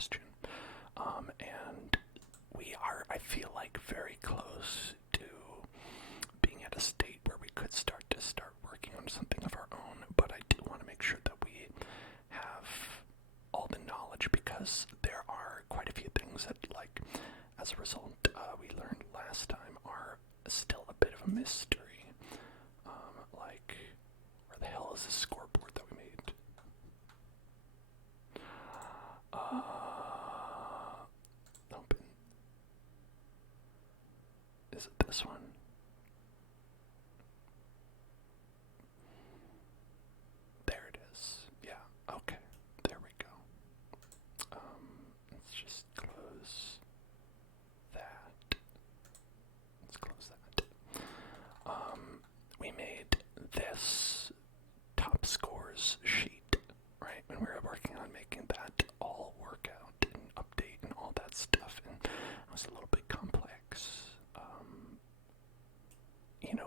question. And we are, I feel like, very close to being at a state where we could start working on something of our own, but I do want to make sure that we have all the knowledge, because there are quite a few things that, like, as a result, we learned last time are still a bit of a mystery. Like, where the hell is the scoreboard that we made? Open. Is it this one? There it is. Yeah, okay. There we go. Let's just close that. Let's close that. We made this top scores sheet, right? When we were working on making that all work out and update and all that stuff, and it was a little bit complex.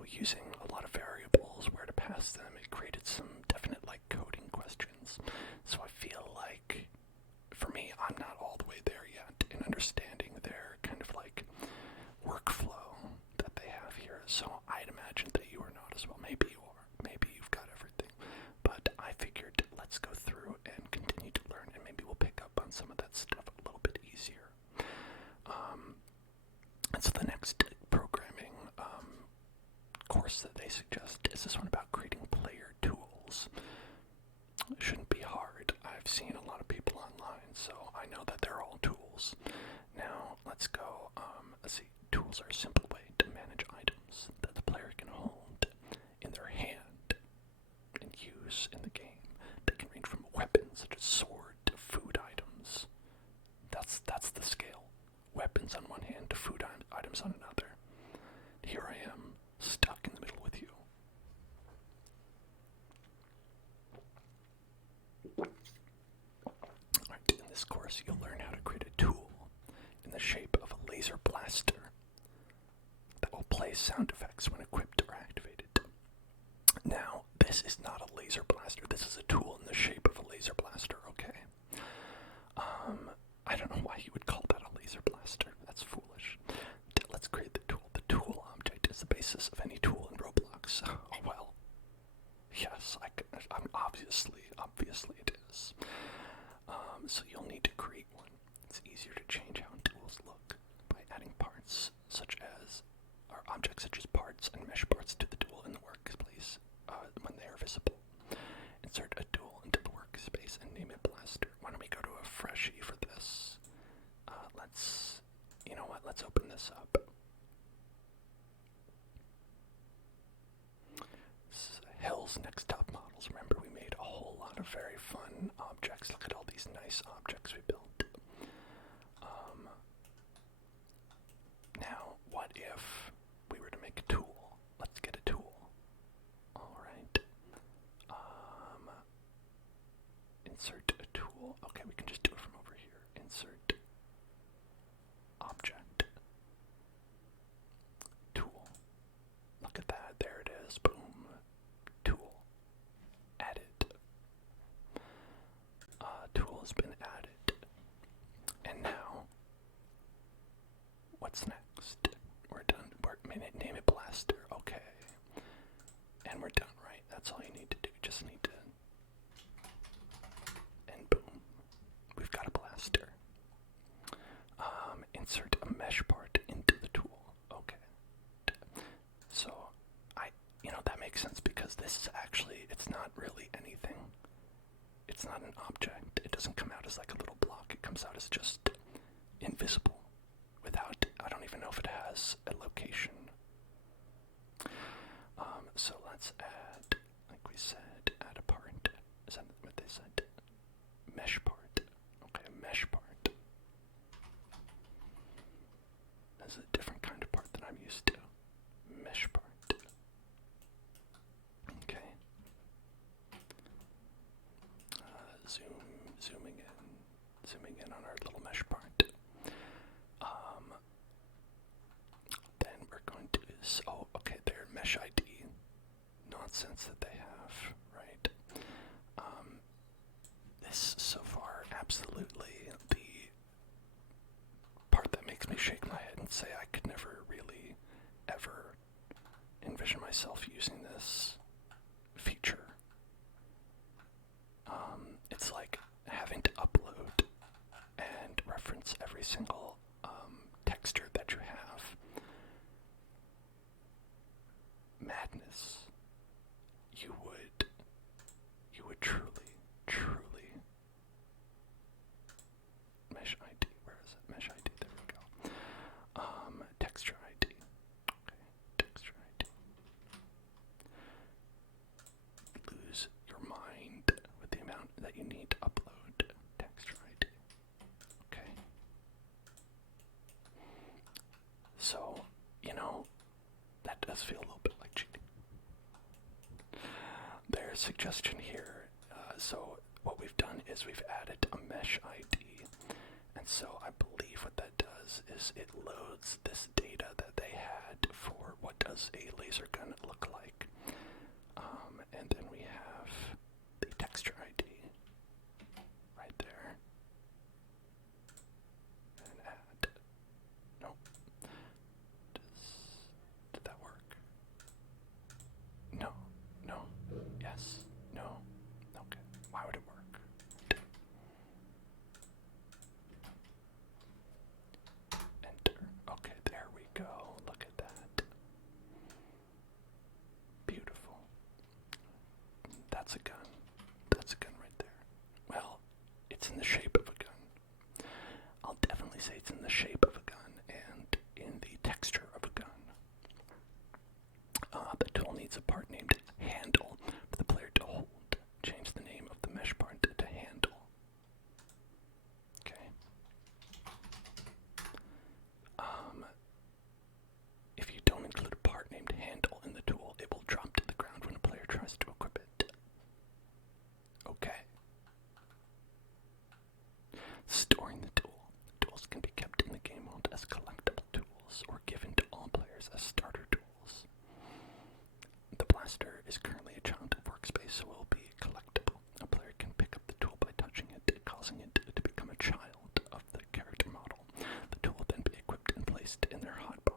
Using a lot of variables, where to pass them, it created some definite, like, coding questions. So I feel like, for me, I'm not all the way there yet in understanding their kind of, like, workflow that they have here. So I'd imagine that you are not as well. Maybe you are. Maybe you've got everything. But I figured, let's go through and continue to learn, and maybe we'll pick up on some of that stuff a little bit easier. And so the next programming course that they suggest is this one about creating player tools. It shouldn't be hard. I've seen a lot of people online, so I know that they're all tools. Now, let's go. Let's see. Tools are a simple way to manage items that the player can hold in their hand and use in the game. They can range from weapons such as sword to food items. That's the scale. Weapons on one hand to food items on another. Here I am, stuck in the middle with you. Alright, in this course you'll learn how to create a tool in the shape of a laser blaster that will play sound effects when equipped or activated. Now, this is not a laser blaster. This is a tool in the shape of a laser blaster, okay? I don't know why you would call that a laser blaster. That's foolish. Let's create the tool. The tool object is the basis of any tool in Roblox. Oh, well. Yes, I'm obviously it is. So you'll need to create one. It's easier to change how tools look by adding parts such as, or objects such as parts and mesh parts to the tool in the workspace when they are visible. Insert a tool into the workspace and name it blaster. Why don't we go to a freshie for this? You know what, let's open this up. This is Hill's Next Top Models. Remember, we made a whole lot of very fun objects. Look at all these nice objects we built. Now, what if we were to make a tool? Let's get a tool. Alright. Insert a tool. Okay, we can just do it from over here. Insert object. Tool. Look at that. There it is. Boom. Tool. Added. Tool has been added. And now, what's next? We're done. Name it blaster. Okay. And we're done, right? That's all you need to do. Just need to. And boom. We've got a blaster. Insert a mesh part into the tool. Okay. So, that makes sense, because this is actually, it's not really anything. It's not an object. It doesn't come out as like a little block. It comes out as just invisible. Without, I don't even know if it has a location. So let's add, like we said, add a part. Is that what they said? Mesh part. Okay, mesh part. This is a different kind of part than I'm used to. Mesh part. Okay. Zooming in on our little mesh part. Then we're going to, okay, their mesh ID nonsense that they have, right? This so far, absolutely the would say I could never really ever envision myself using this feature. It's like having to upload and reference every single texture that you have. Madness. You would truly mesh ID. Where is it? Mesh ID. There we go. Texture ID. Okay, texture ID. Lose your mind with the amount that you need to upload texture ID. Okay. So, that does feel a little bit like cheating. There's a suggestion here. So what we've done is we've added a mesh ID. And so I believe what that does is it loads this data that they had for what does a laser gun look like. And then we have the texture ID right there. And add. Nope. Did that work? No. No. Yes. No. Okay. Why would it work? Enter. Okay, there we go. Look at that. Beautiful. That's a gun. That's a gun right there. Well, it's in the shape of a gun. I'll definitely say it's in the shape of a gun and in the texture of a gun. The tool needs a part named handle for the player to hold. Change the name of the mesh part to handle. Okay. If you don't include a part named handle in the tool, it will drop to the ground when a player tries to equip it. Okay. Storing the tool. Tools can be kept in the game mode as collectible tools or given to all players as starter tools. The blaster is currently a child workspace, so it will be collectible. A player can pick up the tool by touching it, causing it to become a child of the character model. The tool will then be equipped and placed in their hotbar.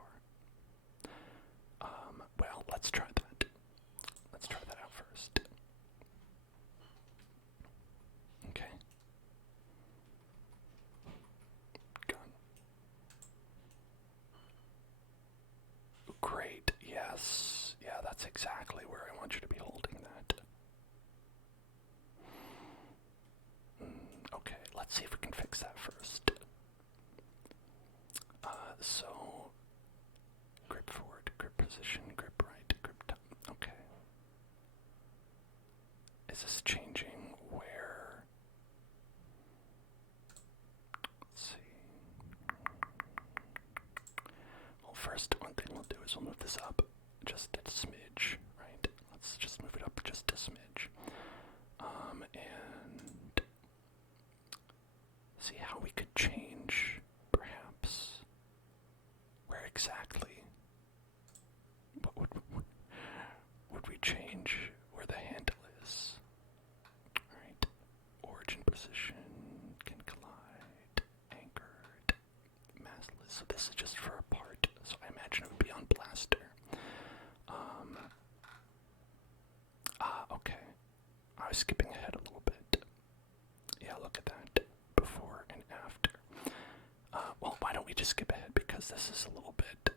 Well, let's try that. Let's try that out first. Okay. Gun. Great, yes. Yeah, that's exactly where I want you to be holding that. Okay, let's see if we can fix that first. So, grip forward, grip position, grip right, grip top. Okay. Is this changing where? Let's see. Well, first, one thing we'll do is we'll move this up just a smidge, right? Let's just move it up just a smidge. And see how we could change, perhaps, where exactly. What would we change where the handle is? Alright. Origin position, can collide, anchored, massless. So this is just for a part. So I imagine it would be on blaster. Okay. I was skipping ahead a little bit. Yeah, look at that. Before and after. Well, why don't we just skip ahead, because this is a little bit,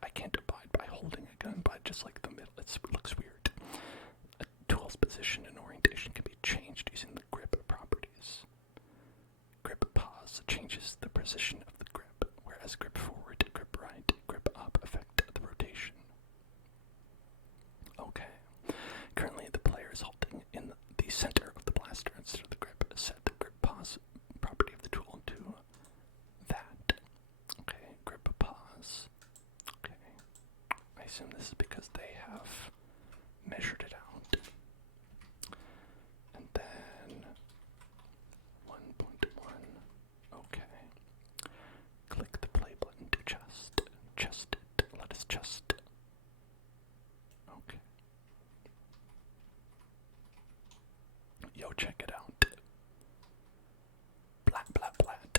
I can't abide by holding a gun by just like the middle. It looks weird. A tool's position and orientation can be changed using the grip properties. Grip pause changes the position of the grip, whereas grip forward, grip right, grip up affect the rotation. Okay. Currently, the player is holding in the center of the blaster instead of the grip. Set the grip pause property of the tool to that. Okay, grip pause. Okay. I assume this is because they have measured it out. And then 1.1. Okay. Click the play button to chest it. Let us chest. Okay. Yo, check it out. Blat, blat, blat.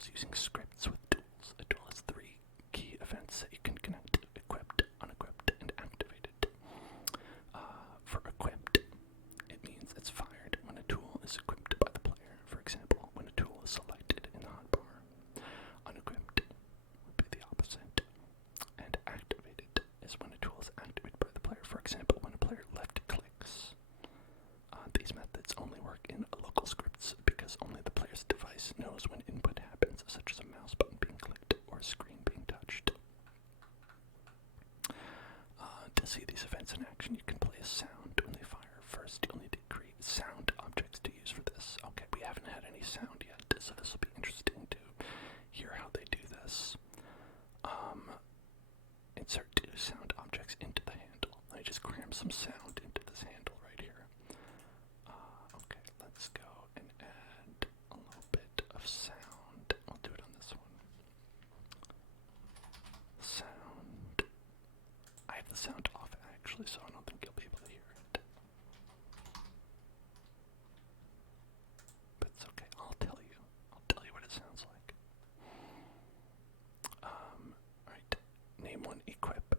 tools using scripts with tools. A tool has 3 key events that you can connect: equipped, unequipped, and activated. For equipped, it means it's fired when a tool is equipped by the player. For example, when a tool is selected in the hotbar. Unequipped would be the opposite. And activated is when a tool is activated by the player. For example, when a player left clicks. These methods only work in local scripts because only the player's device knows when input happens, such as a mouse button being clicked or a screen being touched. To see these events in action, you can play a sound when they fire. First, you'll need to create sound objects to use for this. Okay, we haven't had any sound yet, so this will be interesting to hear how they do this. Insert 2 sound objects into the handle. Let me just cram some sound into this handle right here. Okay, let's go and add a little bit of sound. I'll do it on this one. Sound. I have the sound off actually, so I don't think you'll be able to hear it. But it's okay, I'll tell you. I'll tell you what it sounds like. Alright. Name one equip.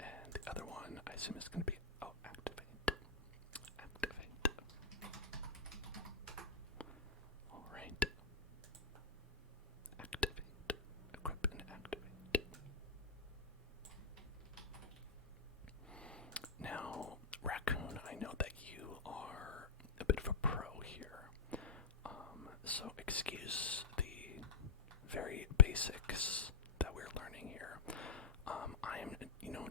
And the other one, I assume it's going to be, activate. Activate. Alright. Activate. Equip and activate. Now, Raccoon, I know that you are a bit of a pro here. So excuse the very basics that we're learning here. I'm,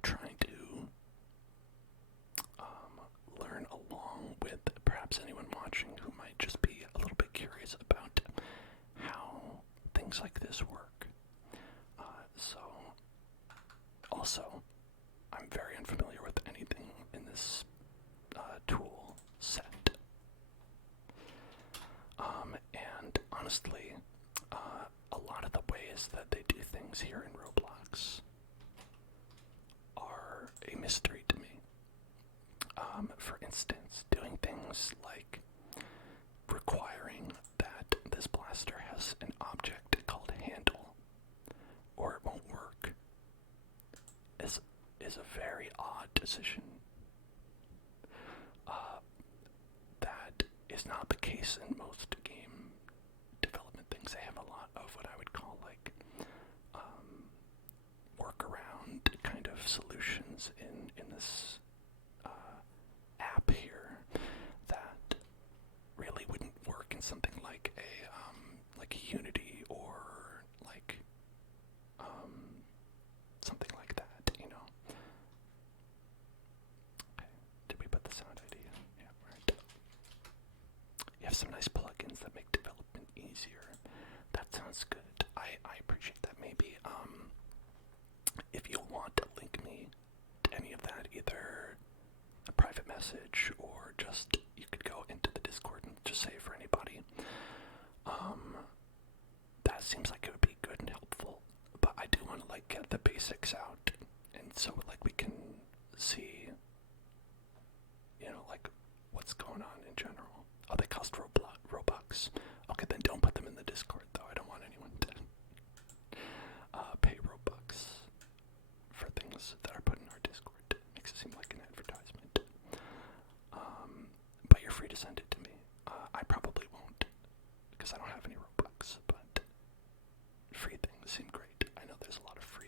trying to learn along with perhaps anyone watching who might just be a little bit curious about how things like this work. Also, I'm very unfamiliar with anything in this tool set. And honestly, a lot of the ways that they do things here in Roblox are a mystery to me. For instance, doing things like requiring that this blaster has an object called handle, or it won't work, is a very odd decision. That is not the case in most game development things. They have a lot of what I would call like workaround kind of solutions in this app here that really wouldn't work in something like a Unity or like something like that, Okay. Did we put the sound ID in? Yeah, right. You have some nice plugins that make development easier. That sounds good. I appreciate that. Maybe if you want to link me to any of that, either a private message or just you could go into the Discord and just say for anybody. That seems like it would be good and helpful. But I do want to get the basics out, and so we can see what's going on in general. Oh, they cost Robux. Okay, then don't put them in the Discord, though. I don't want anyone to pay Robux for things that are put in our Discord. It makes it seem like an advertisement. But you're free to send it to me. I probably won't, because I don't have any Robux, but free things seem great. I know there's a lot of free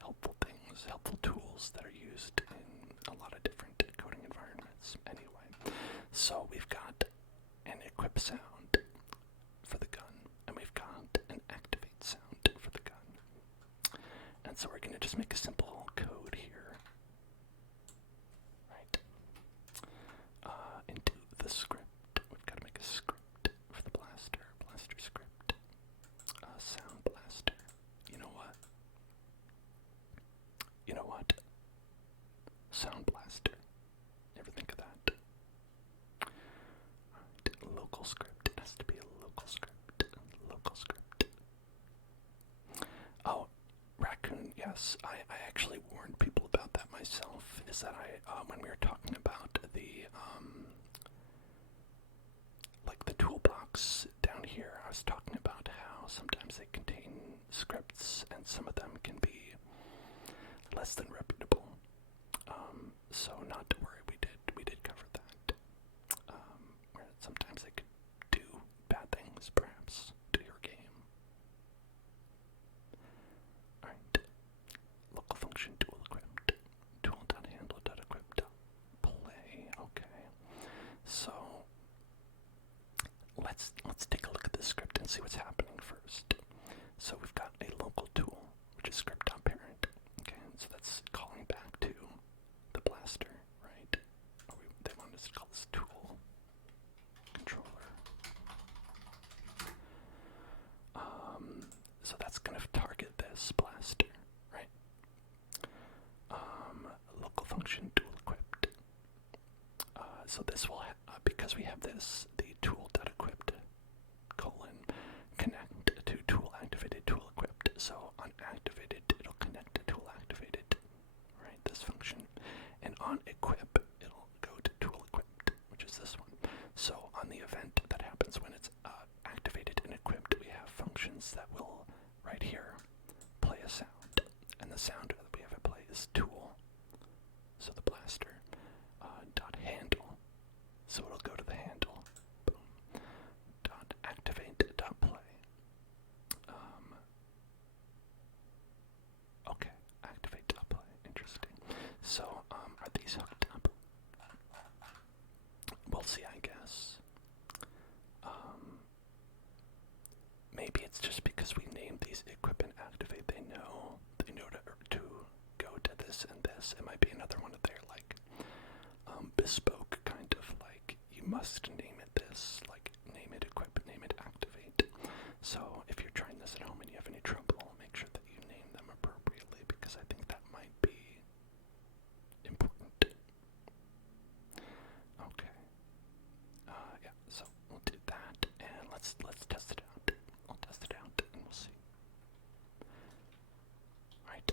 helpful things, helpful tools that are used in a lot of different coding environments. Anyway, so we've got an equip sound for the gun, and we've got an activate sound for the gun. And so we're going to just make a simple code here, right? Into the script. We've got to make a script for the blaster script, sound blaster. You know what? Sound blaster. Ever think of that? Alright, local script. It has to be a local script. Local script. Oh, Raccoon. Yeah, Yes, I actually warned people about that myself. Is that when we were talking about the like the toolbox down here, I was talking about how sometimes they contain scripts and some of them can be less than reputable. So not to worry, we did cover that. Where sometimes they could do bad things, perhaps, to your game. Alright. Local function tool equipped. Tool.handle.equip.play. Okay. So let's take a look at this script and see what's happening first. So we've got a local tool, which is script.parent. Okay, so that's calling back to the blaster, right? They want us to call this tool controller. So that's going to target this blaster, right? Local function tool equipped. So this will, because we have this, the tool.equipped connect to tool activated tool equipped. So on activated, it'll connect to tool activated, right? This function. And on equip, it'll go to tool equipped, which is this one. So on the event that happens when it's activated and equipped, we have functions that will, right here, play a sound. And the sound that we have it play is tool. So the blaster dot handle. So it'll go to the handle. Boom. Dot activate dot play. Okay, activate dot play. Interesting. So are these hooked up? We'll see, I guess. Maybe it's just because we named these equip and activate. They know to go to this and this. It might be another one of their like bespoke kind of like you must name it this, like name it equip, name it activate. So if you're trying this at home and you have any trouble, make sure that you name them appropriately because I think that might be important. Okay. Yeah. So we'll do that and let's test it out. I'll test it out and we'll see. Right.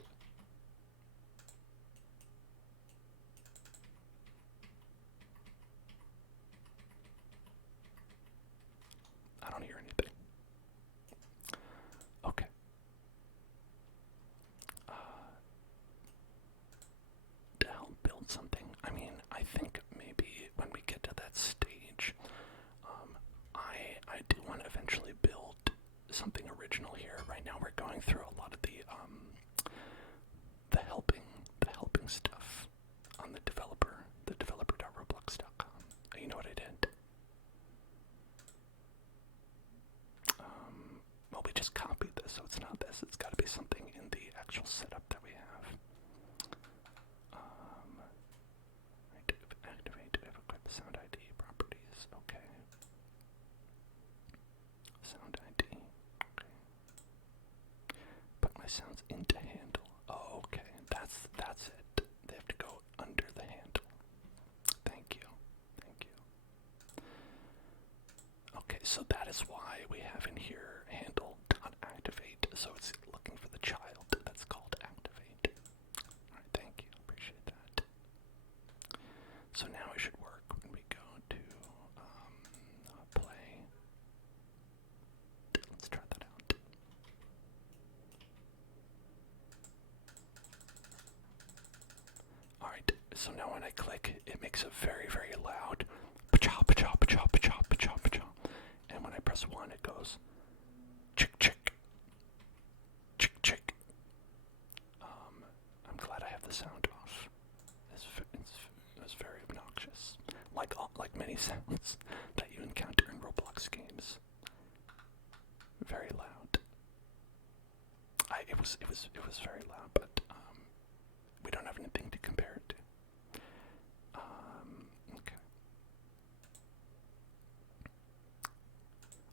I don't hear anything. Okay. To help build something, I mean, I think maybe when we get to that stage, I do want to eventually build something original here. Right now we're going through a lot of the helping stuff on the developer.roblox.com. You know what I did? Well, we just copied this, so it's not this. It's got to be something in the actual setup that we have. Right, activate, equip sound ID properties. Okay. Sound ID. Okay. Put my sounds into handle. Oh, okay. That's it. They have to go under the handle. Thank you. Okay, so that is why we have in here handle.activate. So it's looking for the child that's called activate. Alright, thank you. Appreciate that. So now it should work when we go to play. Let's try that out. Alright, so now when I click, it makes a very, very loud pa-cha, pa-cha, pa-cha, pa-cha, pa-cha, pa-cha. And when I press 1, it goes chick, chick, chick, chick. I'm glad I have the sound off. It was very obnoxious, like many sounds that you encounter in Roblox games. Very loud. It was very loud, but we don't have anything to compare it to. Okay.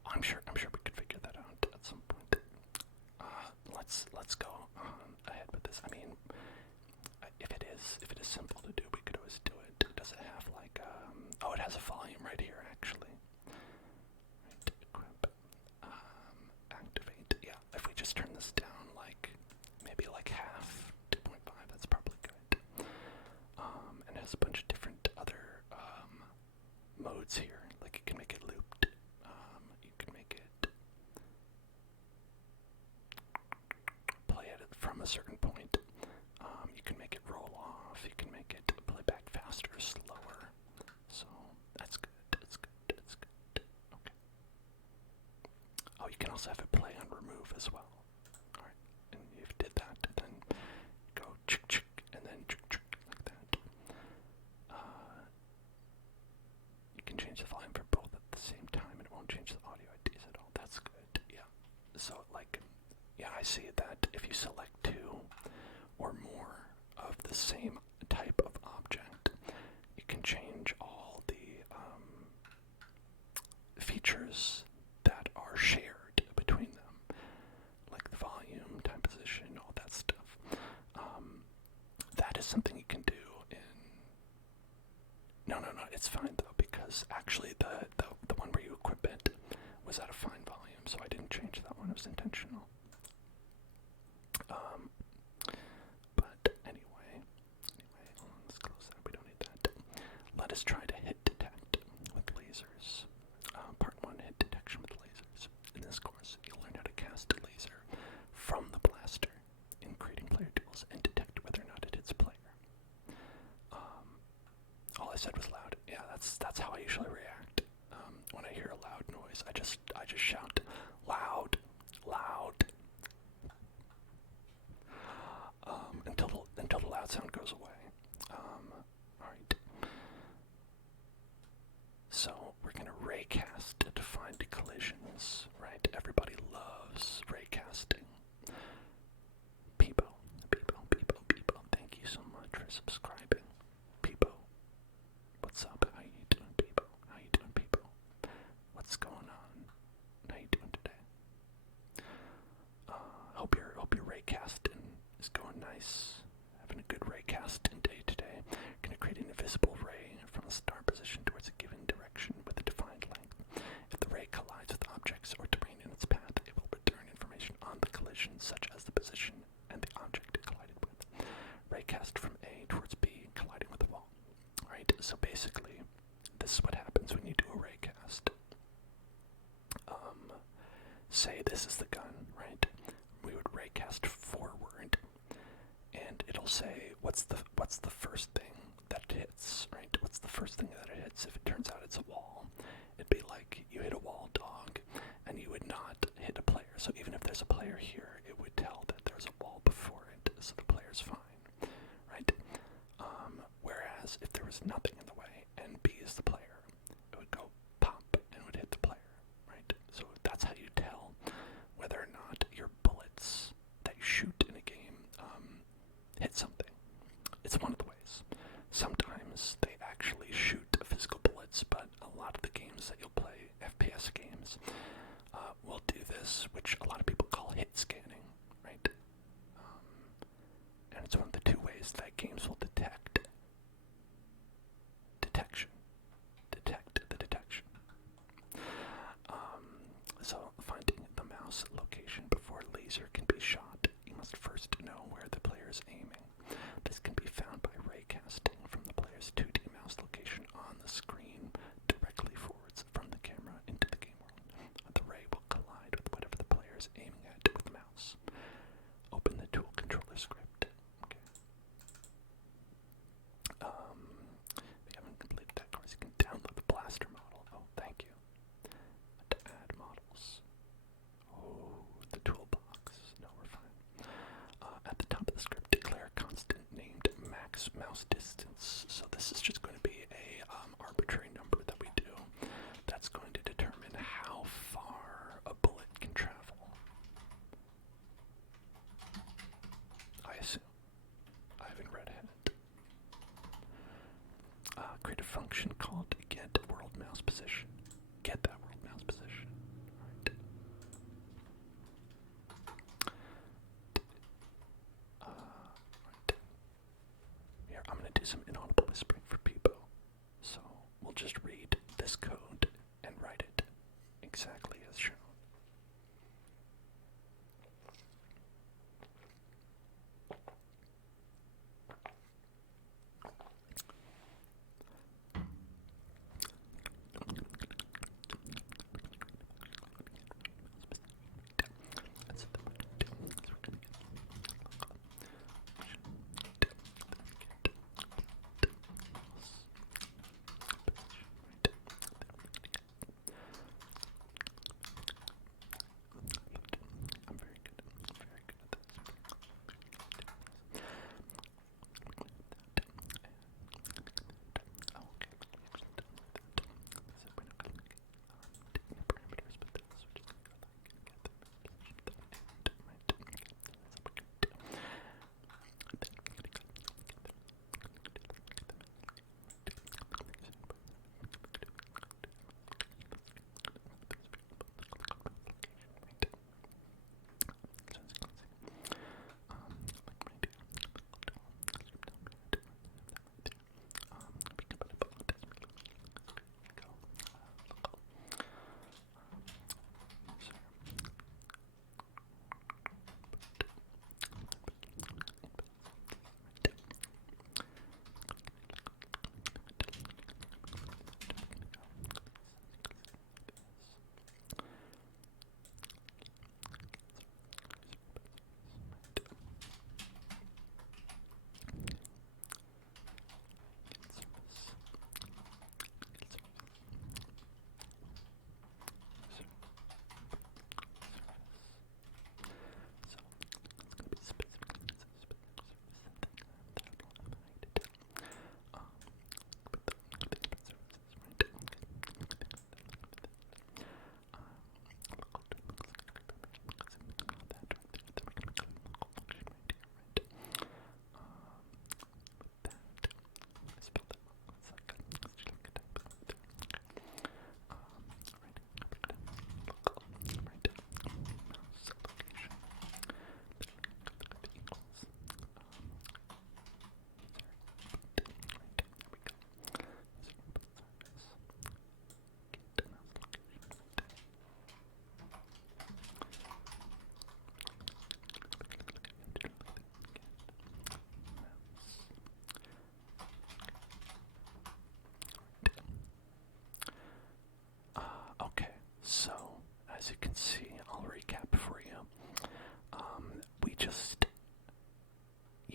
I'm sure we could figure that out at some point. Let's go ahead with this. I mean, if it is simple to do, we could always do it. Does it have like oh, it has a volume right here actually. Right, equip, activate. Yeah, if we just turn this down like maybe like half. faster or slower. So that's good. That's good. That's good. Okay. Oh, you can also have it play on remove as well. All right. And if you did that, then go chick chick and then chick chick like that. You can change the volume for both at the same time, and it won't change the audio IDs at all. That's good. Yeah. So like, yeah, I see that if you select two or more of the same type of object, you can change all the features that are shared between them, like the volume, time position, all that stuff. That is something you can do in... No, it's fine though, because actually the one where you equip it was at a fine volume, so I didn't change that one. It was intentional. But anyway, hold on, let's close that. We don't need that. Let us try to hit detect with lasers. Part 1, hit detection with lasers. In this course, you'll learn how to cast a laser from the blaster in creating player tools and detect whether or not it hits player. All I said was loud. Yeah, that's how I usually react. When I hear a loud noise, I just shout loud, loud. Until the loud sound goes away. Alright. So we're gonna raycast to find collisions, right? Everybody loves raycasting. Peepo, thank you so much for subscribing. Peepo, what's up? How you doing, Peepo? How you doing, Peepo? What's going on? How you doing today? Hope your raycasting is going nice. Having a good raycasting day today. Gonna create an invisible ray from the start position towards a given direction with a defined length. If the ray collides with objects or terrain in its path, it will return information on the collision, such as the position and the object it collided with. Raycast from A towards B, colliding with the wall. Alright, so basically, this is what happens when you do a raycast. Say this is the gun, right? We would raycast forward, and it'll say what's the first thing that it hits, right? What's the first thing that it hits? If it turns out it's a wall, it'd be like you hit a wall, dog, and you would not hit a player. So even if there's a player here, it would tell that there's a wall before it, so the player's fine, right? Whereas if there was nothing in the way and B is the player, it would go pop and it would hit the player, right? So that's how you tell whether or not your bullets that you shoot in a game hit something. It's one of the ways. Sometimes they actually shoot physical bullets, but a lot of the games that you'll play, FPS games, will do this, which a lot of people call hit scanning, right? And it's one of the two ways that games will detect the detection. So finding the mouse location before a laser can be shot, you must first know where the player is aiming. This can be found by raycasting from the player's 2D mouse location on the screen directly forwards from the camera into the game world. The ray will collide with whatever the player is aiming at with the mouse. Open the tool controller script. Okay. If you haven't completed that course, you can download the blaster model. Oh, thank you. To add models. Oh, the toolbox. No, we're fine. At the top of the script, declare a constant named max mouse distance. So this is just going to be a arbitrary number that we do. That's going to determine how far a bullet can travel. I assume. I haven't read it. Create a function called get world mouse position. Get that world mouse position. Right. Here, I'm going to do some inaudible whispering for people. So we'll just read this code and write it exactly as shown.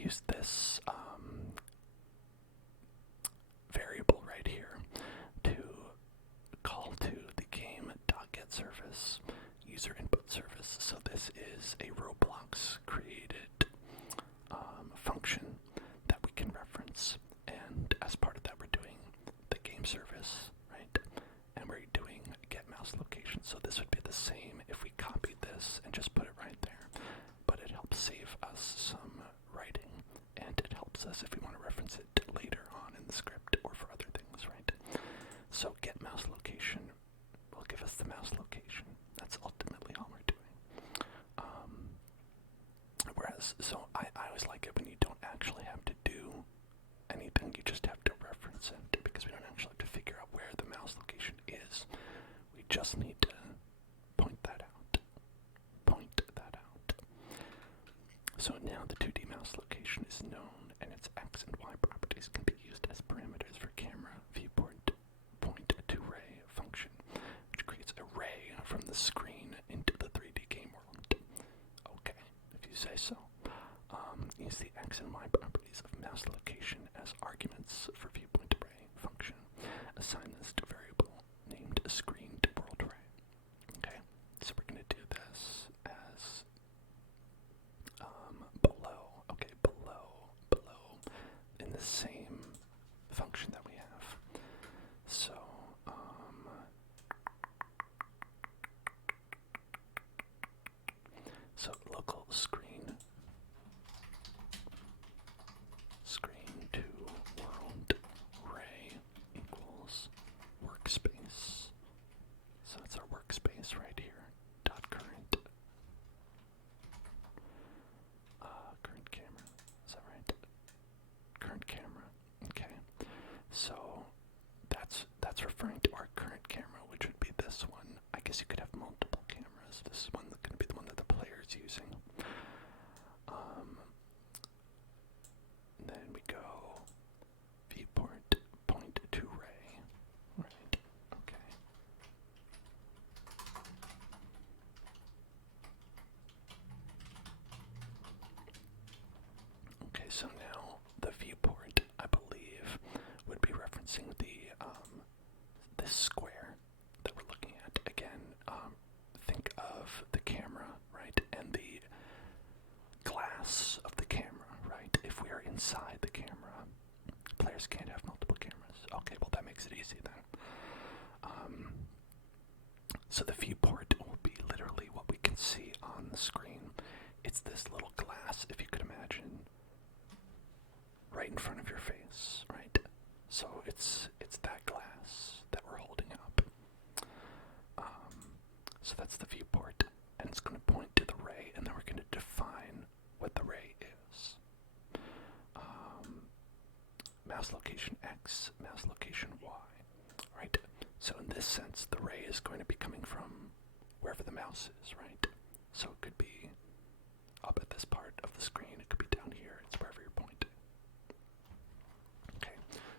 use this variable right here to call to the game.get service user input service. So this is a Roblox created function that we can reference, and as part of that we're doing the game service, right? And we're doing get mouse location. So this would be the same if we copied this and just put it right there, but it helps save us some writing, and it helps us if we want to reference it later on in the script or for other things, right? So get mouse location will give us the mouse location. That's ultimately all we're doing. So I always like it when you don't actually have to do anything, you just have to reference it, because we don't actually have to figure out where the mouse location is. We just need to point that out. So now the 2D mouse location is known, and its X and Y properties can be used as parameters for camera, viewport, point to ray function, which creates a ray from the screen into the 3D game world. Okay, if you say so. Use the X and Y properties of mouse location as arguments for viewpoint array function. Assign this to a variable named screen to world array. Okay, so we're going to do this as below. Okay, below in the same function that we have. So local screen to world array equals workspace. So that's our workspace right here. Dot current. Current camera. Is that right? Current camera. Okay. So that's referring to our current camera, which would be this one. I guess you could have multiple cameras. This is one that's going to be the one that the player is using. Then we go viewport point to ray. Right. Okay. Okay, so now the viewport, I believe, would be referencing the this square that we're looking at. Again, think of the camera, right, and the glass of the camera, right? If we are inside the camera, players can't have multiple cameras. Okay, well that makes it easy then. So the viewport will be literally what we can see on the screen. It's this little glass, if you could imagine, right in front of your face, right? So it's that glass that we're holding up. So that's the viewport, and it's going to point to the ray, and then we're going to define what the ray is. Mouse location X, mouse location Y, right? So in this sense, the ray is going to be coming from wherever the mouse is, right? So it could be up at this part of the screen, it could be down here, it's wherever you're pointing. Okay,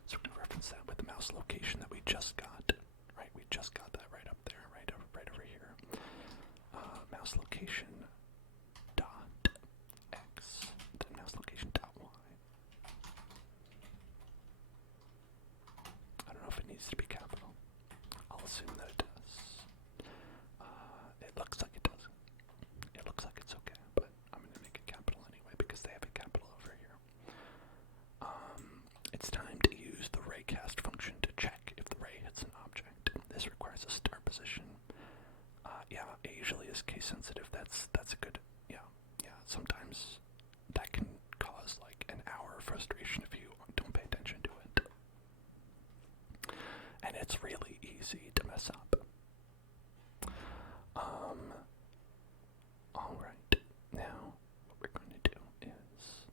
so we're going to reference that with the mouse location that we just got, right? We just got that right up there, right over here. Mouse location dot X, then mouse location dot Y. I don't know if it needs to be capital. I'll assume that it does. It looks like it doesn't. It looks like it's okay, but I'm going to make it capital anyway because they have a capital over here. It's time to use the Raycast function to check if the ray hits an object. This requires a start position. Yeah, it usually is case sensitive. That's a good, yeah. Sometimes that can cause like an hour of frustration if you don't pay attention to it. And it's really easy to mess up. Alright, now what we're going to do is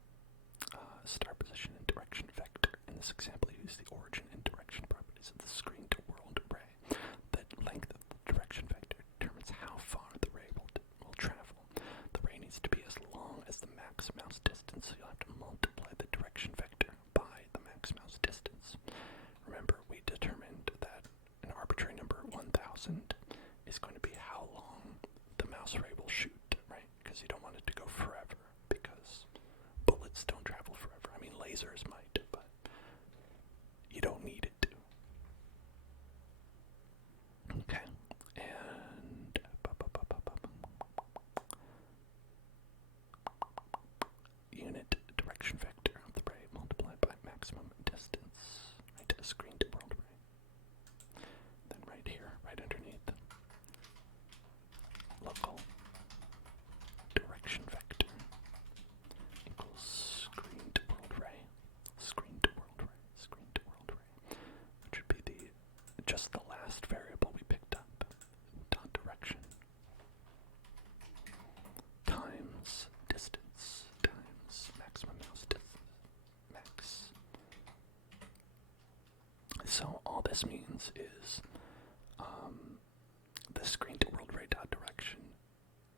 start position and direction vector. In this example, use the origin and direction properties of the screen to world array. The length of the direction vector determines how far the ray will travel. The ray needs to be as long as the max mouse distance, so you'll have to multiply the direction vector by the max mouse distance. Remember, we determined that an arbitrary number 1000 is going to be how long the mouse ray will shoot, right? Because you don't want it to go forever, because bullets don't travel lasers might, but you don't need it to. Okay, and unit direction vector of the ray multiplied by maximum distance. Right, a screen to world ray. Then right here, right underneath, local direction vector equals screen to world ray, screen to world ray, screen to world ray, which would be just the last variable we picked up. Dot direction times distance times maximum mouse distance max. So all this means is the screen to world ray dot direction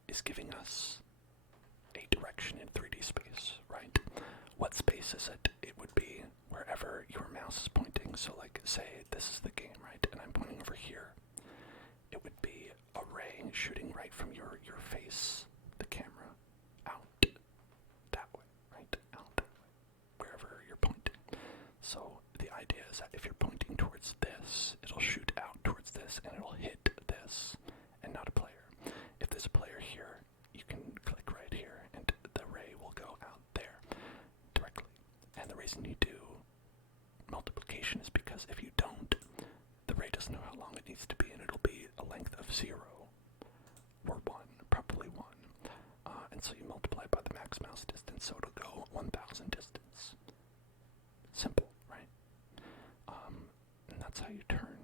is giving us a direction in 3D space, right? What space is it? It would be wherever your mouse is pointing. So like, say this is the game, right? And I'm pointing over here. It would be a ray shooting right from your face, the camera, out that way, right? Out that way, wherever you're pointing. So the idea is that if you're pointing towards this, it'll shoot out towards this and it'll hit this and not a player. If there's a player here, you can click right here and the ray will go out there directly. And the reason you do multiplication is because if you don't, the ray doesn't know how long it needs to be and it'll be a length of 0 or 1, probably 1. And so you multiply by the max mouse distance, so it'll go 1,000 distance. Simple, right? And that's how you turn.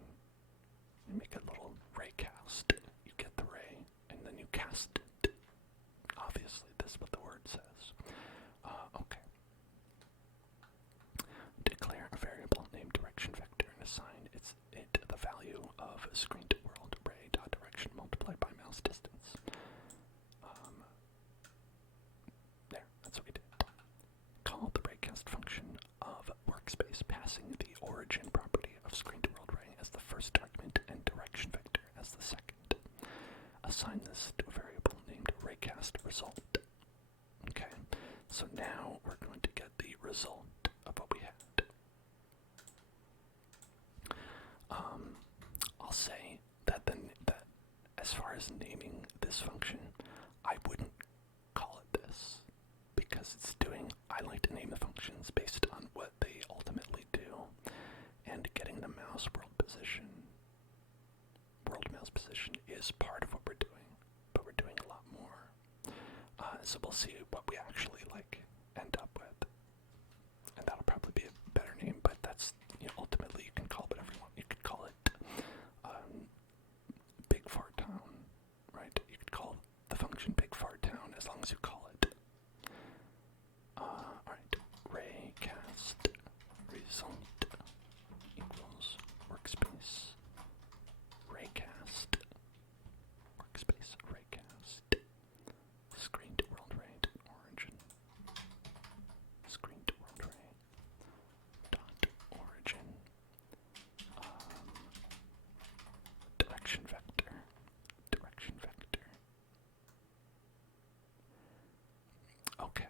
You make a little ray cast. You get the ray, and then you cast it. Obviously, this is what the word says. Okay. Declare a variable named direction vector and assign it the value of screen to world ray dot direction multiplied by mouse distance. There, that's what we did. Call the raycast function of workspace, passing the origin property of screen to world ray as the first argument and direction vector as the second. Assign this to a variable named Raycast Result. Okay, so now we're going to get the result of what we had. I'll say that as far as naming this function, I wouldn't call it this because I like to name the functions based on what they ultimately do, and getting the mouse world mouse position is part of what we're doing, but we're doing a lot more. So we'll see what we actually end up with, and that'll probably be a better name. But that's ultimately you can call it whatever you want. You could call it Big Fart Town, right? You could call the function Big Fart Town as long as you call it. Alright, Raycast Result equals workspace Raycast workspace Raycast screen to world ray origin screen to world ray dot origin direction vector Okay.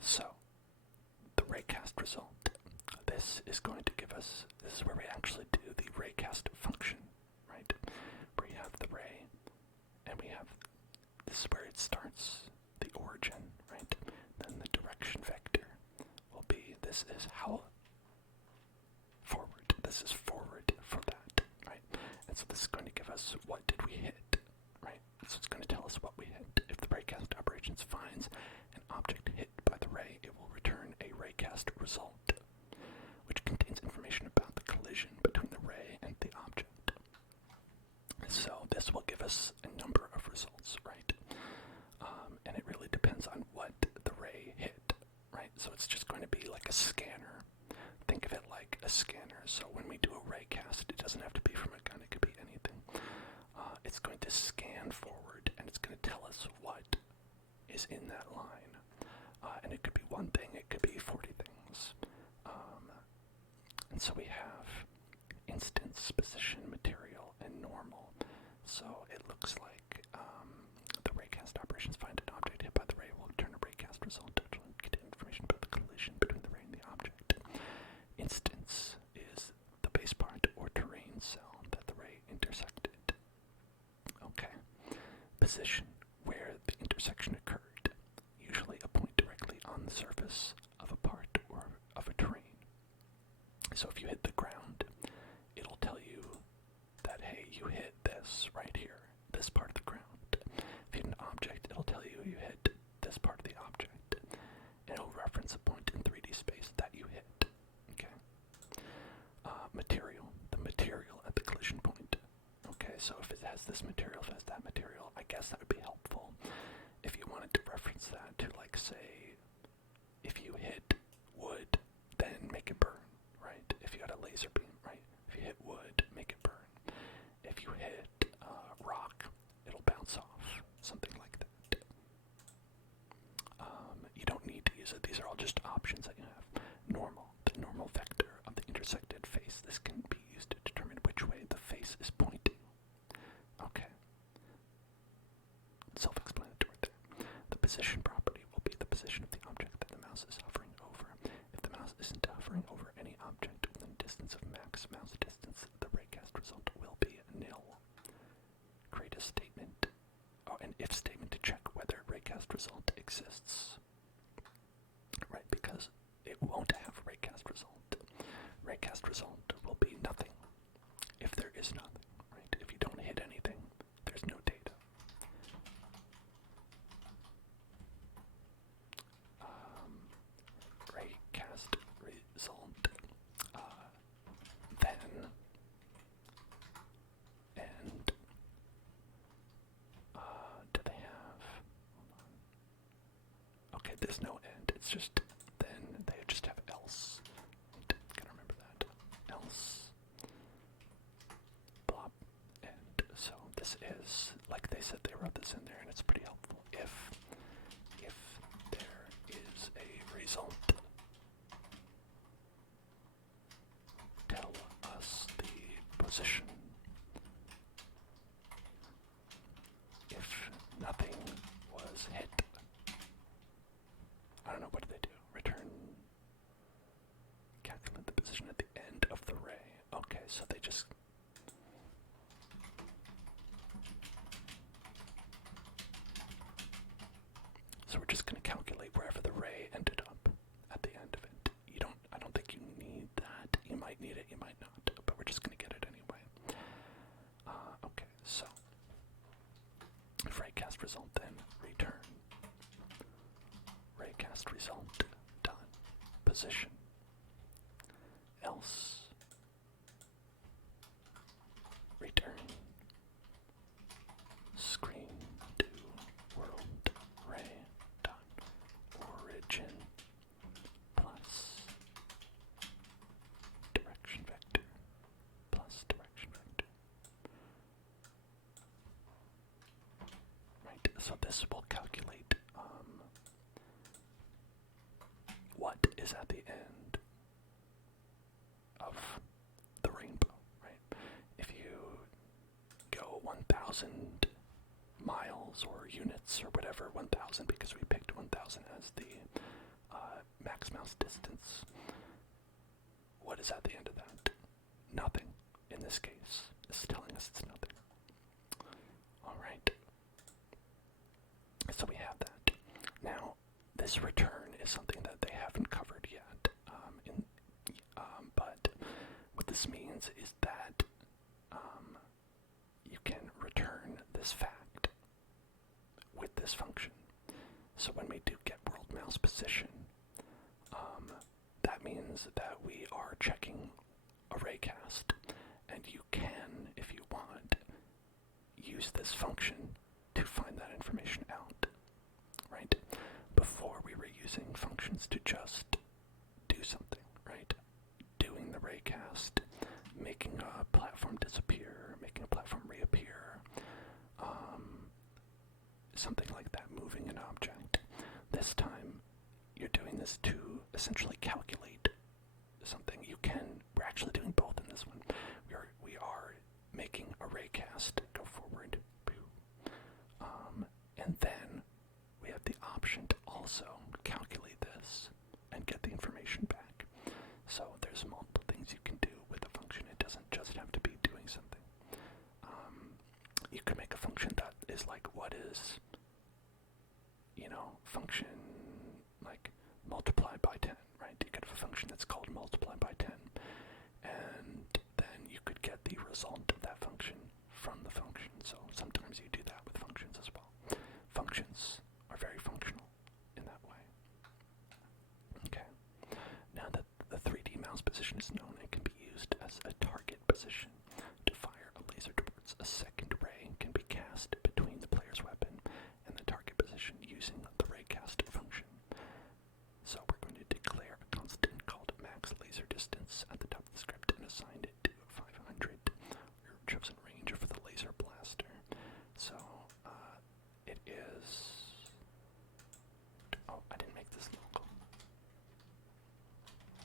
So, the Raycast result. This is where we actually do the Raycast function, right? Where you have the ray, and this is where it starts, the origin, right? Then the direction vector will be, this is how forward, this is forward for that, right? And so this is going to give us what did we hit, right? So it's going to tell us what we hit. If the Raycast operations finds an object hit by the ray, it will return a Raycast result, which contains information about the collision between the ray and the object. So this will give us a number of results, right? And it really depends on what the ray hit, right? So it's just going to be like a scanner. Think of it like a scanner. So when we do a Raycast, it doesn't have to be from a gun, it could be anything. It's going to scan forward, and it's going to tell us what is in that line. And it could be one thing, it could be 40 things. And so we have instance, position, material, and normal. So it looks like the Raycast operations find an object hit by the ray will return a Raycast result. position where the intersection occurred, usually a point directly on the surface of a part or of a terrain. So if you hit the ground, it'll tell you that, hey, you hit this right here, this part of the ground. If you hit an object, it'll tell you you hit this part of the object. And it'll reference a point in 3D space that you hit. Okay. Material. The material at the collision point. Okay, so if it has this material, if it has that material, I guess that would be helpful. If you wanted to reference that to, like, say, if you hit wood, then make it burn, right? If you had a laser beam, right? If you hit wood, make it burn. If you hit rock, it'll bounce off, something like that. You don't need to use it. These are all just options that you have. Normal, the normal vector of the intersected face. This can be used to determine which way the face is pointing. Okay. Self-explanatory there. The position property will be the position of the object that the mouse is hovering over. If the mouse isn't hovering over any object within a distance of max mouse distance, the raycast result will be nil. Create a statement, an if statement to check whether raycast result exists. Right, because it won't have raycast result. Raycast result will be nothing if there is nothing, right? If you don't hit anything, there's no data. Raycast result, then, and, do they have, hold on. Okay, there's no end, it's just, then they just have else. Gotta remember that. Else, blop, and so this is, like they said, they wrote this in there, and it's pretty helpful. If there is a result, tell us the position. If nothing was hit, I don't know, what do they do? Return, calculate the position at the end of the ray. Okay, so they just, so we're just going to calculate wherever the ray ended up at the end of it. I don't think you need that. You might need it, you might not, but we're just going to get it anyway. Okay, so raycast result, then return raycast result, done. Position, else, return screen to world ray done. Origin plus direction vector plus direction vector. Right, so this will calculate what is at the end of the rainbow, right? If you go 1,000 miles or units or whatever, 1,000 because we picked 1,000 as the max mouse distance, what is at the end of that? Nothing. In this case, it's telling us it's nothing. Alright. So we have that. Now, this return is something that they haven't covered yet. But what this means is that you can return this fact with this function. So when we do get world mouse position, that means that we are checking a raycast, and you can, if you want, use this function to find that information out, right? Before we were using functions to just do something, right? Doing the raycast, making a platform disappear, making a platform reappear, something like that, moving an object. This time, you're doing this to essentially calculate something. We're actually doing both in this one. We are making a raycast go forward, and then we have the option to also calculate this and get the information back. So there's multiple things you can do with a function. It doesn't just have to be doing something. You can make a function that is is like, what is, function like multiply by 10, right? You could have a function that's called multiply by 10, and then you could get the result of that function from the function. So sometimes you do that with functions as well. Functions are very functional in that way. Okay. Now that the 3D mouse position is known, it can be used as a target position. To fire a laser towards a second ray can be cast between the player's weapon and the target position using the Raycast function. So we're going to declare a constant called max laser distance at the top of the script and assign it to 500, your chosen range for the laser blaster. So it is... Oh, I didn't make this local.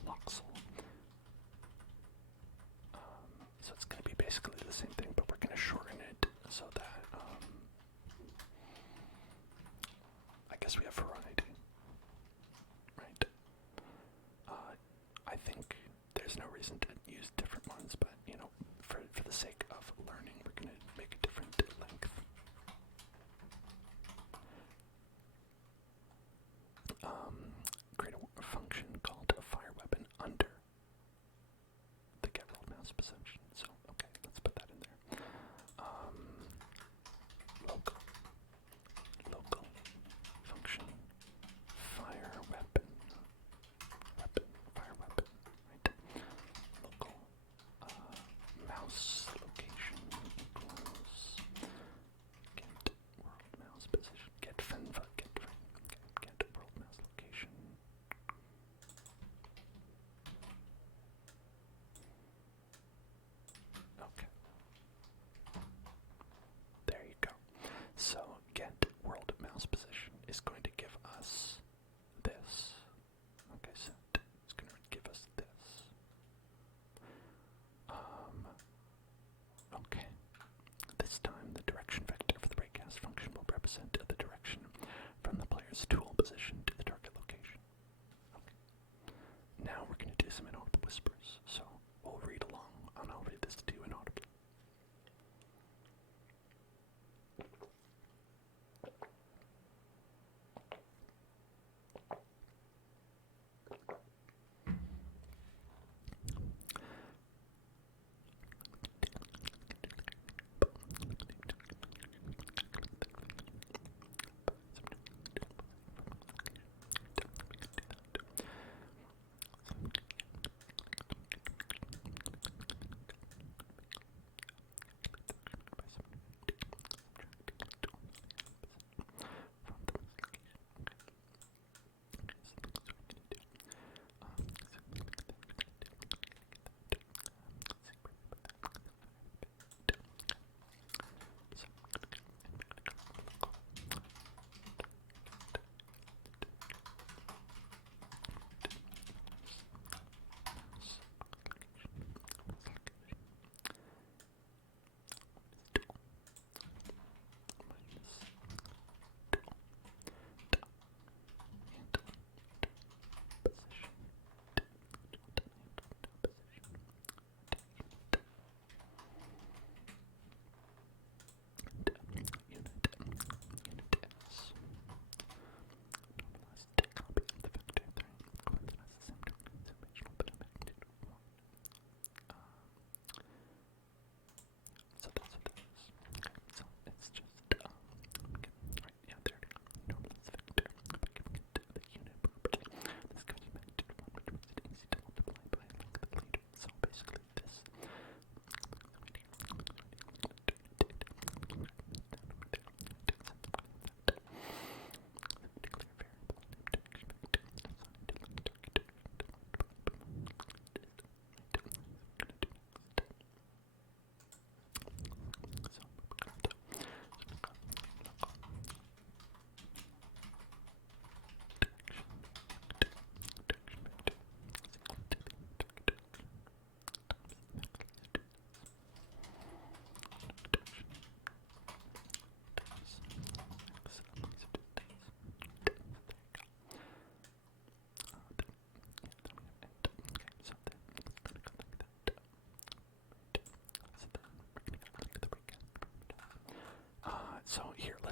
Loxel. So it's going to be basically the same thing, but we're going to shorten it so that I guess we have variety, right? I think there's no reason to use different ones, but for the sake of learning, we're going to make a different length. Create a function called a fire weapon under the get rolled mouse position. So, okay, let's put that in there. Local function fire weapon, fire weapon, right? Local mouse location.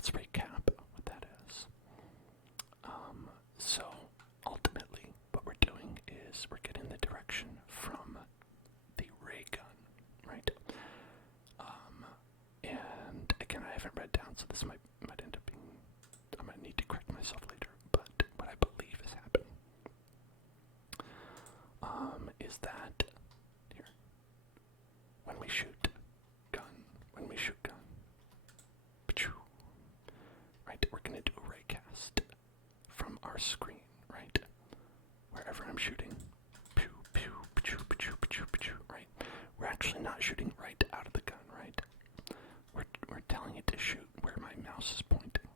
let's recap what that is. So ultimately, what we're doing is we're getting the direction from the ray gun, right? And again, I haven't read down, so this might end up being, I might need to correct myself later, but what I believe is happening is that here, when we shoot gun, right, we're going to do a raycast from our screen, right? Wherever I'm shooting, pew, pew, pew, pew, pew, pew, right? We're actually not shooting right out of the gun, right? We're telling it to shoot where my mouse is pointing.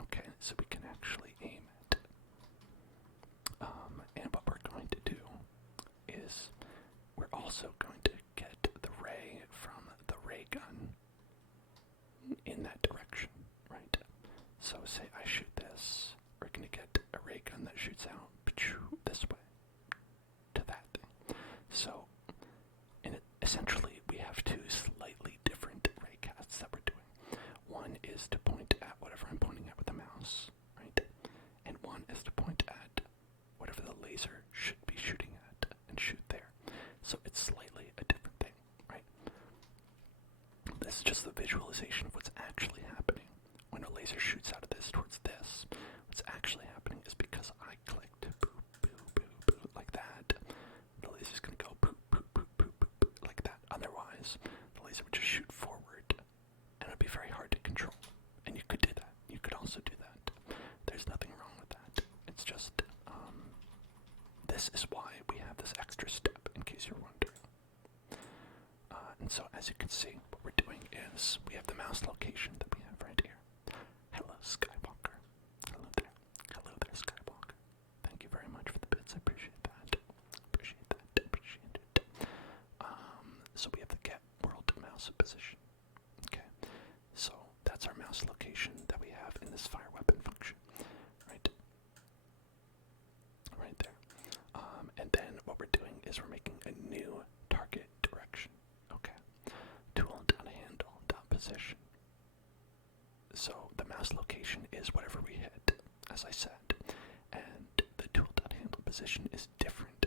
Okay, so we can actually aim it. And what we're going to do is we're also going to get the ray from the ray gun in that direction, right? So say I shoot this, we're going to get a ray gun that shoots out this way to that thing. So essentially we have two slightly different raycasts that we're doing. One is to point at whatever I'm pointing at with the mouse, right? And one is to point at whatever the laser should be shooting at and shoot there. So it's slightly a different thing, right? This is just the visualization of what's actually happening. When a laser shoots out of this towards this, what's actually happening is because I clicked boop, boop, boop, boop, like that, the laser's going to go boop, boop, boop, boop, boop, boop, like that. Otherwise, the laser would just shoot forward, and it would be very hard to control. And you could do that. You could also do that. There's nothing wrong with that. It's just, this is why we have this extra step, in case you're wondering. And so, as you can see, what we're doing is we have the mouse location that we have right here. Hello, Skywalker. Hello there. Hello there, Skywalker. Thank you very much for the bits. I appreciate that. Appreciate that. Appreciate it. So we have the get world mouse position. Okay. So that's our mouse location that we have in this fire weapon function. Right? Right there. And then what we're doing is we're making a new target direction. Okay. Tool.handle.position. So the mouse location is whatever we hit, as I said, and the tool.handle position is different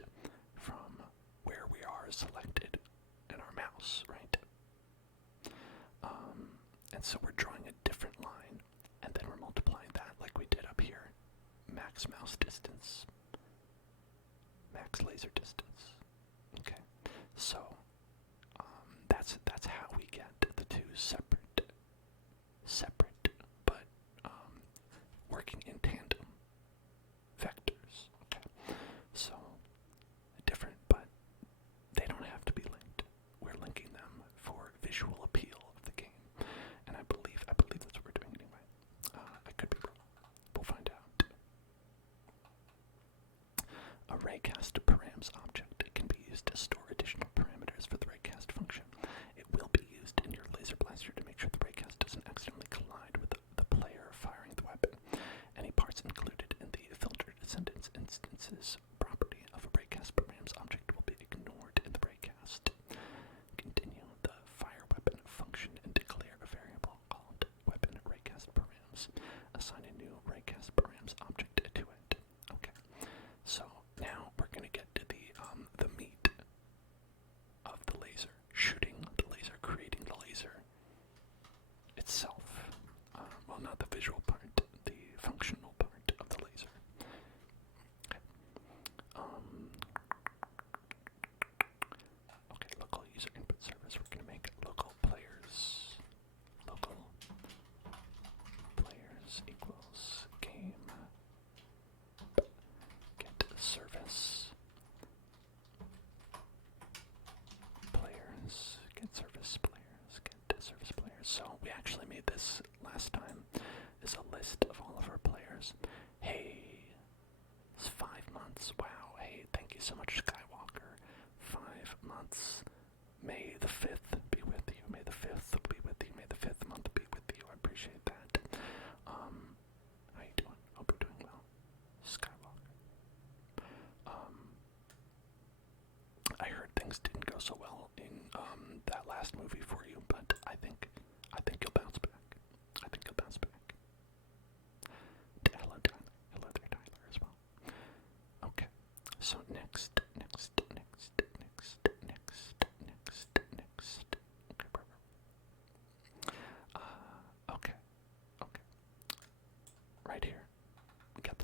from where we are selected in our mouse, right? And so we're drawing a different line, and then we're multiplying that like we did up here. Max mouse distance, max laser distance. Okay, so that's how we get the two separate, but working in tandem vectors. Okay, so different, but they don't have to be linked. We're linking them for visual appeal of the game, and I believe that's what we're doing anyway. I could be wrong. We'll find out. A Raycast Params object can be used to store additional parameters for the Raycast function. It will be used in your laser blaster to make sure the Raycast doesn't accidentally collide with the player firing the weapon. Any parts included in the filtered descendants instances property of a Raycast Params object will be ignored in the Raycast. Continue the fire weapon function and declare a variable called weapon Raycast Params. Assign a new Raycast Params object to it. Okay, so now we're going to get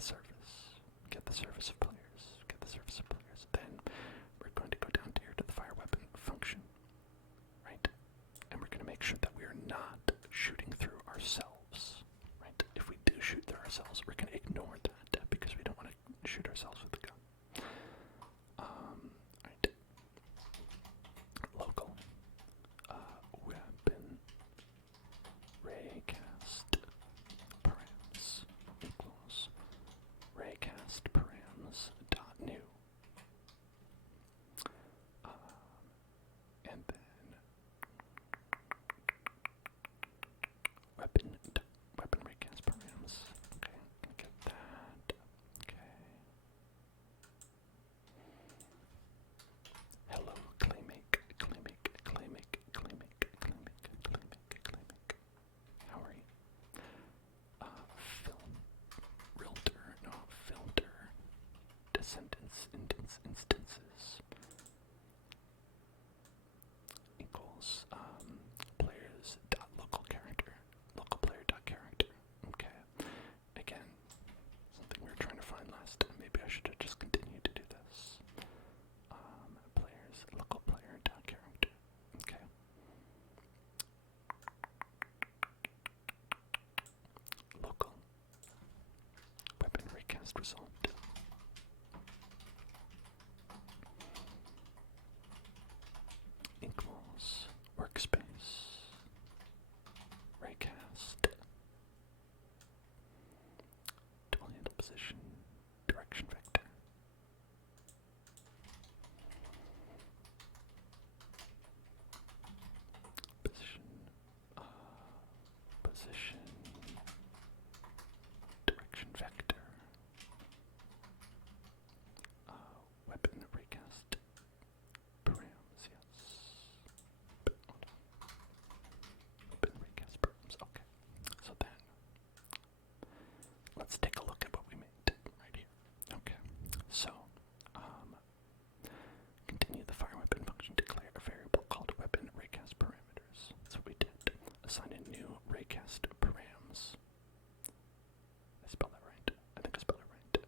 surface. Get the surface of players. Get the surface of players. Then we're going to go down here to the fire weapon function, right? And we're going to make sure that we are not shooting through ourselves, right? If we do shoot through ourselves, we're going to ignore that because we don't want to shoot ourselves with the gun. Right. Local weapon raycast params equals raycast params dot new. And then weapon raycast params. Okay, get that. Okay. Hello, claymake. How are you? Filter, descendants, instances equals players dot local player dot character. Okay. Again, something we were trying to find last time. Maybe I should have just continued to do this. Players local player dot character. Okay. Local weapon raycast result equals workspace raycast tool handle position direction vector position direction vector weapon raycast params, yes. Weapon raycast params, okay. So then, let's take a look at what we made right here. Okay, so, continue the fire weapon function, declare a variable called weapon raycast parameters. That's what we did. Assign a new raycast params. I spelled that right. I think I spelled it right.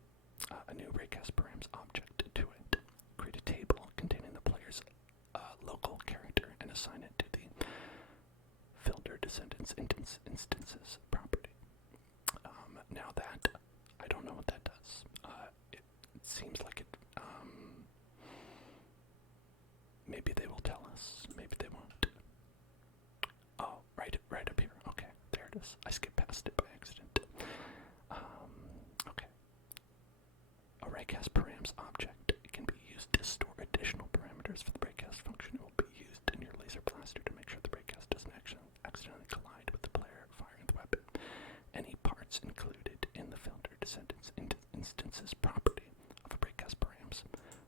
A new raycast params object to it. Create a table containing the player's local character and assign it to the filter descendants instances property. Now that, I don't know what that does. It seems like it, maybe they will tell us, maybe they won't. Oh, right up here. Okay, there it is. I skipped past it by accident. Okay. A raycast params object can be used to store additional parameters for the raycast function. It will be used in your laser blaster to make sure the raycast doesn't accidentally collide with the player firing the weapon. Any parts included in the filter descendants instances property of a raycast params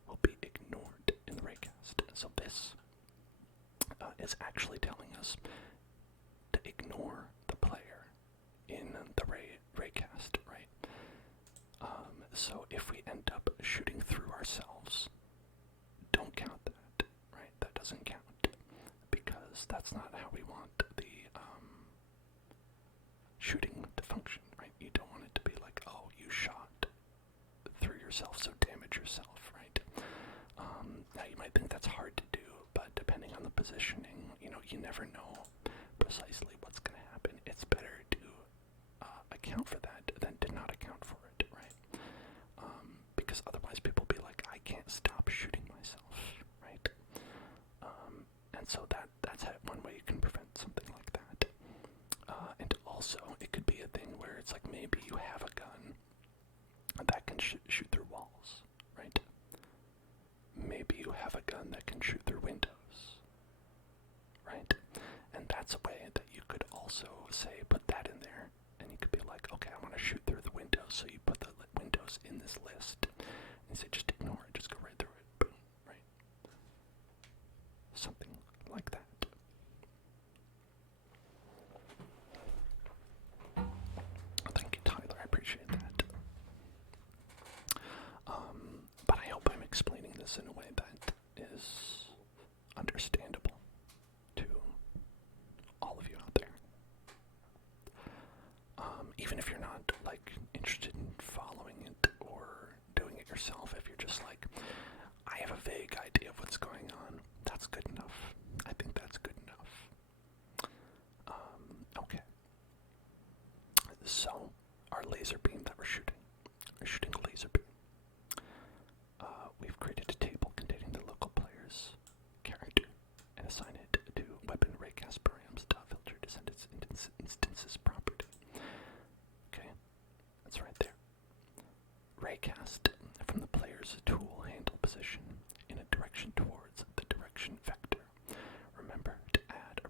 will be ignored in the raycast. So this is actually telling us to ignore the player in the raycast, right? So if we end up shooting through ourselves, don't count that, right? That doesn't count because that's not how we want the shooting to function, right? You don't want it to be like, oh, you shot through yourself, so damage yourself, right? Now you might think that's hard to do, but depending on the positioning, you never know precisely what's going to happen. It's better to account for that than to not account for it, right? Because otherwise people will be like, I can't stop shooting myself, right? And so that's one way you can prevent something like that. And also, it could be a thing where it's like maybe you have a gun that can shoot through walls, right? Maybe you have a gun that can shoot through windows, right? And that's a way that you could also say, put that in there, and you could be like, okay, I want to shoot through the windows, so you put the windows in this list, and you say, just ignore it, just go right through it, boom, right? Something like that. Thank you, Tyler, I appreciate that. But I hope I'm explaining this in a way that is understandable to all of you out there. what's going on. That's good enough. I think that's good enough. Okay. So, our laser beam that we're shooting a laser beam. We've created a table containing the local player's character and assign it to weapon raycast params filter descendants instances property. Okay, that's right there. Raycast from the player's tool handle position in a direction towards the direction vector. Remember to add a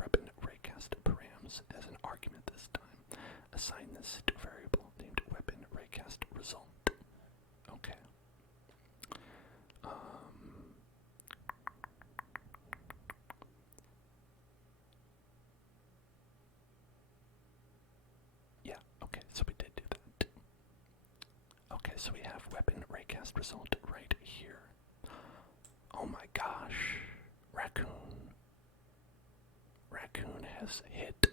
weapon raycast params as an argument this time. Assign this to a variable named weapon raycast result. Okay. Yeah, okay, so we did do that. Okay, so we have weapon raycast result right here. Oh my gosh. Raccoon. Raccoon has hit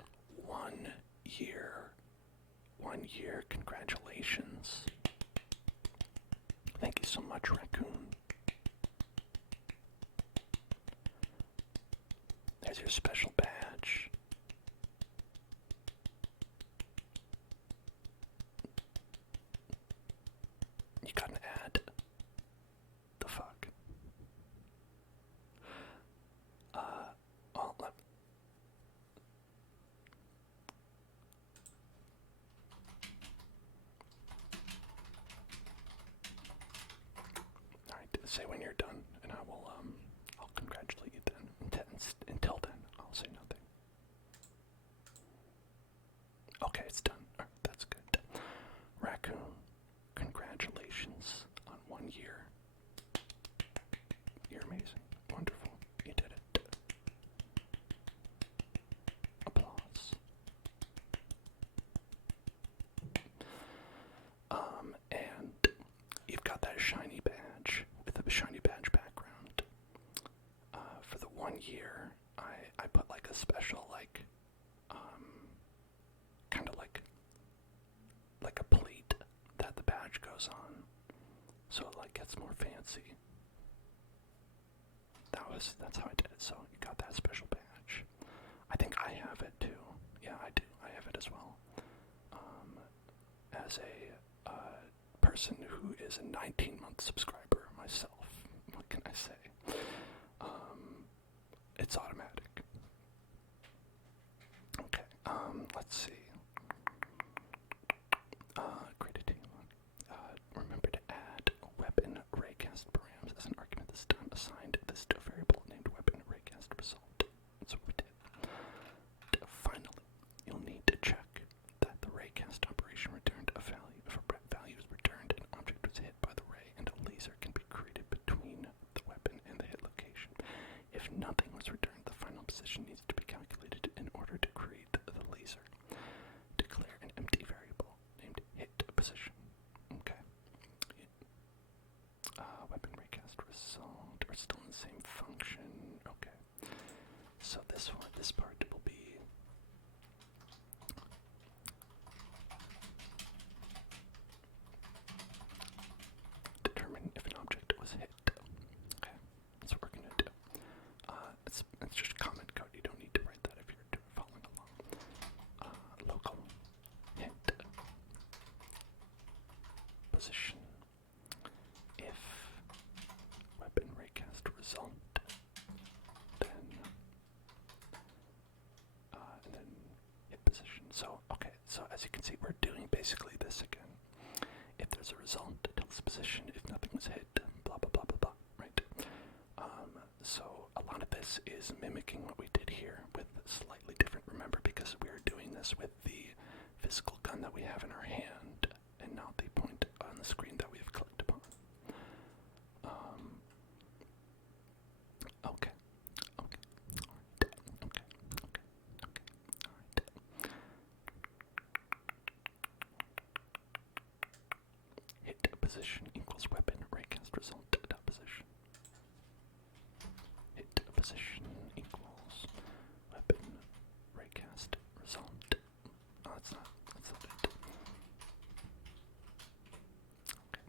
1 year. 1 year, congratulations. Thank you so much, Raccoon. There's your special badge. You got an ad. The fuck? Well, alright, say when you're done, and I'll congratulate you then. Until then, I'll say nothing. Okay, it's done. Alright, that's good. Raccoon, congratulations on 1 year. You're amazing. Wonderful. You did it. Applause. And you've got that shiny badge with a shiny badge background. For the 1 year, I put like a special kind of like a plate that the badge goes on, so it like gets more fancy. That's how I did it. So you got that special badge. I think I have it too. Yeah, I do. I have it as well. As a person who is a 19-month subscriber myself, what can I say? It's automatic. Okay. Let's see. Create a table. Remember to add weapon raycast params as an argument this time. Assigned this to a variable named weapon raycast result. That's what we did. Finally, you'll need to check that the raycast operation returned a value. If a value is returned, an object was hit by the ray, and a laser can be created between the weapon and the hit location. If nothing was returned, the final position needs to be calculated in order to create the laser. Declare an empty variable named hit position. Okay. Weapon raycast result. We're still in the same function. Okay. So this part will be determine if an object was hit. Okay. That's what we're gonna do. It's just comment code. You don't need to write that if you're following along. Local hit position. If weapon raycast result, then and then hit position. So okay. So as you can see, we're doing basically this again. If there's a result, tell its position. If nothing was hit, blah blah blah blah blah. Right. So a lot of this is mimicking what we did here with slightly different. Remember, because we are doing this with the physical gun that we have in our hand and not the point on the screen that we have clicked upon. Okay. Okay. Alright. Okay. Okay. Okay. Alright. Hit position equals weapon raycast result dot position. Hit position equals weapon raycast result. Oh, that's not it. Okay.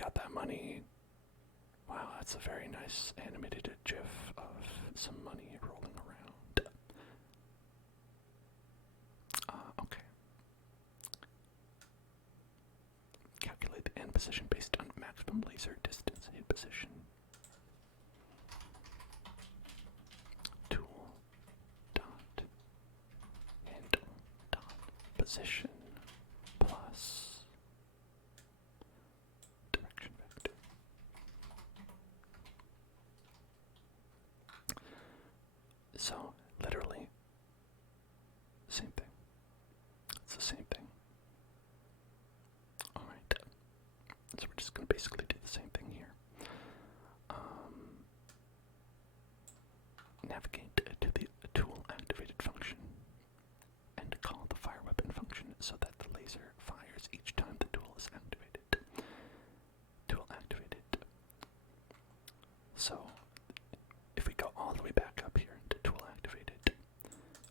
got that money. Wow, that's a very nice animated GIF of some money rolling around. Okay. Calculate the end position based on maximum laser distance hit position. Tool dot handle dot position plus direction vector. So, literally, same thing. It's the same thing. Alright. So we're just going to basically do the same thing here. Navigate to the tool activated function and call the fire weapon function so that the laser fires each time the tool is activated. Tool activated. So, if we go all the way back up here to tool activated,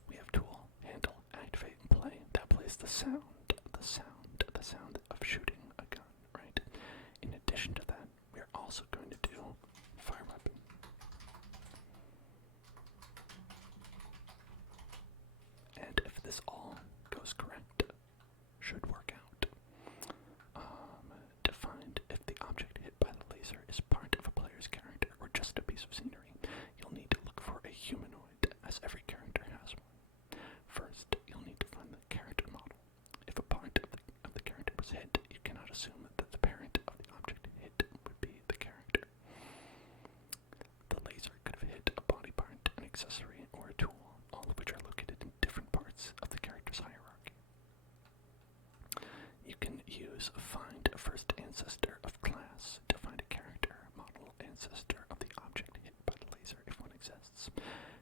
we have tool, handle, activate, and play. That plays the sound of shooting a gun, right? In addition to that, we're also going to do fire weapon. And if this all goes correct, should work out. To find if the object hit by the laser is part of a player's character or just a piece of scenery, you'll need to look for a humanoid, as every character has one. First, you'll need to find the character model. If a part of the character was hit, you cannot assume that the parent of the object hit would be the character. The laser could have hit a body part, an accessory, or a tool, all of which are located in different parts of the character's hierarchy. You can use find first ancestor of class to find a character model ancestor of the object hit by the laser if one exists.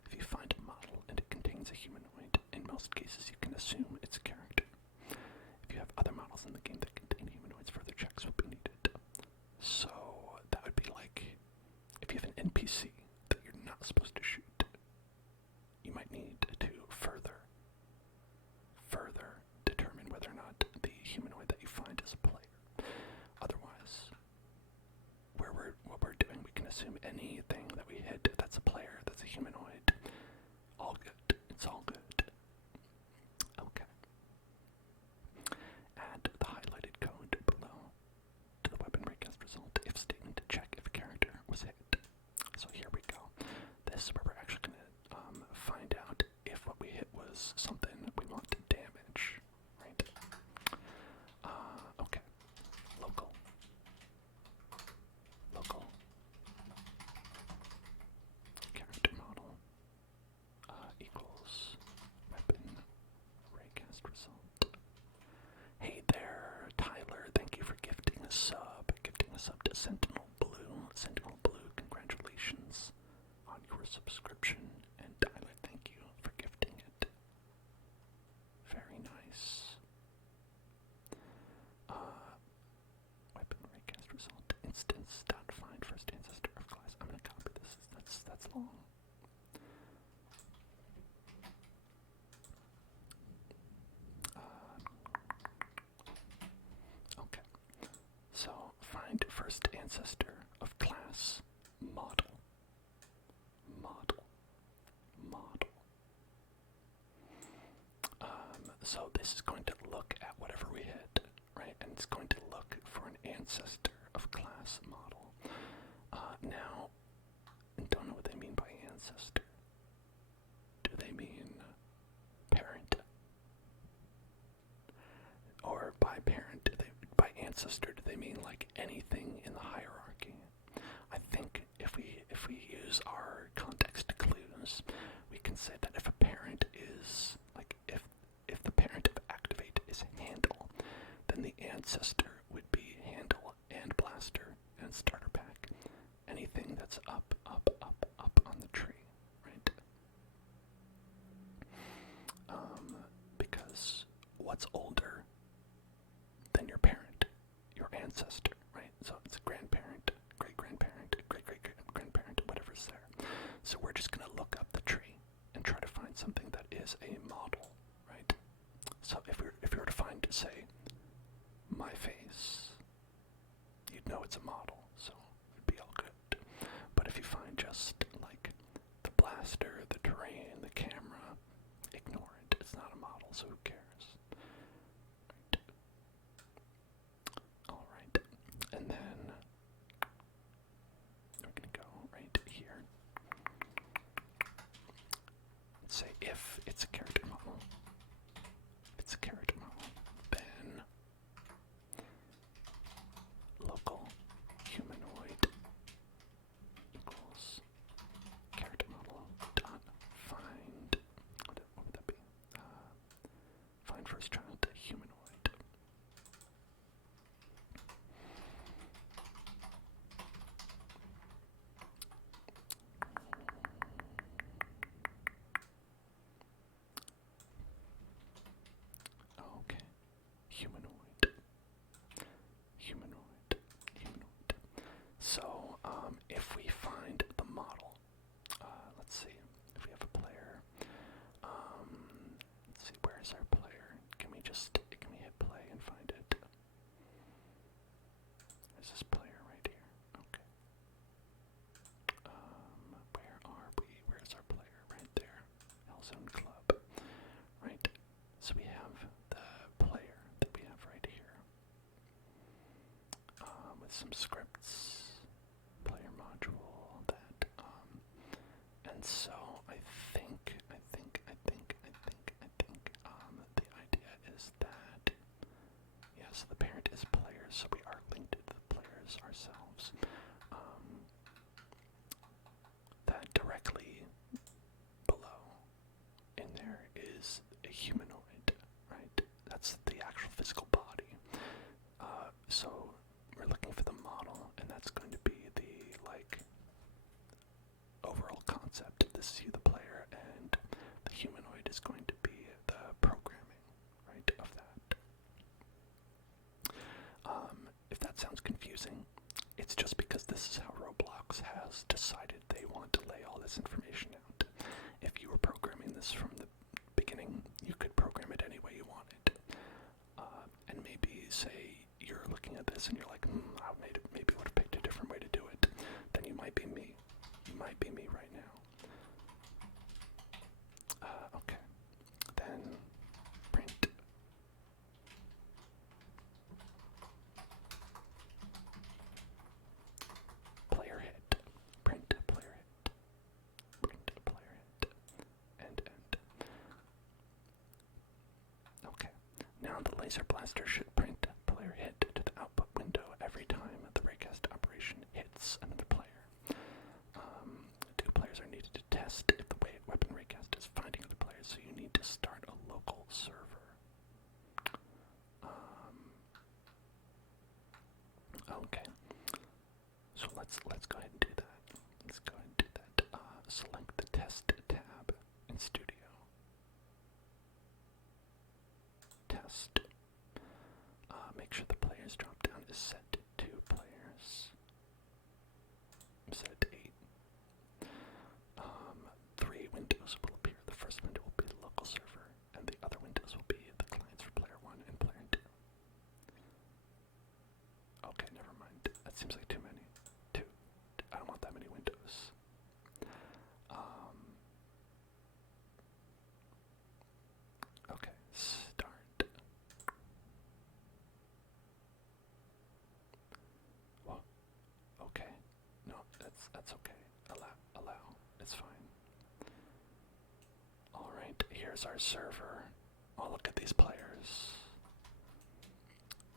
If you find a model and it contains a humanoid, in most cases you can assume it's a character. If you have other models in the game that contain humanoids, further checks will be needed. So that would be like if you have an NPC that you're not supposed to shoot, you might need to further determine whether or not the humanoid that you find is a player. Otherwise, what we're doing, we can assume anything that we hit that's a player, that's a humanoid. All good. It's all good. Okay. Add the highlighted code below to the weapon raycast result if statement to check if a character was hit. So here we go. This is where we're actually going to find out if what we hit was something we want to damage, right? Okay. Local character model equals weapon raycast result. Hey there, Tyler. Thank you for gifting a sub. Gifting a sub to Sentinel Blue. Sentinel Blue, congratulations on your subscription. And Tyler, thank you for gifting it. Very nice. Weapon raycast result. Instance dot find first ancestor of class. I'm gonna copy this. That's long. Okay. So find first ancestor of class model. So this is going to look at whatever we hit, right? And it's going to look for an ancestor of class model. Now, I don't know what they mean by ancestor. Do they mean parent? Or by parent, by ancestor, do they mean like anything in the hierarchy? I think if we use our context clues, we can say that if a parent is like if the parent of activate is handle, then the ancestor would be handle and blaster and starter pack. Anything that's up on the tree, right? Because what's older than your parent? Your ancestor, right? So it's a grandparent, great-grandparent, great-great-grandparent, whatever's there. So we're just going to look up the tree and try to find something that is a model, right? So if we were to find, say, my face, you'd know it's a model, so it'd be all good. But if you find just like the blaster, the terrain, the camera, ignore it. It's not a model, so who cares? Right. Alright, and then we're gonna go right here. Say if it's a character model. If it's a character model, then local humanoid equals character model dot find. What would that be? Find first child humanoid. Okay. Humanoid. So, if we find the model, let's see, if we have a player, let's see, where's our player? Can we hit play and find it? There's this player right here. Okay. Where are we? Where's our player? Right there. Hellzone Club. Right. So we have the player that we have right here. With some scripts, player module, that, and so I think, the idea is that, yes, the parent is players, so we are linked to the players ourselves. That directly below in there is a humanoid, right? That's the actual physical body. So we're looking for the model, and that's going to be the, like, overall concept. This is you, the player, and the humanoid is going to be the programming, right, of that. If that sounds confusing, it's just because this is how Roblox has decided they want to lay all this information out. If you were programming this from the beginning, you could program it any way you wanted. And maybe, say, you're looking at this and you're like, I maybe would have picked a different way to do it. Then you might be me. You might be me right now. Okay. Then print. Player hit. Print player hit. Print player hit. End. Okay. Now the laser blaster should print player hit to the output window every time the Raycast operation hits another player. Two players are needed to test if the weapon Raycast is finding other players, so you need to start a local server. Okay. So let's go ahead and do that. Select the test tab in Studio. Test. Make sure the players drop down is set to 2 players. Set it to 8. 3 windows will appear. The first window will be the local server, and the other windows will be the clients for player 1 and player 2. Okay, never mind. That seems like too many. 2. I don't want that many windows. Okay, start. Well, okay. No, that's okay. Allow. It's fine. Alright, here's our server. Oh, look at these players.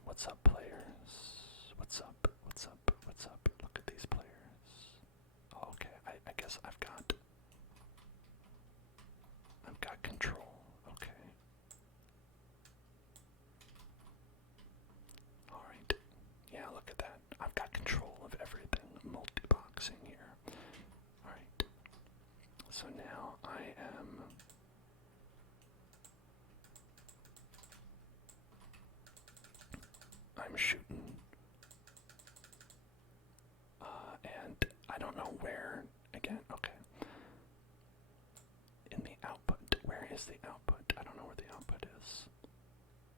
What's up, players? What's up? Look at these players. Oh, okay, I guess I've got control. Okay. Alright. Yeah, look at that. I've got control of everything. Multi-boxing here. Alright. So now I'm shooting. And I don't know where, again, okay. In the output, where is the output? I don't know where the output is.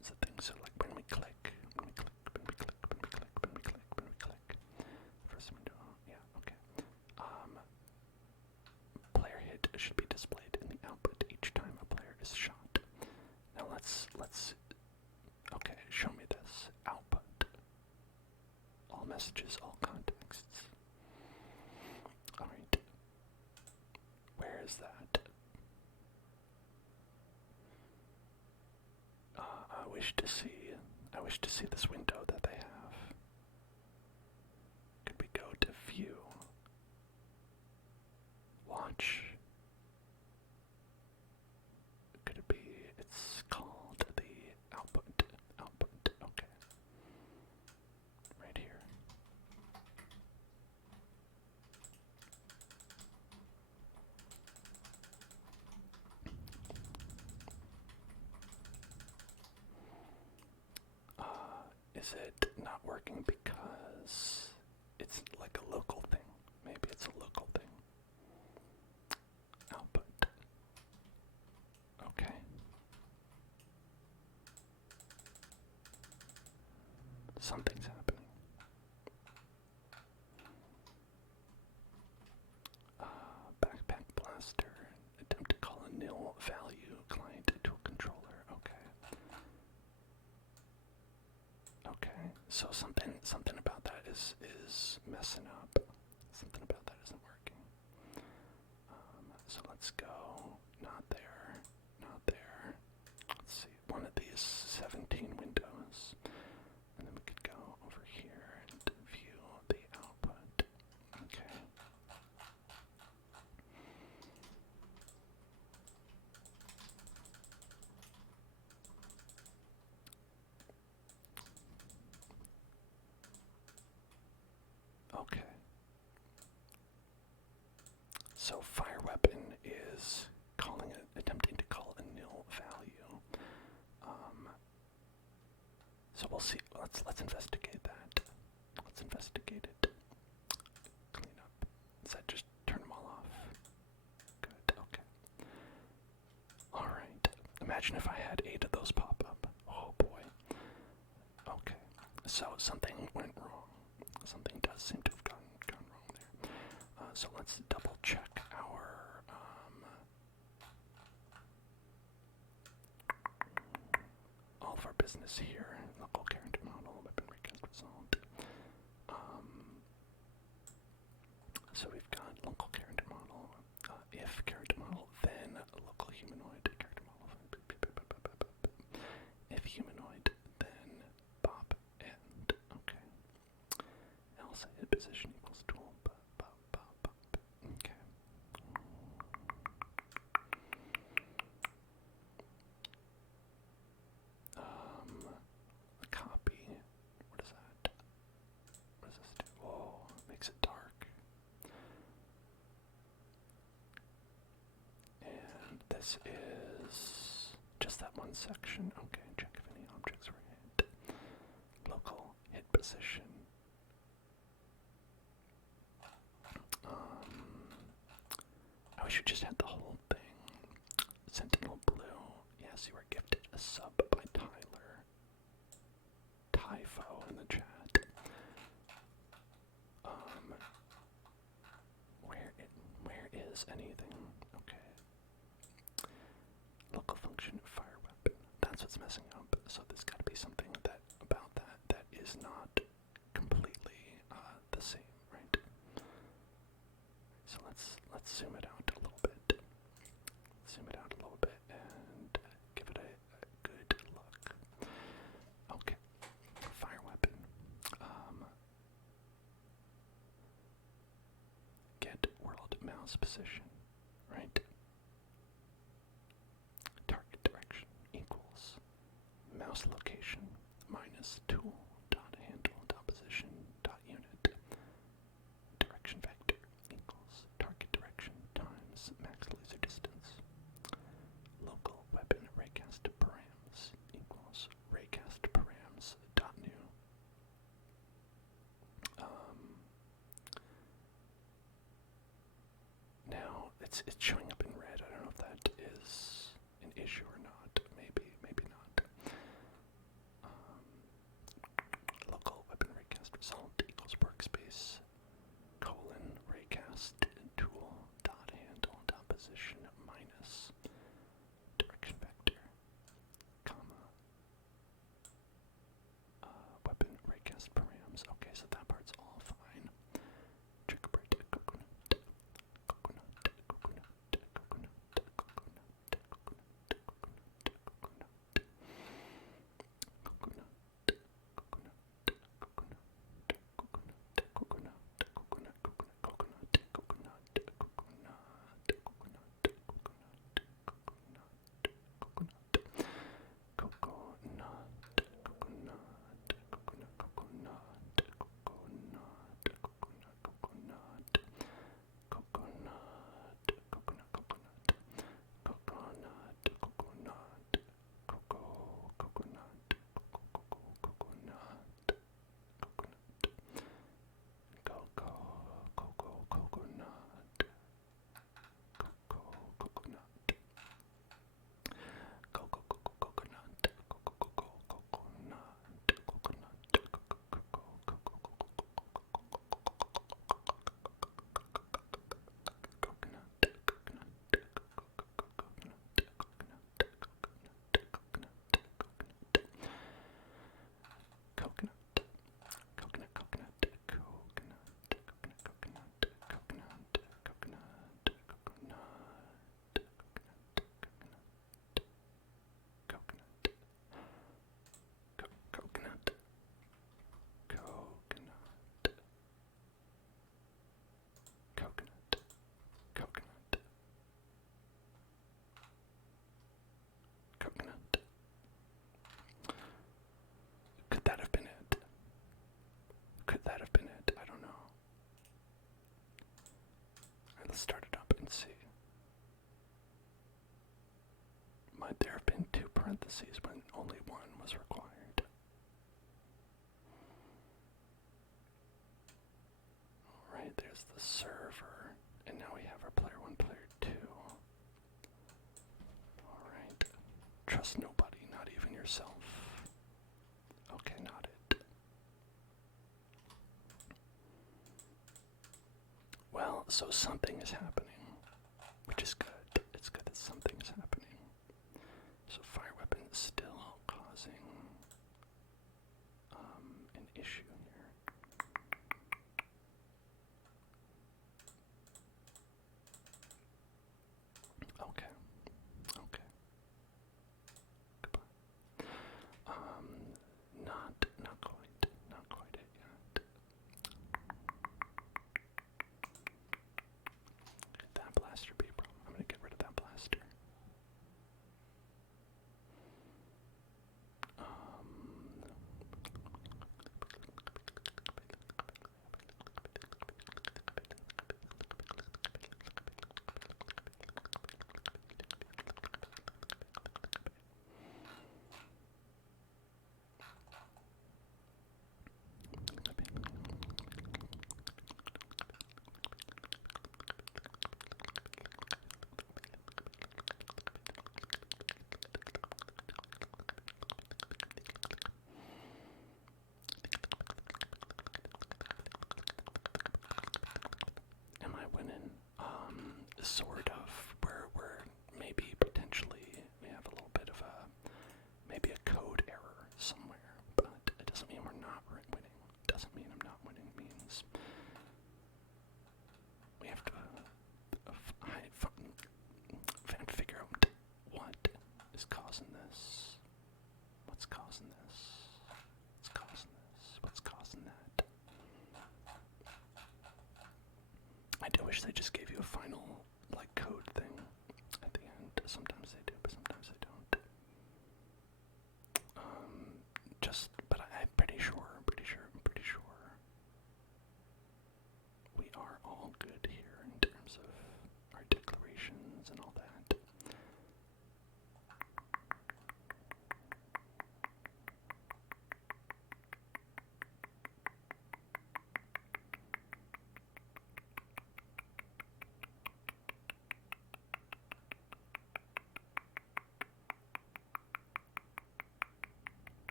It's the thing, so like when we click, wish to see this window that they have. Could we go to view? Watch. Could it be, it's called the output, okay. Right here. Is it not working because it's like a local thing? Maybe it's a local thing. Output. Okay. Something's happening. Backpack blaster. Attempt to call a nil value client to a controller. Okay. Okay. So something about that is messing up. Something about that isn't working. So let's go. Not there. Not there. Let's see. One of these 17 windows. And then we could go over here and view the output. Okay. Okay. So fire weapon is attempting to call a nil value. So we'll see. Let's investigate that. Let's investigate it. Clean up. Does that just turn them all off? Good. Okay. All right. Imagine if I had 8 of those pop up. Oh boy. Okay. So something went wrong. Something does seem to have gone wrong there. So let's double check our all of our business here. Local character model, weapon Raycast Result. So we've got local character model, if character model, then local humanoid character model. If humanoid, then pop end. Okay. Else hit position equals tool. Okay. Copy. What is that? What does this do? Whoa, it makes it dark. And this is just that one section. Okay, check if any objects were hit. Local hit position. I wish you just had the whole thing. Sentinel Blue. Yes, you were gifted a sub by Tyler. Typho in the chat. Where is anything? Okay. Local function fire weapon. That's what's messing up. So there's got to be something about that is not completely the same, right? So let's zoom it out a little bit. Zoom it out a little bit and give it a good look. Okay. Fire weapon. Get world mouse position, right? Target direction equals mouse location minus tool dot handle dot position dot unit. Direction vector equals target direction times max laser distance. Local weapon raycast params equals raycast params dot new. Now it's showing up in red. I don't know if that is an issue or not. Maybe not. Local weapon raycast result equals workspace colon raycast tool dot handle dot position minus direction vector comma weapon raycast params. Okay, so that part's all fine. Trigger bright coconut. Let's start it up and see. Might there have been 2 parentheses when only 1 was required? Alright, there's the server. And now we have our player 1, player 2. Alright. Trust nobody, not even yourself. Okay, not it. Well, so something is happening, which is good. It's good that something is happening. So fire weapon is still causing an issue here. Okay. Okay. Goodbye. Not quite it yet. That blaster be a problem. I'm gonna get rid of that blaster. Am I winning? Sort of. We're maybe potentially we have a little bit of maybe a code error somewhere, but it doesn't mean we're not winning. It doesn't mean I'm not winning. It means we have to figure out what is causing this. What's causing this? What's causing this? What's causing that? I do wish they just gave you a final, code thing at the end. Sometimes they do, but sometimes they don't. But I'm pretty sure we are all good here in terms of our declarations and all that.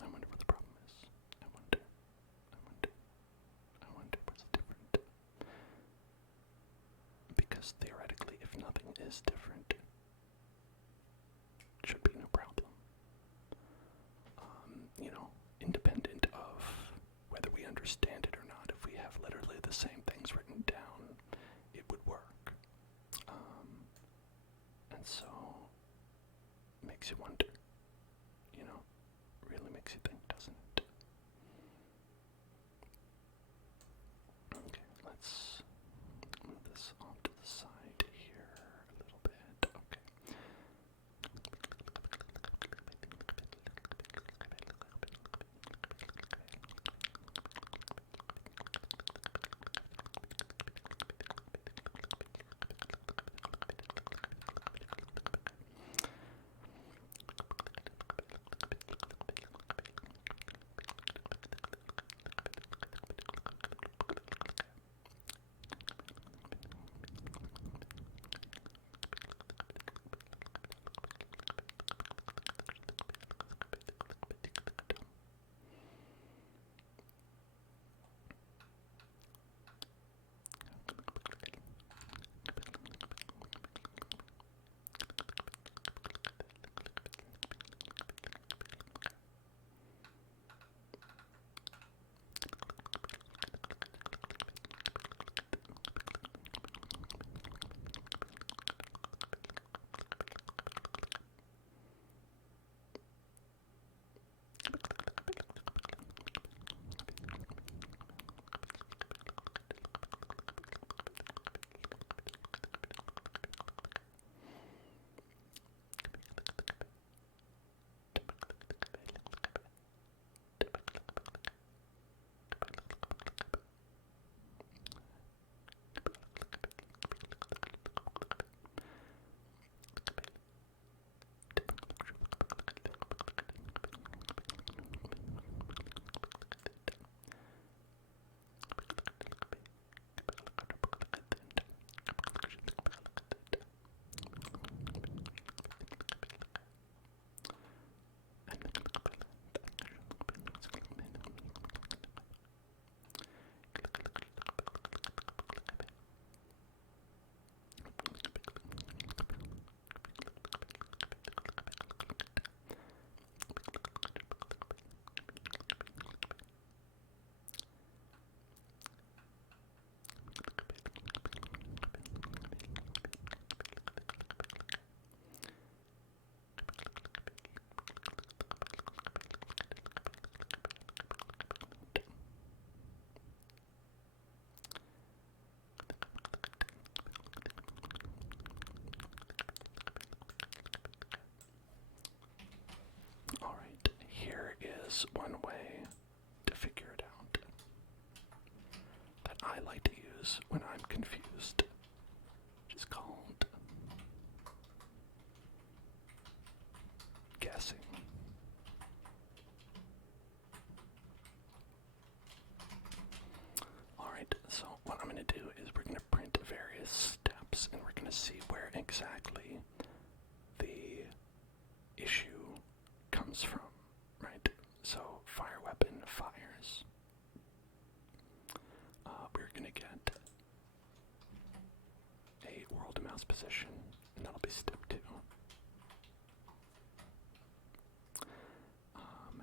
I wonder what the problem is. I wonder what's different. Because theoretically, if nothing is different, it should be no problem. Independent of whether we understand it or not, if we have literally the same things written down, it would work. And so, makes you wonder. Really makes you think, doesn't it? Okay, let's move this off to the side here a little bit. Okay. is one way to figure it out that I like to use when I'm confused, which is called guessing. Alright, so what I'm going to do is we're going to print various steps and we're going to see where exactly the issue comes from, right? So fire weapon fires. We're going to get a world mouse position, and that'll be step 2.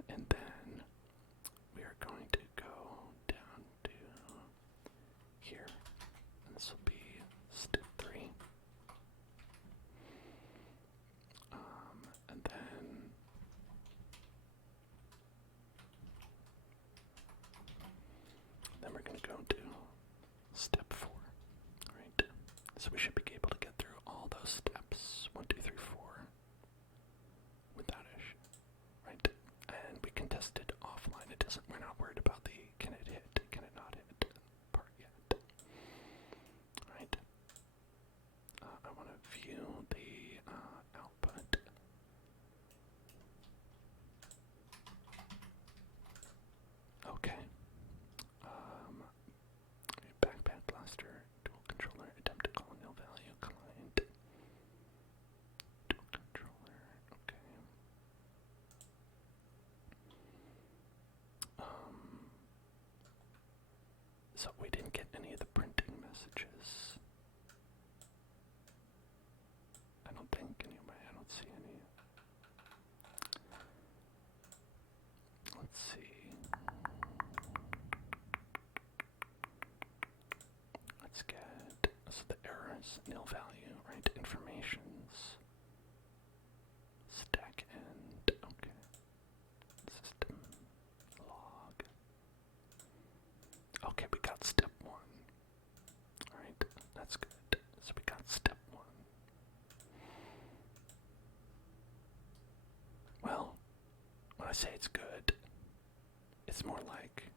And then we are going to go down to here, and this will be step 3. And then we're going to go to step 4, right? So we should be able to get through all those steps, 1, 2, 3, 4, without issue, right? And we can test it offline. It doesn't. We're not worried about the can it hit, can it not hit part yet, right? I want to view the output. Okay. Backpack blaster, dual controller, attempt to call nil value, client, dual controller, okay. So we didn't get any of the printing messages. I don't think, anyway, I don't see any. Let's see. Let's get, so the errors, nil value, right? Informations. Stack end, okay. System log. Okay, we got step 1. Alright, that's good. So we got step 1. Well, when I say it's good, it's more like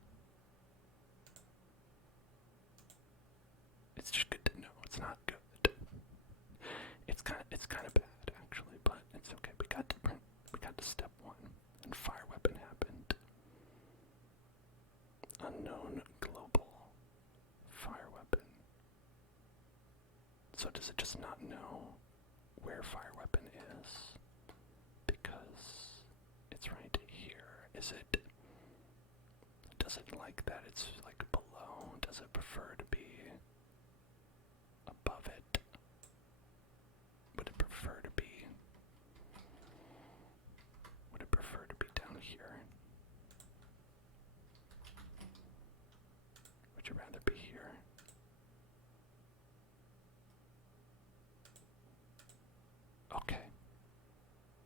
it's just good to know. It's not good. It's kind of bad actually, but it's okay. We got to step 1, and fire weapon happened. Unknown global fire weapon. So does it just not know where fire weapon is? Because it's right here. Does it like that it's like below? Does it prefer to be above it? Would it prefer to be down here? Would you rather be here? Okay.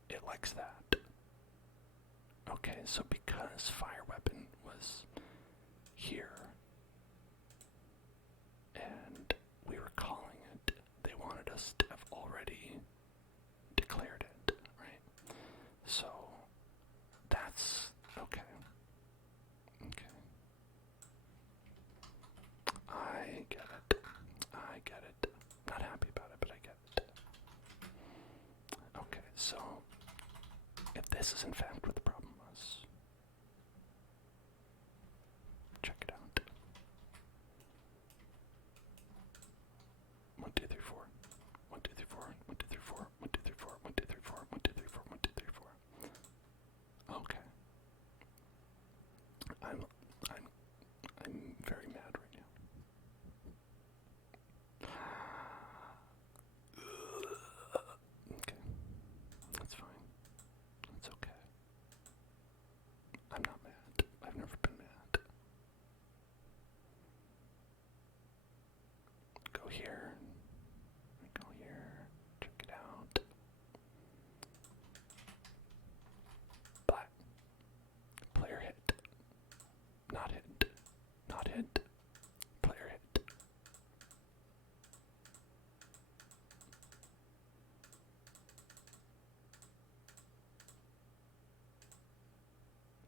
It likes that. Okay, so because fire weapon was here and we were calling it, they wanted us to have already declared it, right? So that's okay. Okay. I get it. Not happy about it, but I get it. Okay, so if this is in fact what the problem was, check it out. 1, 2, 3, 4. 1, 2, 3, 4. 1, 2, 3, 4. 1, 2, 3, 4. 1, 2, 3, 4. 1, 2, 3, 4. 1, 2, 3, 4. Okay. I'm very mad right now. Okay. That's fine. That's okay.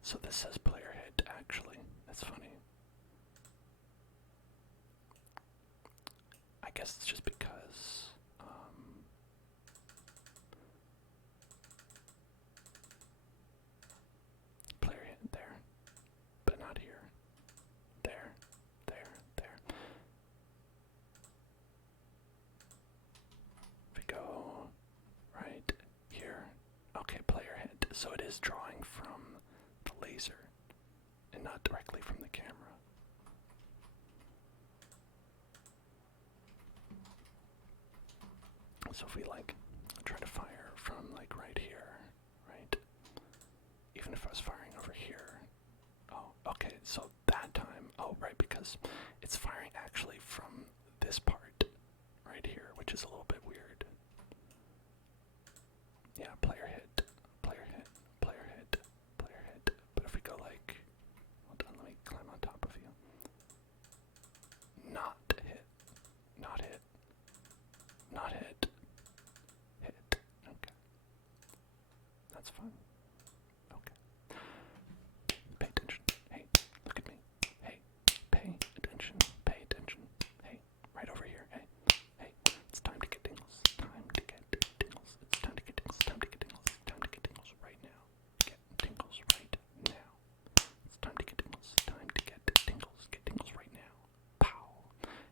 So this says player head, actually. That's funny. I guess it's just because, player head there, but not here. There, there, there. If we go right here. Okay, player head. So it is drawing from the laser and not directly from the camera. So if we like try to fire from like right here, right? Even if I was firing over here. Oh, okay, so that time, oh right, because it's firing actually from this part right here, which is a little bit weird. Yeah, player hit, player hit, player hit, player hit. But if we go like, hold on, let me climb on top of you. Not hit, not hit, not hit, hit. Okay. That's fine. Okay. Pay attention. Hey, look at me. Hey, pay attention. Pay attention. Hey, right over here. Hey, hey. It's time to get tingles. Time to get tingles. It's time to get tingles. Time to get tingles. Time to get tingles right now. Get tingles right now. It's time to get tingles. Time to get tingles. Get tingles right now. Pow.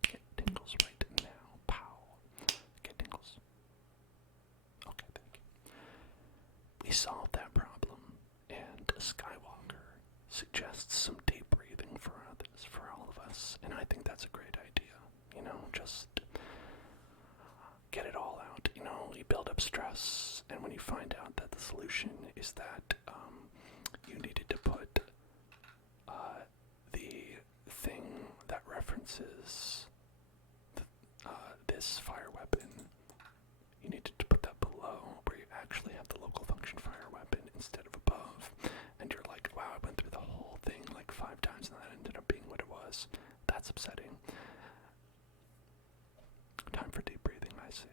Get tingles right now. Pow. Get tingles. Okay, thank you. We solved that problem, and Skywalker suggests some deep breathing for others, for all of us, and I think that's a great idea. You know, just get it all out. You know, you build up stress, and when you find out that the solution is that you needed to put the thing that references this fire weapon, you needed to put that below where you actually have the local function fire weapon instead of above, and you're like, wow, I went through the whole thing like 5 times and that ended up being what it was. That's upsetting. Time for deep breathing, I see.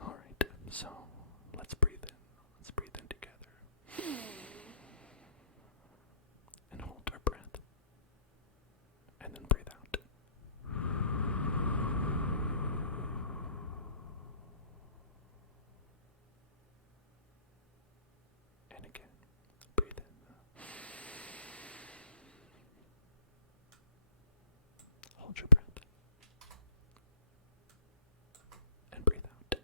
Alright, so let's breathe in. Let's breathe in together. And hold our breath. And then breathe out. And again, breathe in. Hold your breath. And breathe out.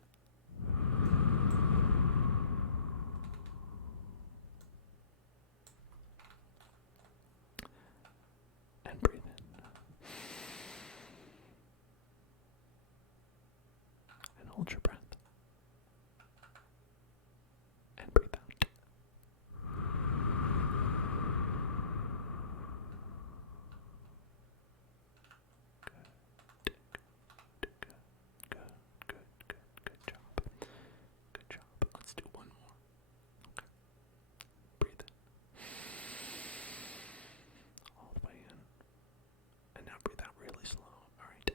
And breathe in. And hold your breath. And breathe out. Good job. Good job. Let's do one more. Okay. Breathe in. All the way in. And now breathe out really slow. Alright.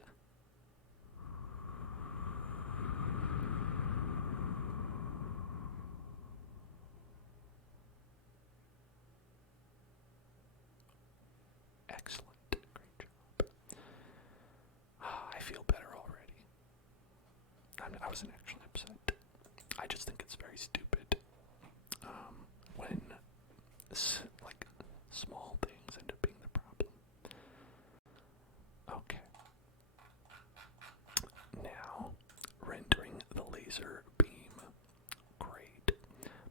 Excellent. Great job. I feel better already. I wasn't actually upset. I just think it's very stupid when like small things end up being the problem. Okay. Now, rendering the laser beam. Great.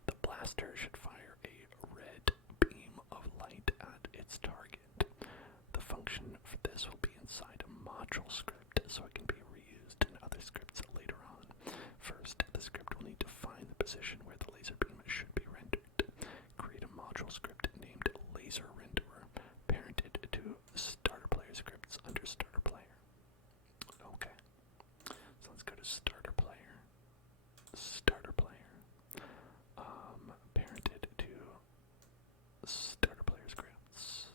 The blaster should fire a red beam of light at its target. The function for this will be inside a module script, so it can be reused in other scripts later on. First, the script will need to find the position where the laser beam should be rendered. Create a module script named Laser Renderer, parented to starter player scripts under starter player. Okay, so let's go to starter player. Starter player. Parented to starter player scripts.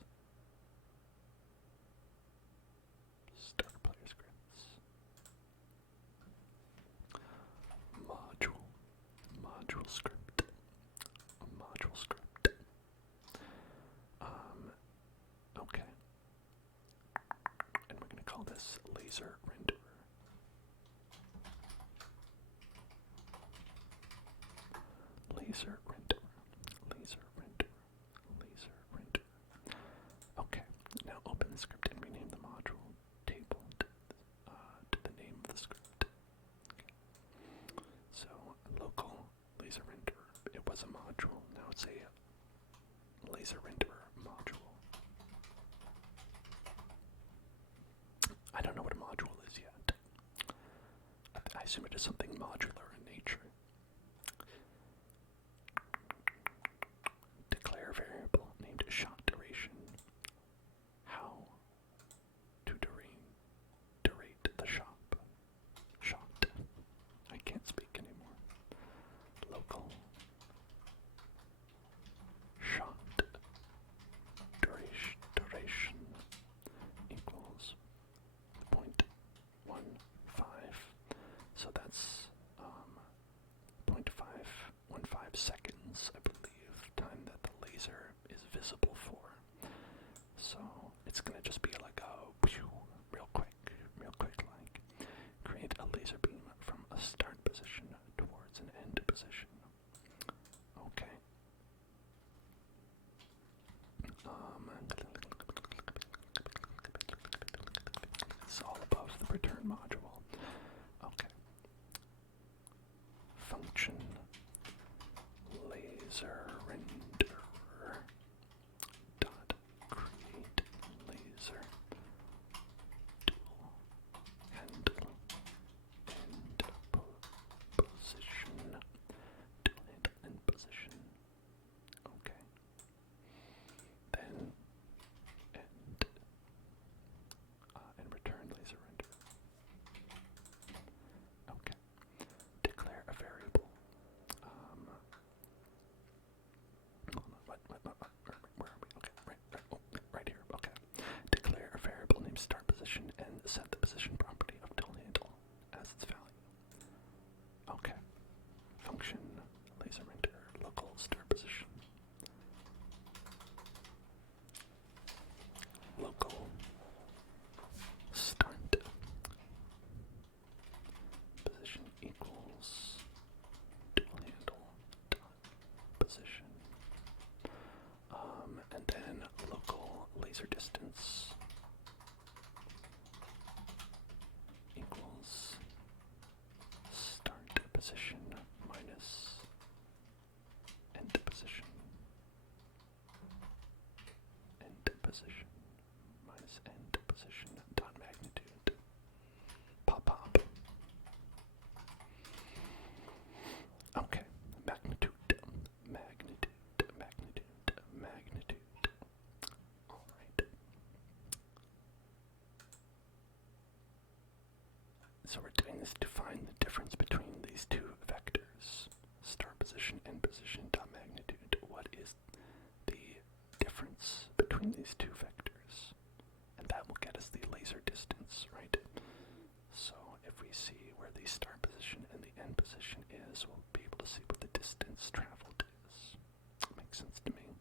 Starter player scripts. Module script. Module script. laser renderer, laser renderer, laser renderer. Okay, now open the script and rename the module table to the name of the script. Okay. So, local laser renderer. It was a module, now it's a laser renderer module. I don't know what a module is yet. I assume it is something modular in nature. Declare a variable named shot duration. How to durate the shot. I can't speak anymore. Local shot duration equals 0.15. So that's 0.515 seconds, I believe, time that the laser is visible for. So it's gonna just be like a real quick like create a laser beam from a start position towards an end position. Okay. It's all above the return module. Okay. Function laser renderer dot create laser tool handle and position tool handle and position. Okay. Then and return laser render. Okay. Declare a variable. Where are we? Okay, right here. Okay. Declare a variable named start position and set the position property of tool handle as its value. Okay. Function laser render local start position. Local start position equals tool handle dot position. And then local laser distance equals start position minus end position. End position minus end position dot magnitude. Pop. Okay, magnitude. Alright. So we're doing this to find the difference between these two vectors. Start position, end position, dot magnitude. What is the difference between these two vectors? And that will get us the laser distance, right? So if we see where the start position and the end position is, we'll be able to see what the distance traveled is. Makes sense to me.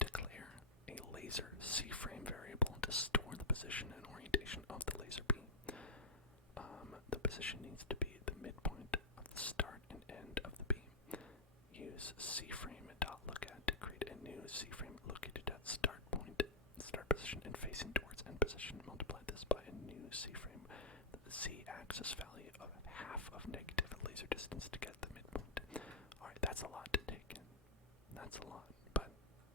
Declare a laser C-frame variable to store the position and orientation of the laser beam. The position needs to be the midpoint of the start and end of the beam. Use C-frame.lookat to create a new C-frame located at start point, start position, and facing towards end position. Multiply this by a new C-frame, the Z-axis value of half of negative laser distance to get the midpoint. Alright, that's a lot to take in. That's a lot, but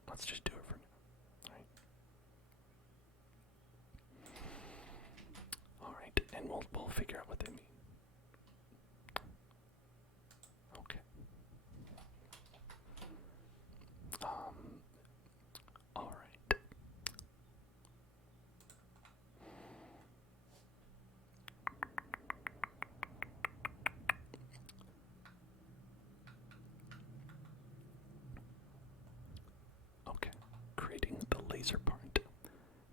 let's just do it for now. Alright, and we'll figure out what they mean. Okay. Alright. Okay, creating the laser part.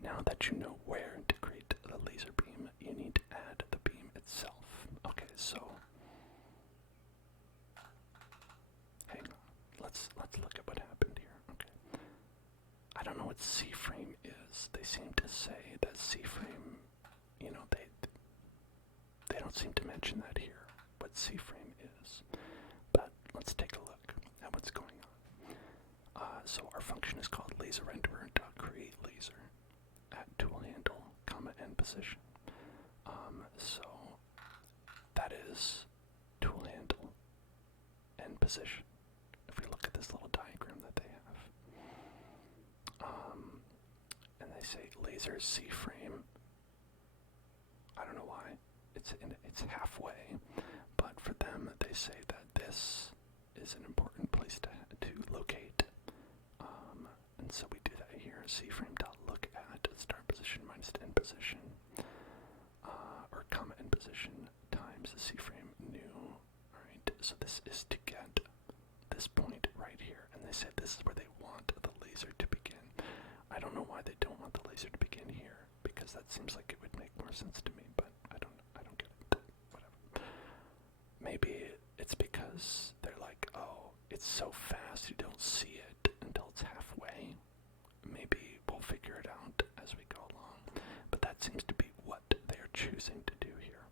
Now that you know where to create the laser beam, you need to add the beam itself. Okay, so hang on. Let's look at what happened here. Okay. I don't know what C-frame is. They seem to say that C-frame, they don't seem to mention that here. C-frame is. But let's take a look at what's going on. So our function is called laserRenderer.createLaser at tool handle, comma, and position. So that is tool handle and position. If we look at this little diagram that they have, and they say laser C-frame. I don't know why it's halfway, but for them they say that this is an important place to locate. And so we do that here. C-frame.look at start position minus end position, or comma end position times the C-frame new. Alright, so this is to get this point right here, and they said this is where they want the laser to begin. I don't know why they don't want the laser to begin here, because that seems like it would make more sense to me, but I don't get it. Whatever. Maybe it's because they're like, oh, it's so fast you don't see it until it's halfway. Maybe we'll figure it out as we go along. But that seems to be what they are choosing to do here,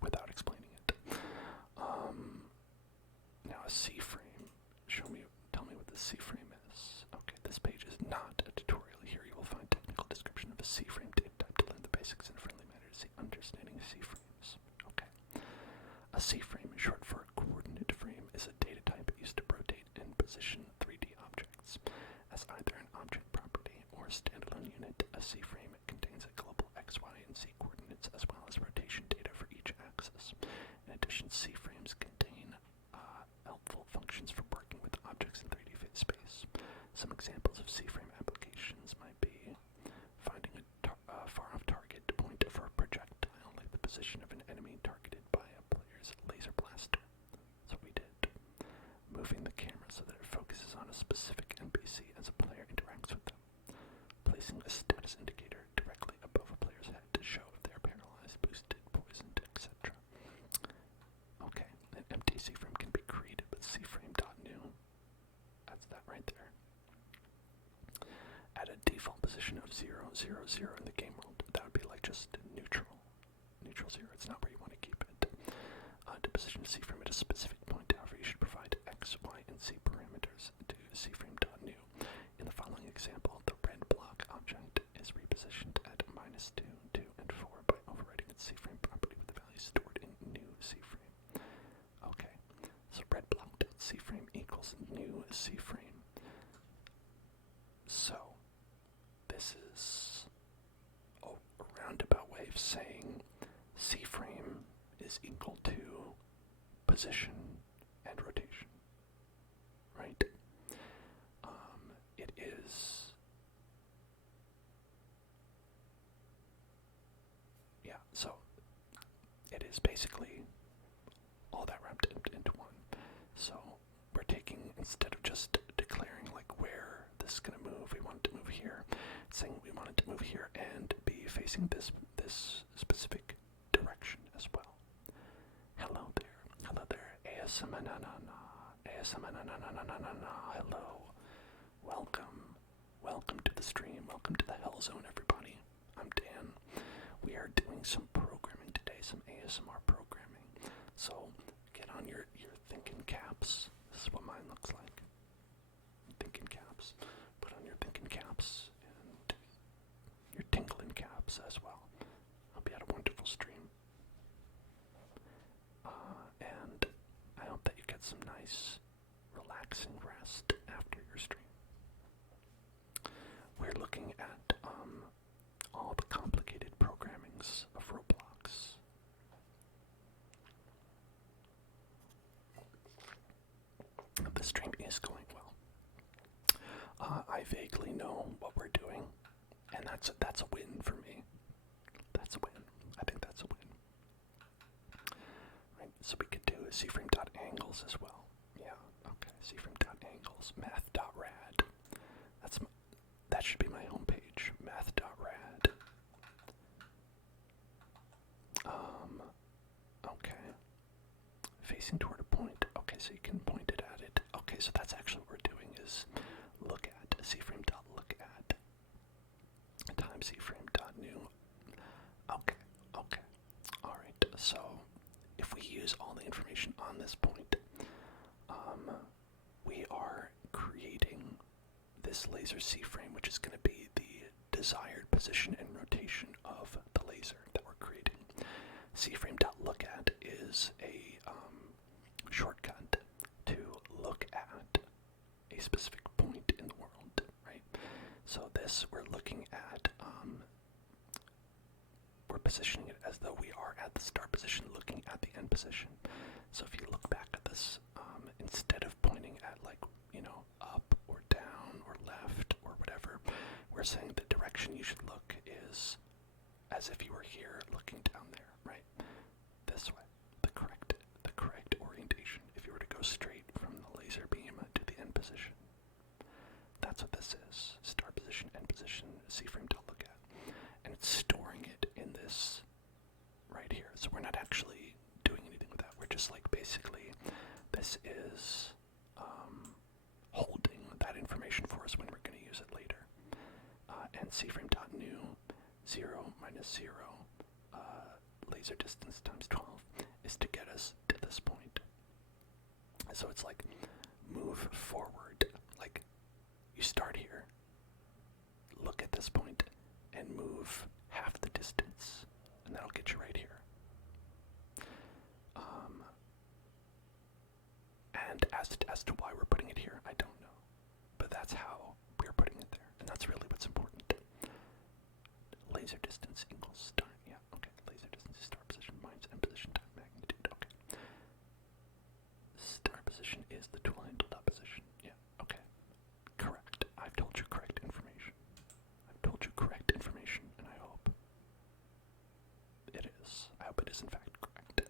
without explaining it. Now a C-frame. Tell me what the C-frame is. Okay, this page is not a tutorial. Here you will find technical description of a C-frame data type to learn the basics in a friendly manner to see understanding C-frames. Okay. A C-frame, short for a coordinate frame, is a data type used to rotate and position 3D objects. As either an object property or a standalone unit, a C-frame contains a global X, Y, and Z coordinates as well as rotation data for each axis. In addition, C-frames contain helpful functions for working with objects in 3D space. Some examples of C-frame applications might be finding a far-off target point for a projectile, like the position of an enemy targeted by a player's laser blaster. That's what we did. Moving the camera so that it focuses on a specific NPC as a player interacts with them. Placing a status indicator directly above a player's head to show if they are paralyzed, boosted, poisoned, etc. Okay, an empty C-frame can be created with C-frame.new. That's that right there. At a default position of 0, 0, 0 in the game world, that would be like just neutral. Neutral 0, it's not where you want to keep it. To position a C-frame at a specific point, however, you should provide X, Y, and Z parameters to C-frame.new. In the following example, the red block object is repositioned at -2, 2, and 4 by overwriting its C-frame property with the values stored in new C-frame. Okay, so red block.C-frame equals new C-frame. So, this is a roundabout way of saying C-frame is equal to position and rotation, right? It is, yeah, so it is basically all that wrapped into one. So we're taking, instead of just declaring like where this is going to move, we want it to move here, saying we want it to move here and be facing this specific direction as well. Hello there, ASMNNNNA, hello, welcome to the stream, welcome to the Hell Zone, everybody. I'm Dan. We are doing some programming today, some ASMR programming. So get on your thinking caps. This is what mine looks like. Thinking caps. Put on your thinking caps and your tingling caps as well. Hope you had a wonderful stream. And I hope that you get some nice, relaxing rest after your stream. We're looking at all the complicated programmings of Roblox. The stream is going well. I vaguely know what we're doing, and that's a win for me. That's a win. I think that's a win. Right, so we could do C-frame.angles as well. Yeah, okay, C-frame.angles, math.rad. That should be my homepage, math.rad. Okay. Facing toward a point. Okay, so you can point it at it. Okay, so that's actually what we're doing is look at C-frame.look at times C-frame.new. Okay. Alright, so if we use all the information on this point, we are creating this laser C-frame, which is going to be the desired position and rotation of the laser that we're creating. C-frame.lookAt is a shortcut to look at a specific point in the world, right? So this, we're looking at, we're positioning it as though we are at the start position, looking at the end position. So if you look back at this, instead of pointing at, like, you know, up or down or left or whatever, we're saying the direction you should look is as if you were here looking down there, right? This way, the correct orientation. If you were to go straight from the laser beam to the end position, that's what this is. Start position, end position, C-frame.lookAt, and it's storing it in this right here. So we're not actually doing anything with that. We're just like basically, this is holding that information for us when we're going to use it later. And C-frame.new 0 minus 0 laser distance times 12 is to get us to this point. So it's like move forward, like you start here, look at this point, and move half the distance, and that'll get you right here. And as to why we're putting it here, I don't know, but that's how we're putting it there, and that's really what's important. Laser distance equals start. Yeah, okay. Laser distance is start position minus end position times magnitude. Okay. Start position is the tool handle dot position. Yeah, okay. Correct. I've told you correct information. I've told you correct information, and I hope it is. I hope it is in fact correct.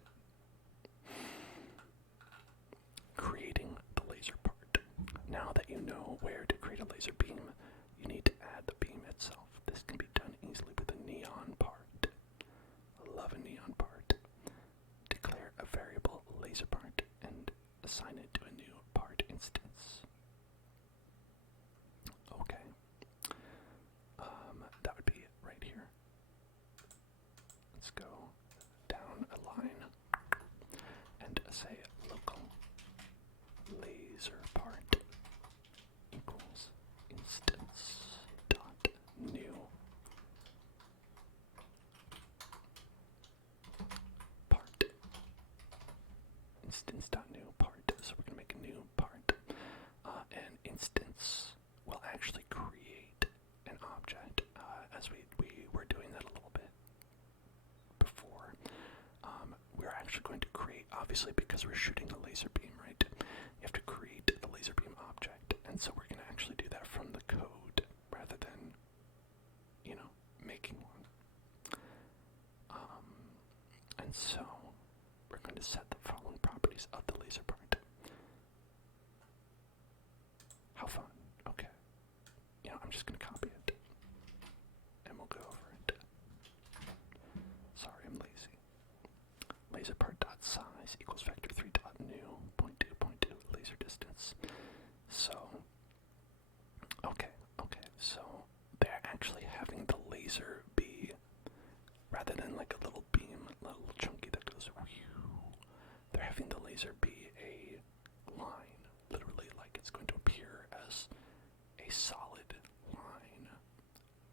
Creating the laser part. Now that you know where to create a laser beam, you need to add the beam itself. This can be done easily with a neon part. I love a neon part. Declare a variable laser part and assign it to a new part instance. Okay. That would be right here. Let's go down a line and say local laser part equals instance dot new part. Instance dot new part. So we're gonna make a new part. And instance will actually create an object, as we were doing that a little bit before. We're actually going to create, obviously because we're shooting a laser beam, right? You have to create the laser beam object, and so we're going to actually do that from the code rather than, you know, making one. And so we're going to set the following properties of the laser part. How fun. Okay. You know, I'm just going to copy it, and we'll go over it. Sorry, I'm lazy. Laser part dot size equals vector 3 dot new 0.2 laser distance. So, okay, so they're actually having the laser be, rather than like a little beam, a little chunky that goes whew, they're having the laser be a line, literally, like it's going to appear as a solid line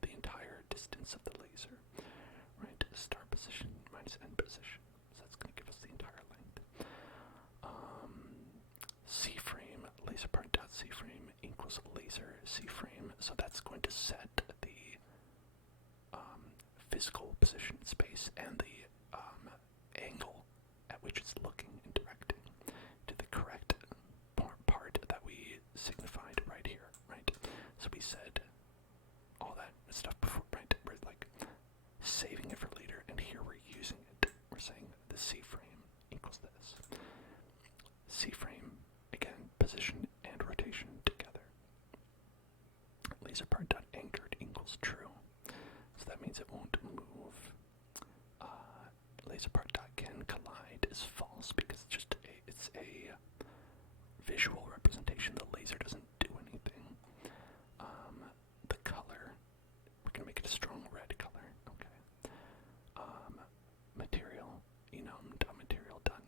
the entire distance of the laser, right? Start position minus end position. So that's going to give us the entire length. C-frame, laser part dot C-frame equals laser C-frame. So that's going to set the physical position in space and the angle at which it's looking and directing to the correct part that we signified right here, right? So we said all that stuff before, right? We're like saving it for later, and here we're using it. We're saying the C-frame equals this. C-frame, again, position and rotation together. Laser part dot anchored equals true. So that means it won't move. Laser part dot can collide is false because it's a visual representation. The laser doesn't do anything. The color, we're gonna make it a strong red color. Okay. Material enum dot material dot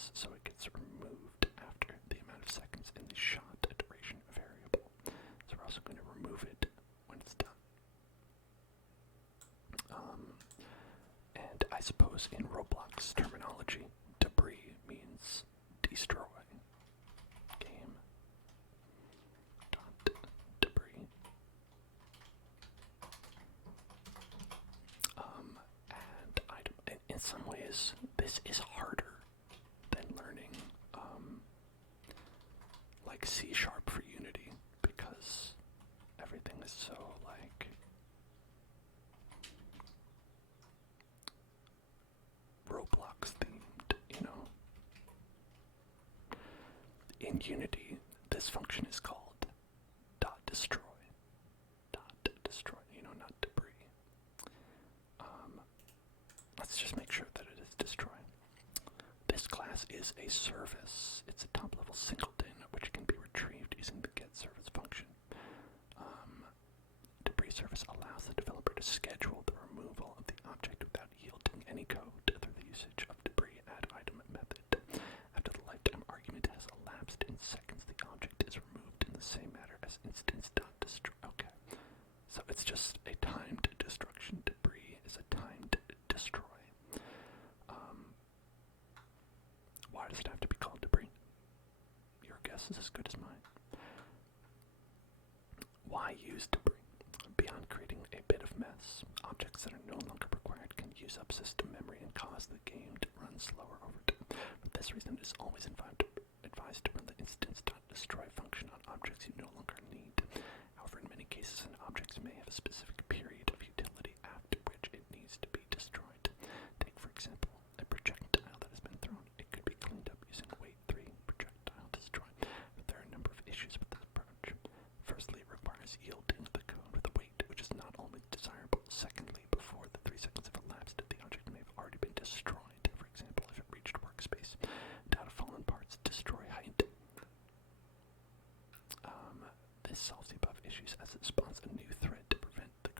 this, so it gets removed after the amount of seconds in the shot duration variable. So we're also going to remove it when it's done. And I suppose in Roblox terminology, debris means destroy. Game dot debris. And item. In some ways, this is harder than learning like C# for Unity, because everything is so like Roblox themed, you know. In Unity, this function is called .destroy. .destroy, you know, not debris. Let's just make sure that it is destroy. This class is a service. It's a top-level singleton, which can be retrieved using the getService function. Debris service allows the developer to schedule the removal of the object without yielding any code through the usage of debris add item method. After the lifetime argument has elapsed in seconds, the object is removed in the same manner as instance.destroy. Okay, so it's just a timed destruction. Debris is a timed destroy. Why does it have to be called debris? Your guess is as good as mine. Why use debris? Beyond creating a bit of mess, objects that are no longer required can use up system memory and cause the game to run slower over time. For this reason, it is always advised to run the instance.destroy function on objects you no longer need. However, in many cases, an object may have a specific period of utility after which it needs to be destroyed. Take, for example, a projectile that has been thrown. It could be cleaned up using wait3 projectile destroy. But there are a number of issues with this approach. Firstly, it requires yielding the code with a wait, which is not only desirable. Secondly, before the 3 seconds have elapsed, the object may have already been destroyed. For example, if it reached workspace. Data fallen parts destroy height. This solves the above issues as it spawns a new thread to prevent the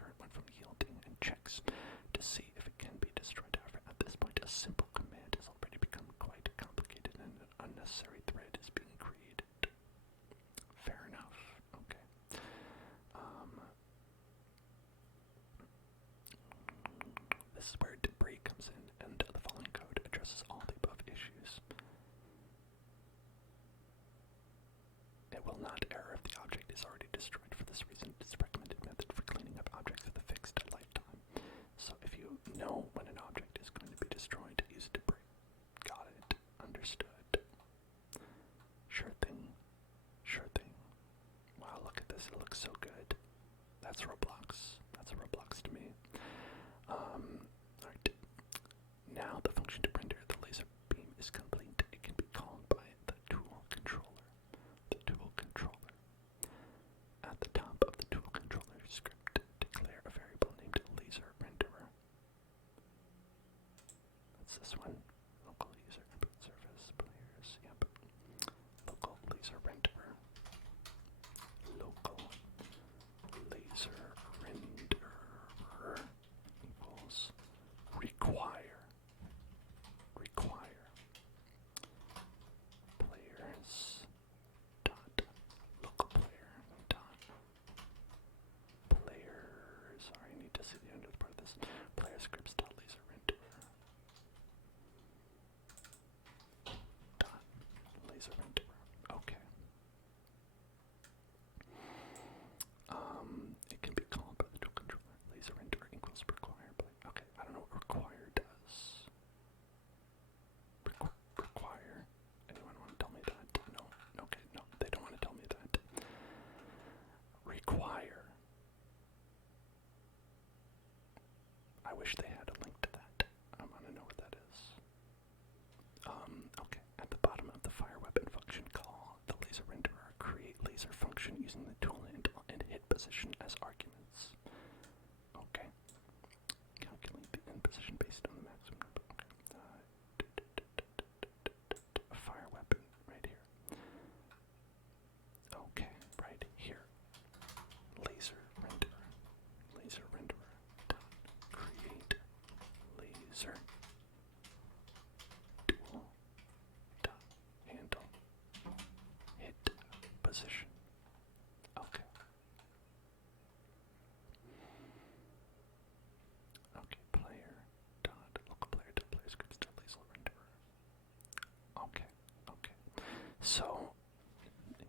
So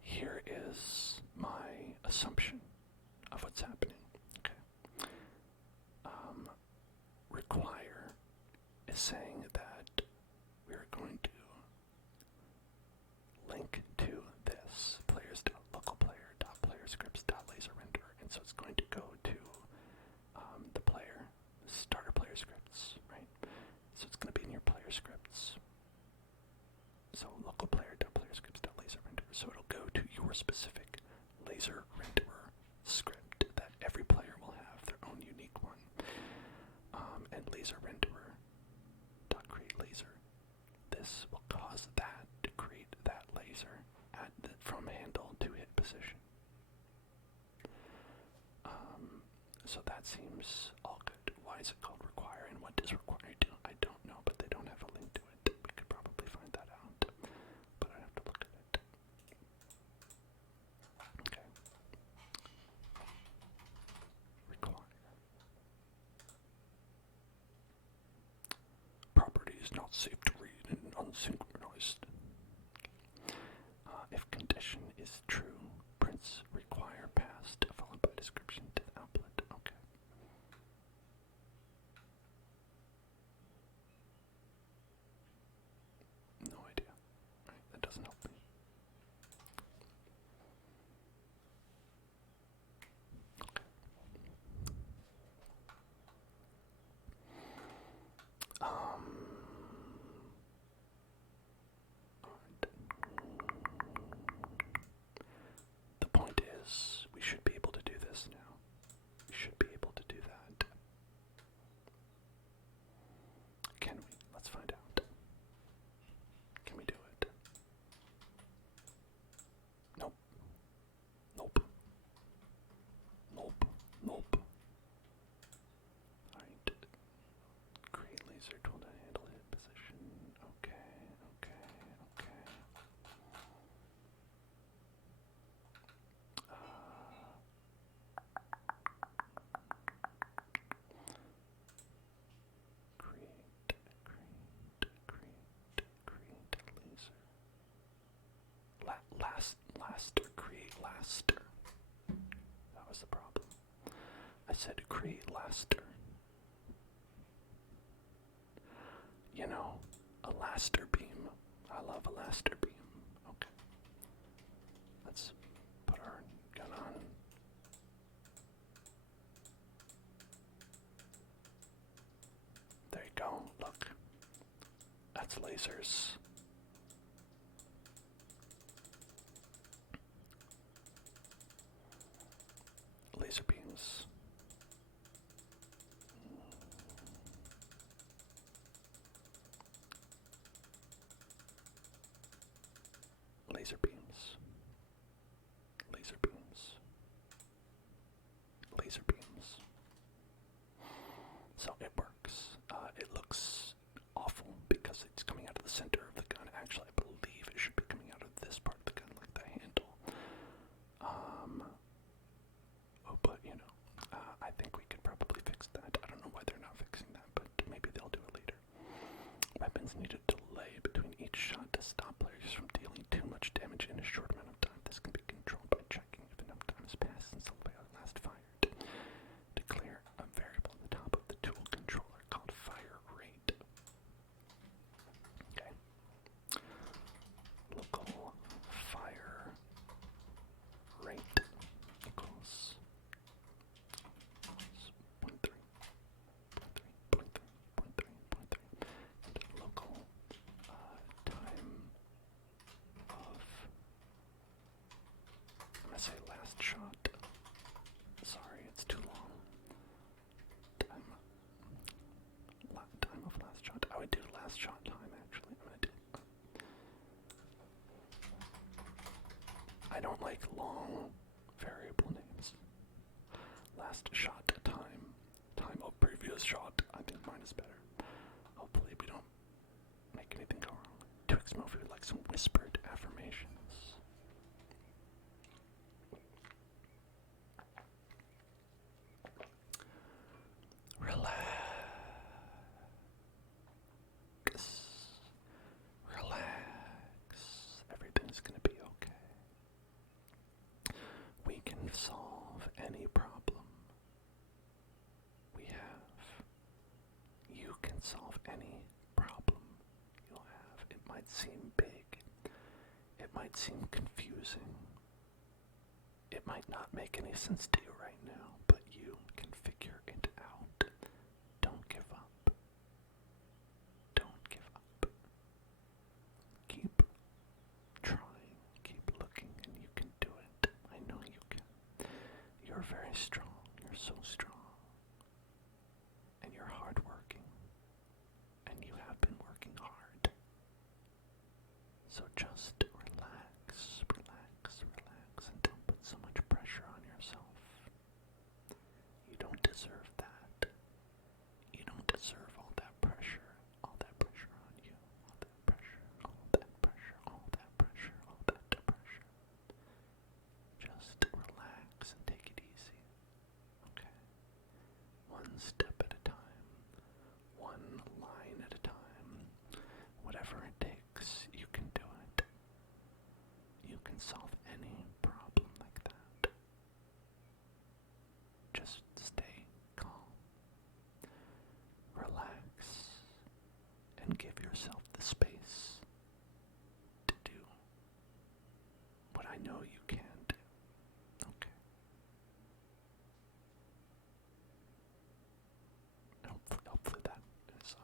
here is my assumption of what's happening. Okay. Require is saying that we're going to link to this players.localplayer.playerscripts.laserrenderer, and so it's going to go to the starter player scripts, right? So it's going to be in your player scripts. So localplayer.playerscripts.laserrenderer. So it'll go to your specific laser renderer script that every player will have their own unique one. And laser renderer create laser. This will cause that to create that laser from handle to hit position. So that seems all good. Why is it called require, and what does require do? I don't know, but they don't have a link to it. We could probably find that out, but I'd have to look at it. Okay. Require. Properties not safe to read and unsynchronized. If condition is true, prints require past followed by description to the output. Okay. No idea. Right, that doesn't help me. Okay. The point is, we should be able to do this now. We should be able to do that. Can we? Let's find out. Can we do it? Nope. Nope. Nope. Nope. Alright. Create laser tool to handle hit position. Okay, okay, okay. Create laser. Create laster. That was the problem. I said create laster. You know, a laster beam. I love a laster beam. Okay. Let's put our gun on. There you go. Look. That's lasers. Laser beams. Laser beams. Laser beams. Laser beams. So it works. It looks awful because it's coming out of the center of the gun. Actually, I believe it should be coming out of this part of the gun, like the handle. But you know, I think we could probably fix that. I don't know why they're not fixing that, but maybe they'll do it later. Weapons need a delay between each shot to stop players from dealing too much damage in a short amount of time. This can be controlled by checking if enough time has passed since the player last fired. Declare a variable at the top of the tool controller called fire rate. Okay. Local fire rate equals 0.3, and local time of, I'm going to say last shot. Sorry, it's too long. Time of last shot. I would do last shot time, actually. I'm going to do. I don't like long variable names. Last shot time. Time of previous shot. I think mine is better. Hopefully we don't make anything go wrong. Twix Mofi would like some whispered affirmations. Relax. Relax. Everything's gonna seem big. It might seem confusing. It might not make any sense to you right now, but you can figure it out. Don't give up. Don't give up. Keep trying, keep looking, and you can do it. I know you can. You're very strong. You're so strong. And you're hardworking. And you have been working hard. So just relax, relax, relax, and don't put so much pressure on yourself. You don't deserve that. You don't deserve all that pressure on you, all that pressure, all that pressure, all that pressure, all that pressure. Just relax and take it easy, okay? One step at a time, one line at a time. Whatever it takes, you can do it. You can solve any problem like that. Just stay calm, relax, and give yourself the space to do what I know you can do. Okay. Hopefully that is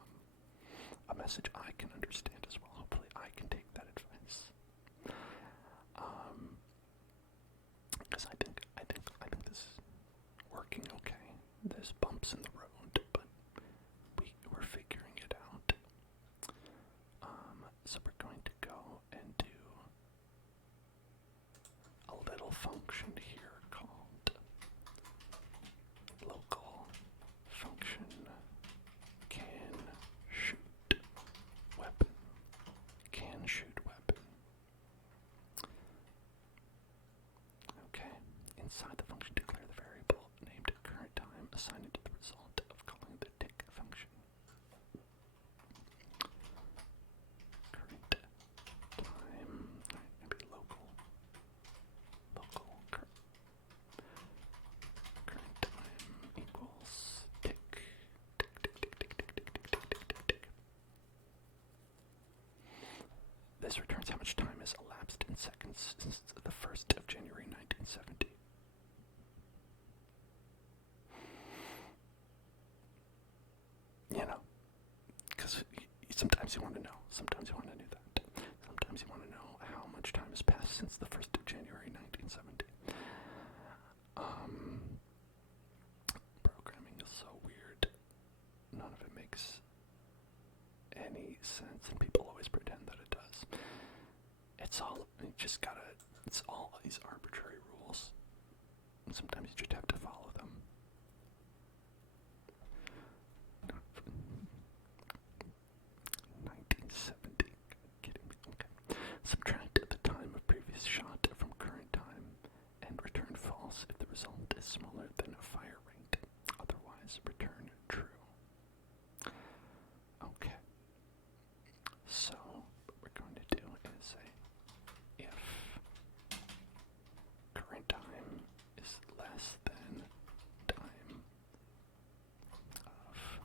a message I can understand as well. Hopefully I can take that advice. Because I think this is working okay. There's bumps in the road, but we're figuring it out. So we're going to go and do a little function here called local function can shoot weapon. Can shoot weapon. Okay. Inside the function, declare the variable named current time, assign it to the result of calling the tick function. Current time, maybe local current time equals tick, tick, tick, tick, tick, tick, tick, tick, tick, tick, tick, tick. This returns how much time has elapsed in seconds since the 1st of January 1970. You know, because sometimes you want to know. Sometimes you want to know that. Sometimes you want to know how much time has passed since the 1st of January 1970. Programming is so weird. None of it makes any sense, and people always pretend that it does. It's all these arbitrary rules. And sometimes you just have to follow them. Kidding me? Okay. Subtract the time of previous shot from current time and return false if the result is smaller than a fire rate. Otherwise, return true. Okay. So, what we're going to do is say if current time is less than time of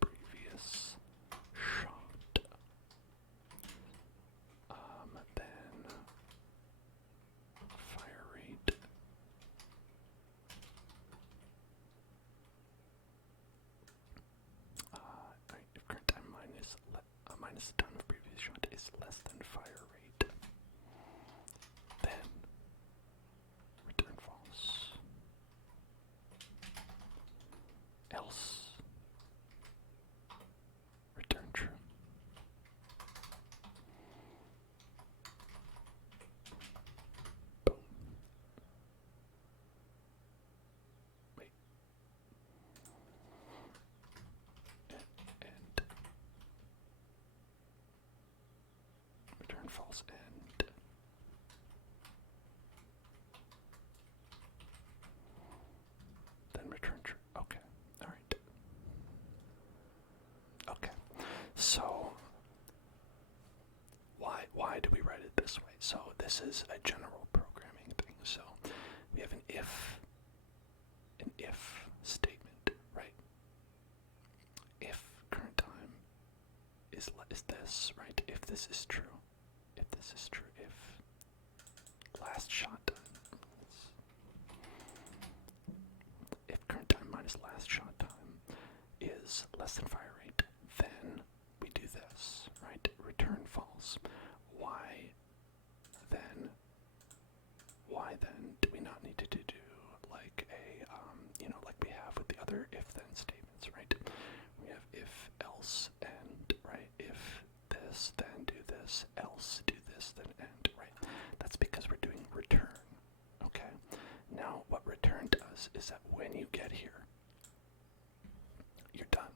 previous shot, then fire rate if current time minus the time of previous shot is less than fire rate, then return false. Else return true. Boom. Wait. And return false and then return true. Okay. All right. Okay. So why do we write it this way? So this is a general programming thing. So we have an if statement, right? If current time is is this, right? If this is true, if last shot time, if current time minus last shot time is less than fire rate, then we do this, right? Return false. Why then do we not need to do like a, like we have with the other if-then statements, right? We have if, else, end, right? If this, then do this, else, do this, then end, right? That's because we're doing return, okay? Now, what return does is that when you get here, you're done.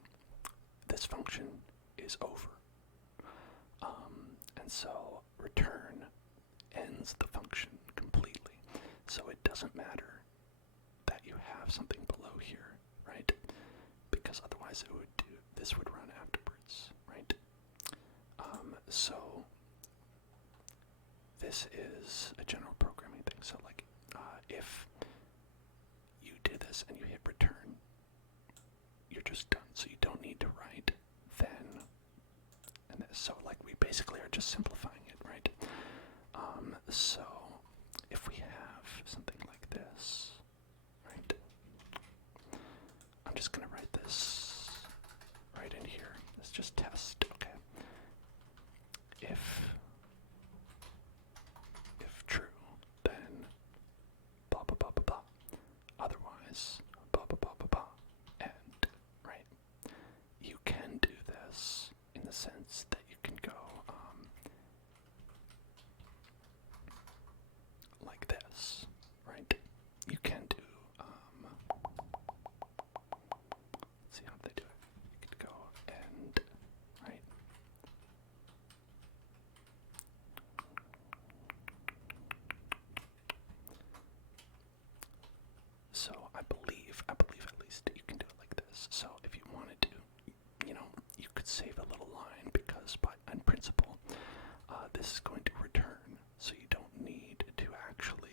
This function is over. And so return ends the function completely. So it doesn't matter that you have something below here, right? Because otherwise this would run afterwards, right? So this is a general programming thing. So like if you do this and you hit return, you're just done. So you don't need to write then and this. So like we basically are just simplifying it, right? So if we have something like this, right? I'm just gonna write this right in here. Let's just test, okay? If true, then blah blah blah blah blah. Otherwise, blah blah blah blah blah. And right, you can do this in the sense that you can go like this, right? You can do let's see how they do it. You could go and right. So I believe at least you can do it like this. So if you wanted to, you could save a little line because in principle, this is going to return. So you don't need to actually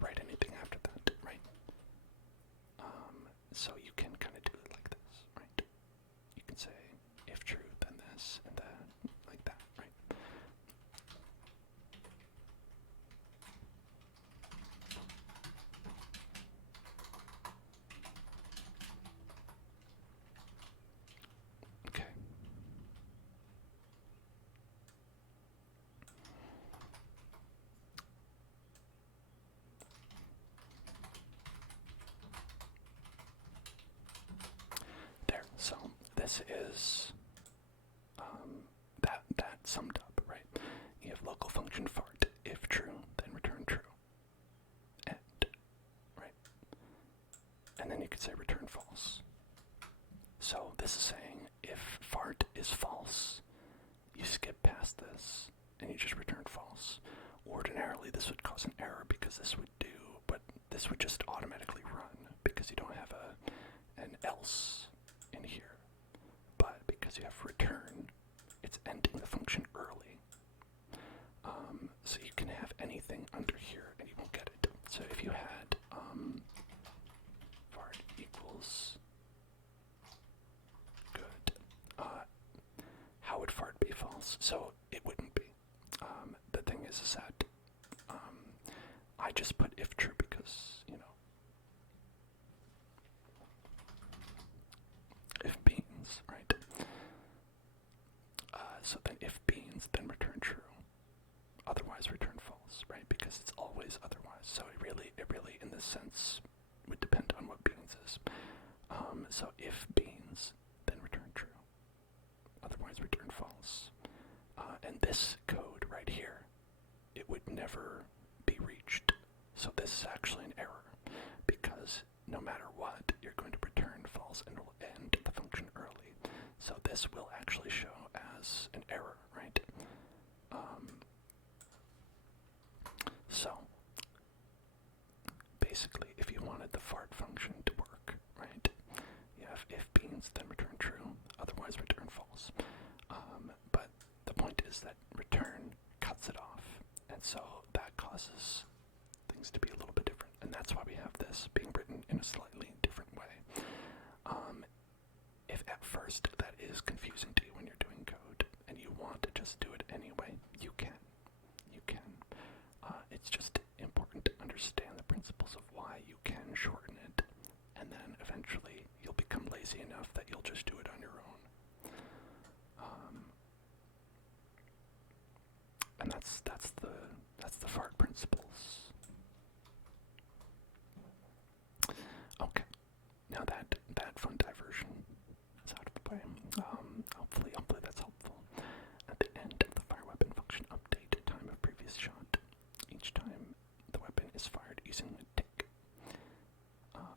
write anything after that, right? So you can kind of do it like this, right? You can say if true, then this, and then like that, right? Okay. There, so this is that summed up, right? You have local function fart. If true, then return true. End, right? And then you could say return false. So this is saying if fart is false, you skip past this and you just return false. Ordinarily, this would cause an error because this would just automatically run because you don't have an else in here. But because you have return, it's ending the function early. So you can have anything under here and you won't get it. So if you had fart equals good, how would fart be false? So it wouldn't be. The thing is that I just put if true because, if beans, right? So then if beans, then return true. Otherwise return false, right? Because it's always otherwise. So it really, in this sense, would depend on what beans is. So if beans, then return true. Otherwise return false. And this code right here, it would never be reached. So this is actually an error because no matter what, you're going to return false and will end the function early. So this will actually show as an error, right? So basically, if you wanted the fart function to work, right, you have if beans, then return true, otherwise return false. But the point is that return cuts it off, and so that causes things to be a little bit different, and that's why we have this being written in a slightly different way. if at first that is confusing to you when you're doing code and you want to just do it anyway, you can. You can. It's just important to understand the principles of why you can shorten it, and then eventually you'll become lazy enough that you'll just do it on your own. And that's the fart principles. Okay, now that fun diversion is out of the way. Hopefully that's helpful. At the end of the fire weapon function update, time of previous shot. Each time the weapon is fired using a tick.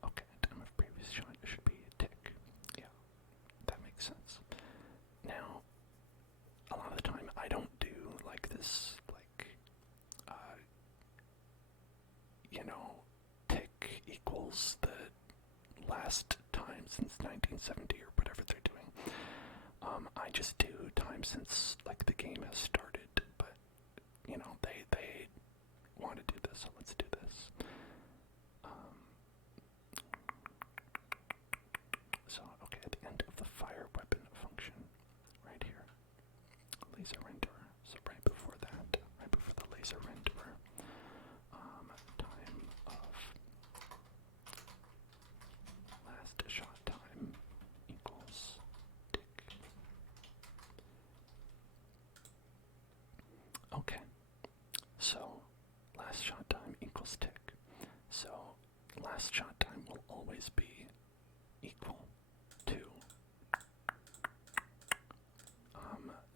Okay, time of previous shot should be a tick. Yeah, that makes sense. Now, a lot of the time I don't do like this, tick equals the last time since 1970 or whatever they're doing. I just do time since the game has started, but they want to do this, so let's do this. So okay, at the end of the fire weapon function, right here, laser renderer. So right before that, right before the laser renderer, time of last shot time equals tick. Okay, so last shot time equals tick. So last shot time will always be equal to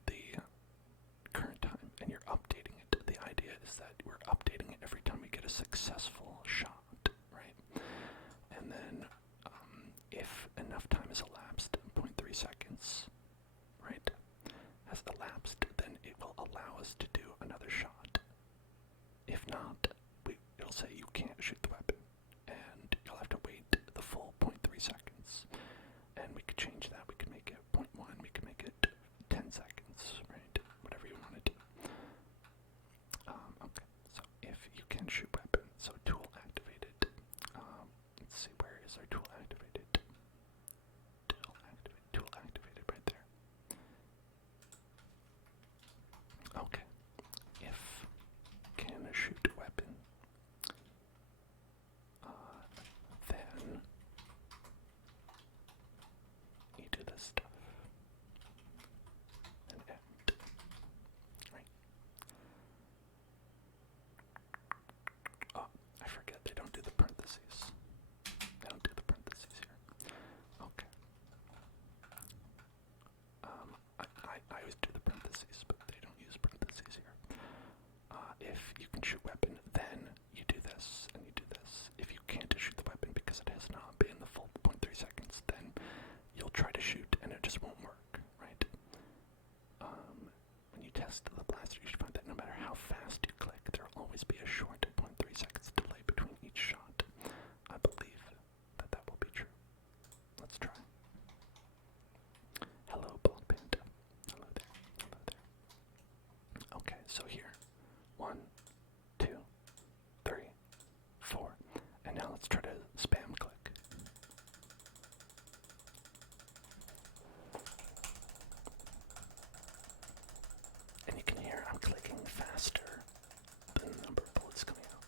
the current time, and you're updating it. The idea is that we're updating it every time we get a successful shot, right? And then if enough time has elapsed, 0.3 seconds, right, has elapsed, then it will allow us to do another shot. If not, it'll say you can't shoot the weapon, and you'll have to wait the full 0.3 seconds. And we could change that. We could make it 0.1, we could make it 10 seconds, right? Whatever you want to do. Okay, so if you can shoot weapon, so tool activated. Let's see, where is our tool activated? Tool activated right there. Okay, if can shoot weapon, then you do this stuff. And end. Right. Oh, I forget, they don't do the parentheses. They don't do the parentheses here. Okay. I always do the parentheses, but they don't use parentheses here. If you can shoot weapon, then you do this, and you do this. If you can't shoot the weapon because it has not been the full 0.3 seconds, then you'll try to shoot and it just won't work, right? When you test the blaster, you should find that no matter how fast you click, there will always be a short 0.3 seconds delay between each shot. I believe that will be true. Let's try. Hello, Bald Panda. Hello there. Hello there. Okay, so here. 1, 2, 3, 4. And now let's try to spam click. And you can hear I'm clicking faster than the number of bullets coming out.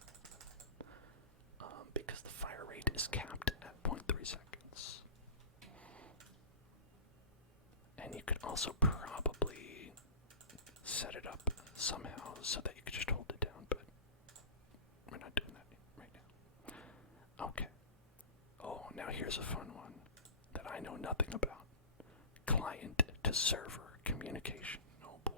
Because the fire rate is capped at 0.3 seconds. And you could also probably set it up somehow so that you could just hold it down, but we're not doing that right now. Okay. Oh, now here's a fun one that I know nothing about. Client to server communication. Oh boy.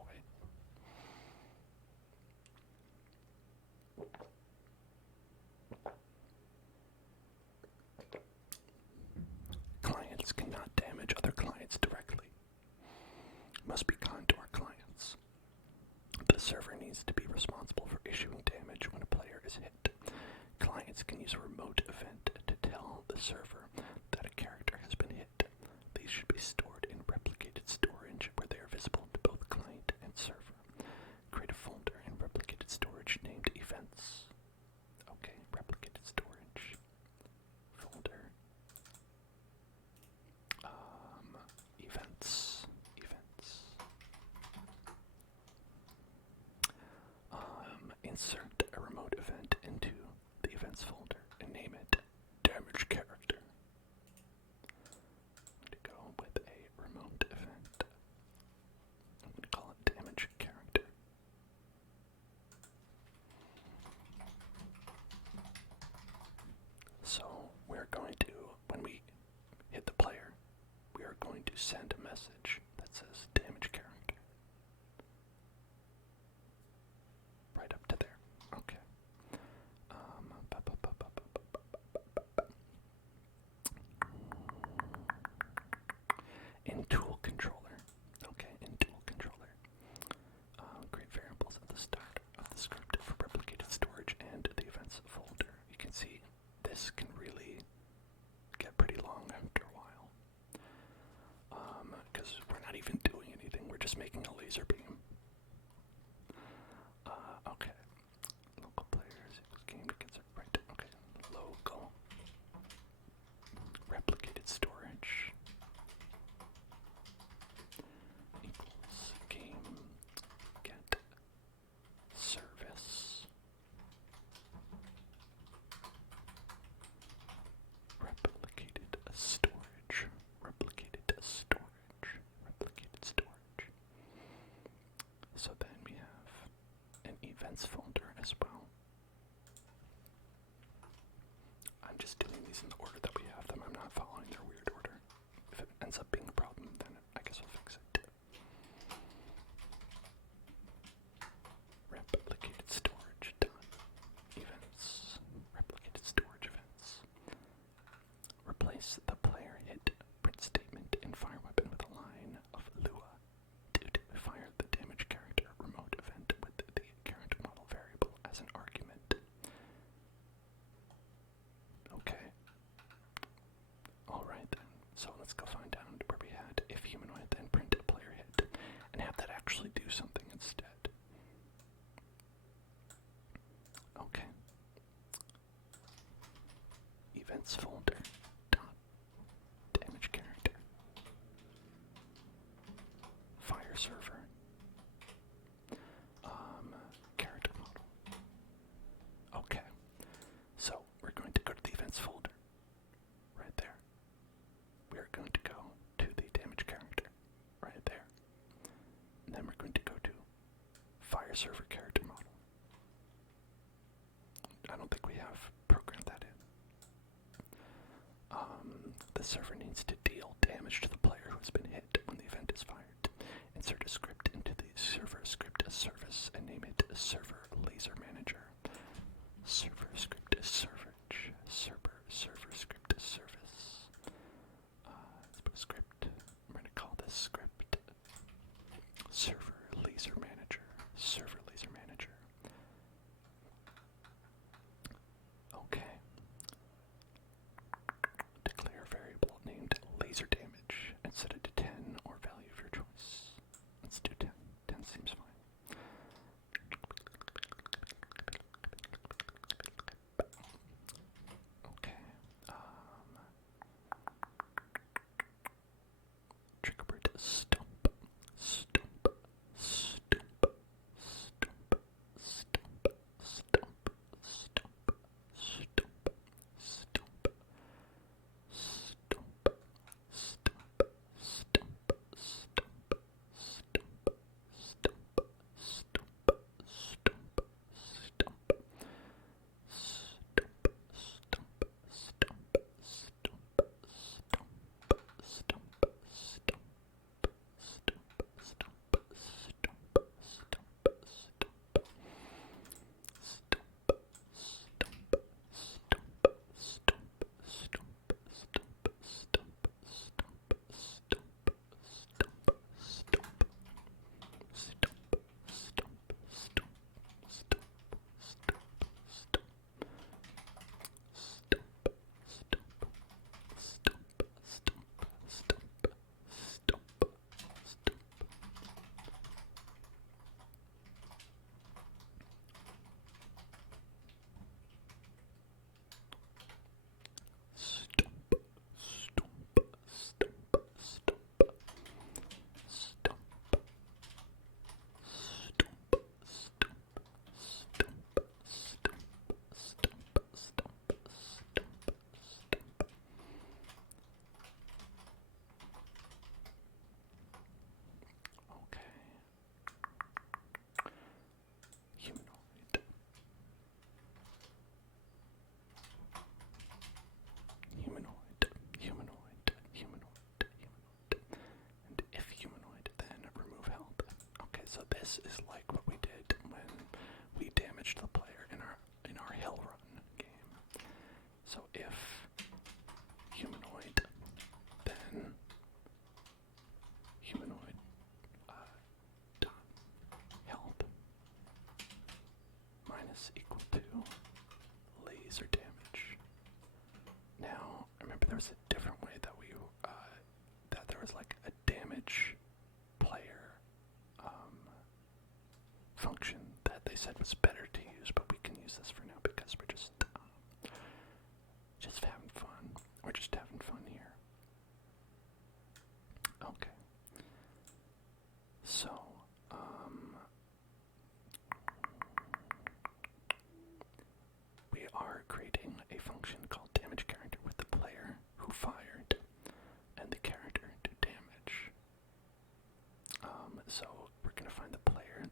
Clients cannot damage other clients directly. Must be kind to our clients. The server needs to be responsible for issuing damage when a player is hit. Clients can use a remote event to tell the server that a character has been hit. The So then we have an events folder as well. I'm just doing these in the order that we have them. I'm not following their weird order. If it ends up being a problem, then I guess we'll fix it. Replicated storage done. Events. Replicated storage events. Replace the player hit print statement in fire weapon with a line of Lua. Fire the damage character remote event with the character model variable as an argument. Okay. Alright then. So let's go find out where we had if humanoid, then print a player hit, and have that actually do something instead. Okay. Events folder. Dot. Damage character. Fire server. Character model. Okay. So we're going to go to the events folder. Right there. We are going to go to the damage character. Right there. And then we're going to go to fire server character model. I don't think we have programmed that in. The server needs to deal damage to the player who has been hit when the event is fired. Insert a script into the server script as service and name it server laser manager. Server script as servage. Server script as service. Let's put a script. I'm going to call this script server laser manager. Server laser manager. Okay. Declare a variable named laser damage and set it to 10 or value of your choice. Let's do 10. 10 seems fine. Okay. Triggerbird stump. Stump. Stump. Stump. Stump. Stump. Stump. Stump. Stump. Stump. Stump. Stump. Stump. Stump. Stump. Stump. Stump. Stump. So this is like what we did when we damaged the player in our hill run game. So if humanoid, then humanoid dot health minus equal to laser damage. Now remember there was a different way that we that there was like a damage player function that they said was better to use, but we can use this for now because we're just having fun. We're just having fun here. Okay. So, we are creating a function called damage character with the player who fired and the character to damage. So we're gonna find the player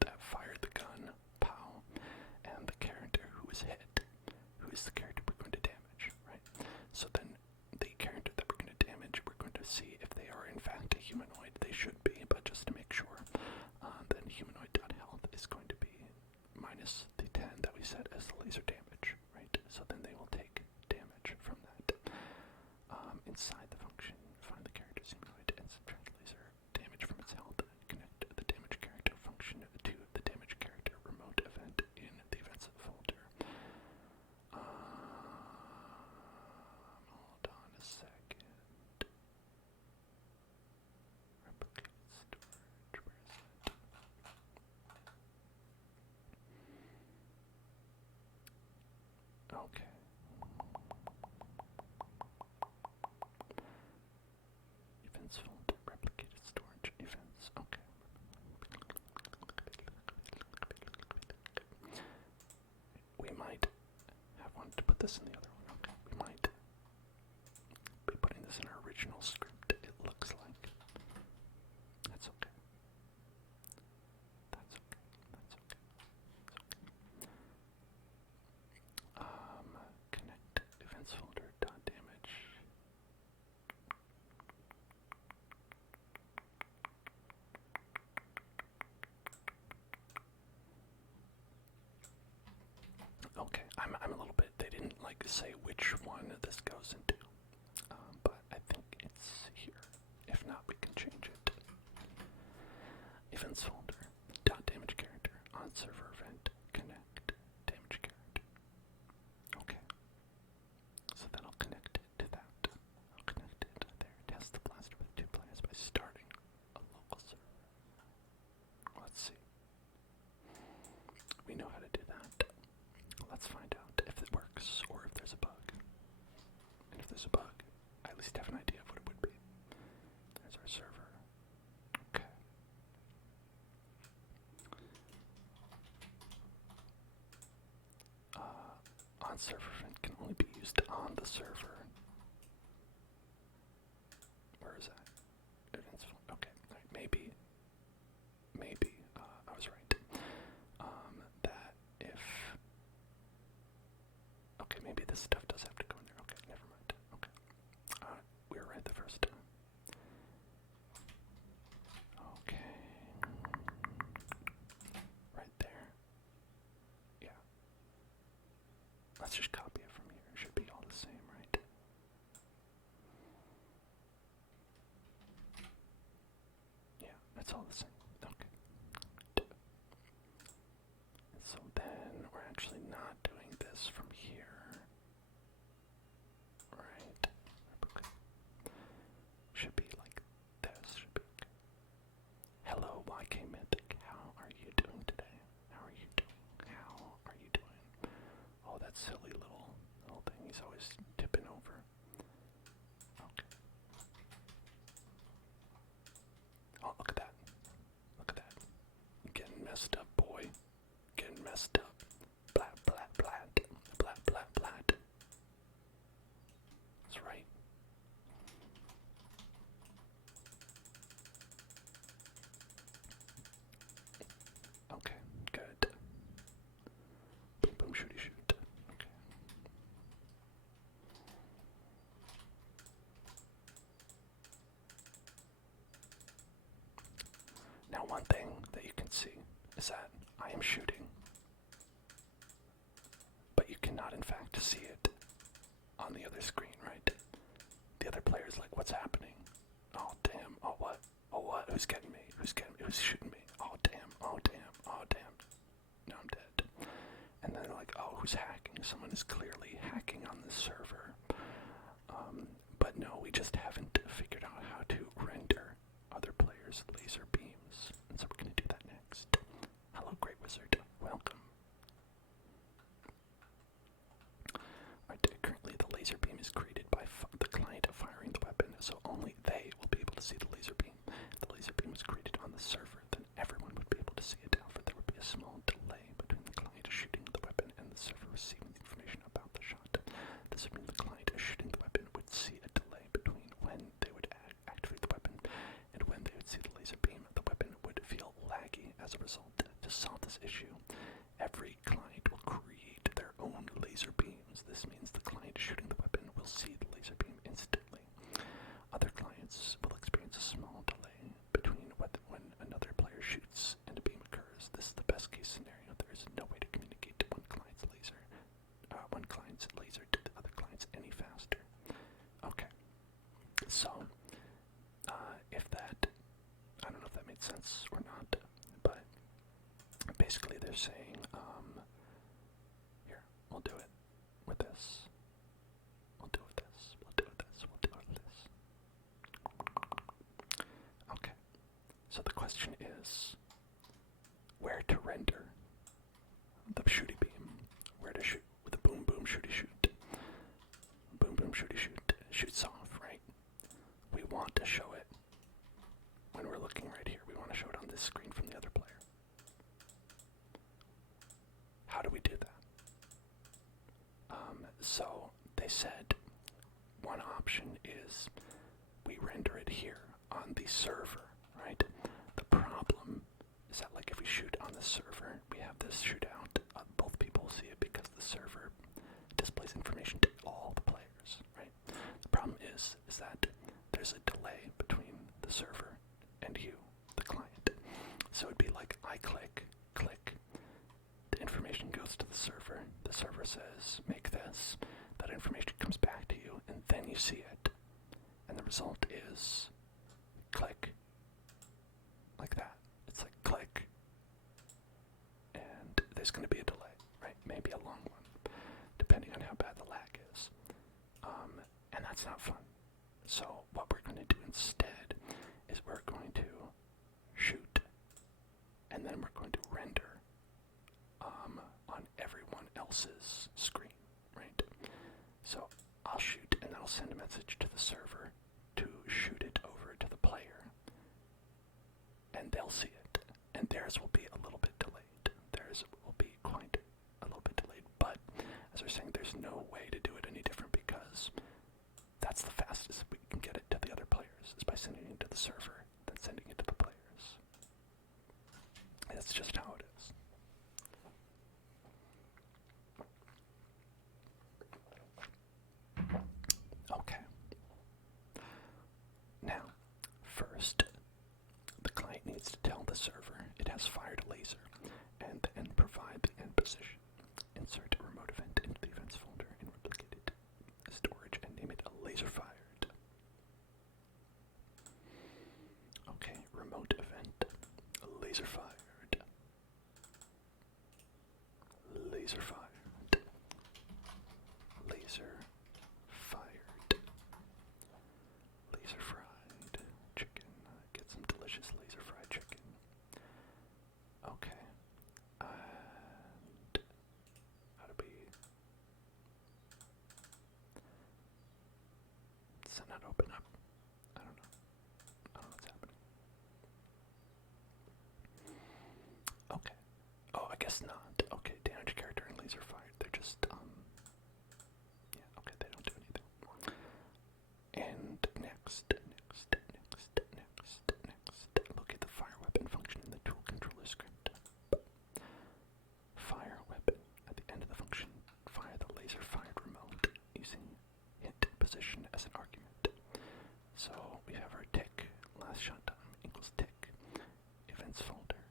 put this in the other one. Okay, we might be putting this in our original script, it looks like. That's okay. That's okay. That's okay. That's okay. Connect events folder dot damage. Okay, I'm a little bit, they didn't like say which one this goes into, but I think it's here. If not, we can change it. Events folder, dot damage character, on server event, connect, damage character. Okay, so then I'll connect it to that. I'll connect it there. Test the blaster with 2 players by starting a local server. Let's see. We know how to do that. Let's find out if it works or if there's a bug. And if there's a bug, I at least have an idea of what it would be. There's our server. Okay. On server event can only be used on the server. Where is that? Events. Okay. All right. Maybe. I was right. That if. Okay, maybe this stuff does have to go in there. Okay, never mind. Okay. We were right the first time. Okay. Right there. Yeah. Let's just copy it from here. It should be all the same, right? Yeah, it's all the same. Okay. So then we're actually not doing this from here. Right. Okay. Should be like this. Should be okay. Hello, YK Mythic. How are you doing today? How are you doing? How are you doing? Oh, that silly little thing. He's always tipping over. Okay. Oh, look at that. Look at that. Getting messed up, boy. Getting messed up. Blat, blat, blat. Blat, blat, blat. That's right. Okay, good. Boom, boom, shooty, shoot. Okay. Now, one thing that you can see is that I am shooting, but you cannot, in fact, see it on the other screen, right? The other player's like, what's happening? Oh, damn. Oh, what? Oh, what? Who's getting me? Who's getting me? Who's shooting me? Oh, damn. Oh, damn. Oh, damn. No, I'm dead. And then they're like, oh, who's hacking? Someone is clearly hacking on this server. But no, we just haven't figured out how to render other players' laser beams. And so we're going to do that next. Hello, Great Wizard. Welcome. Alright, currently the laser beam is created by the client firing the weapon, so only they will be able to see the laser beam. If the laser beam was created on the server, then everyone would be able to see it. However, there would be a small delay between the client shooting the weapon and the server receiving the information about the shot. This would mean the client shooting the weapon would see a delay between when they would activate the weapon and when they would see the laser beam. The weapon would feel laggy as a result. To solve this issue, every client will create their own laser beams. This means the client shooting the weapon will see the laser beam instantly. Other clients will experience a small delay between when another player shoots and a beam occurs. This is the best case scenario. There is no way to communicate to one client's laser to the other clients any faster. Okay. So, if that, I don't know if that made sense or not, but basically they're saying, here, we'll do it with this. We'll do it with this. We'll do it with this. We'll do it with this. Okay. So the question is, where to render the shooty beam? Where to shoot with the boom boom shooty shoot? Boom boom shooty shoot. Shoots off, right? We want to show it when we're looking right here. We want to show it on this screen from the other player. How do we do that? they said one option is we render it here on the server, right? The problem is that, like, if we shoot on the server, we have this shootout. Both people see it because the server displays information to all the players, right? The problem is that there's a delay between the server and you, the client. So it'd be like I click, the information goes to the server says, make this, that information comes back to you, and then you see it. And the result is click, like that. It's like click, and there's going to be a delay, right? Maybe a long one, depending on how bad the lag is. And that's not fun. So what we're going to do instead is we're going to shoot, and then we're going to render on everyone else's screen, right? So I'll shoot, and then I'll send a message to the server to shoot it over to the player, and they'll see it, and theirs will be a little bit delayed. Theirs will be quite a little bit delayed, but as we're saying, there's no way to do it any different because that's the fastest we can get it to the other players, is by sending it to the server, then sending it to the players. That's just how it is. Okay. Now, first, the client needs to tell the server it has fired a laser, and then provide the end position. Insert a remote event into the events folder and replicate it as storage and name it a laser fired. Okay, remote event, laser fired. Laser fired. Laser fired. Laser fried chicken. Get some delicious laser fried chicken. Okay. And how to be. Does that not open up? I don't know. I don't know what's happening. Okay. Oh, I guess not. Okay, damage character and laser fired. They're just, yeah, okay, they don't do anything. And next. Locate the fire weapon function in the tool controller script. Fire weapon. At the end of the function, fire the laser fired remote using hint position as an argument. So we have our tick, last shot time equals tick, events folder,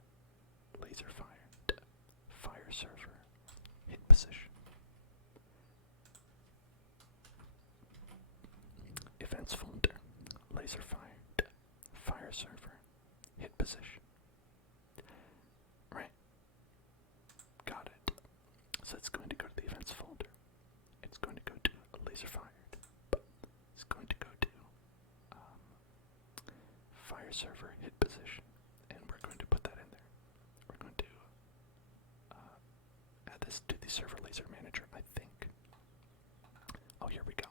laser fired, fire server, hit position. Events folder, laser fired, fire server, hit position. Right. Got it. So it's going to go to the events folder. It's going to go to laser fired. It's going to go to fire server, hit position. And we're going to put that in there. We're going to add this to the server laser manager, I think. Oh, here we go.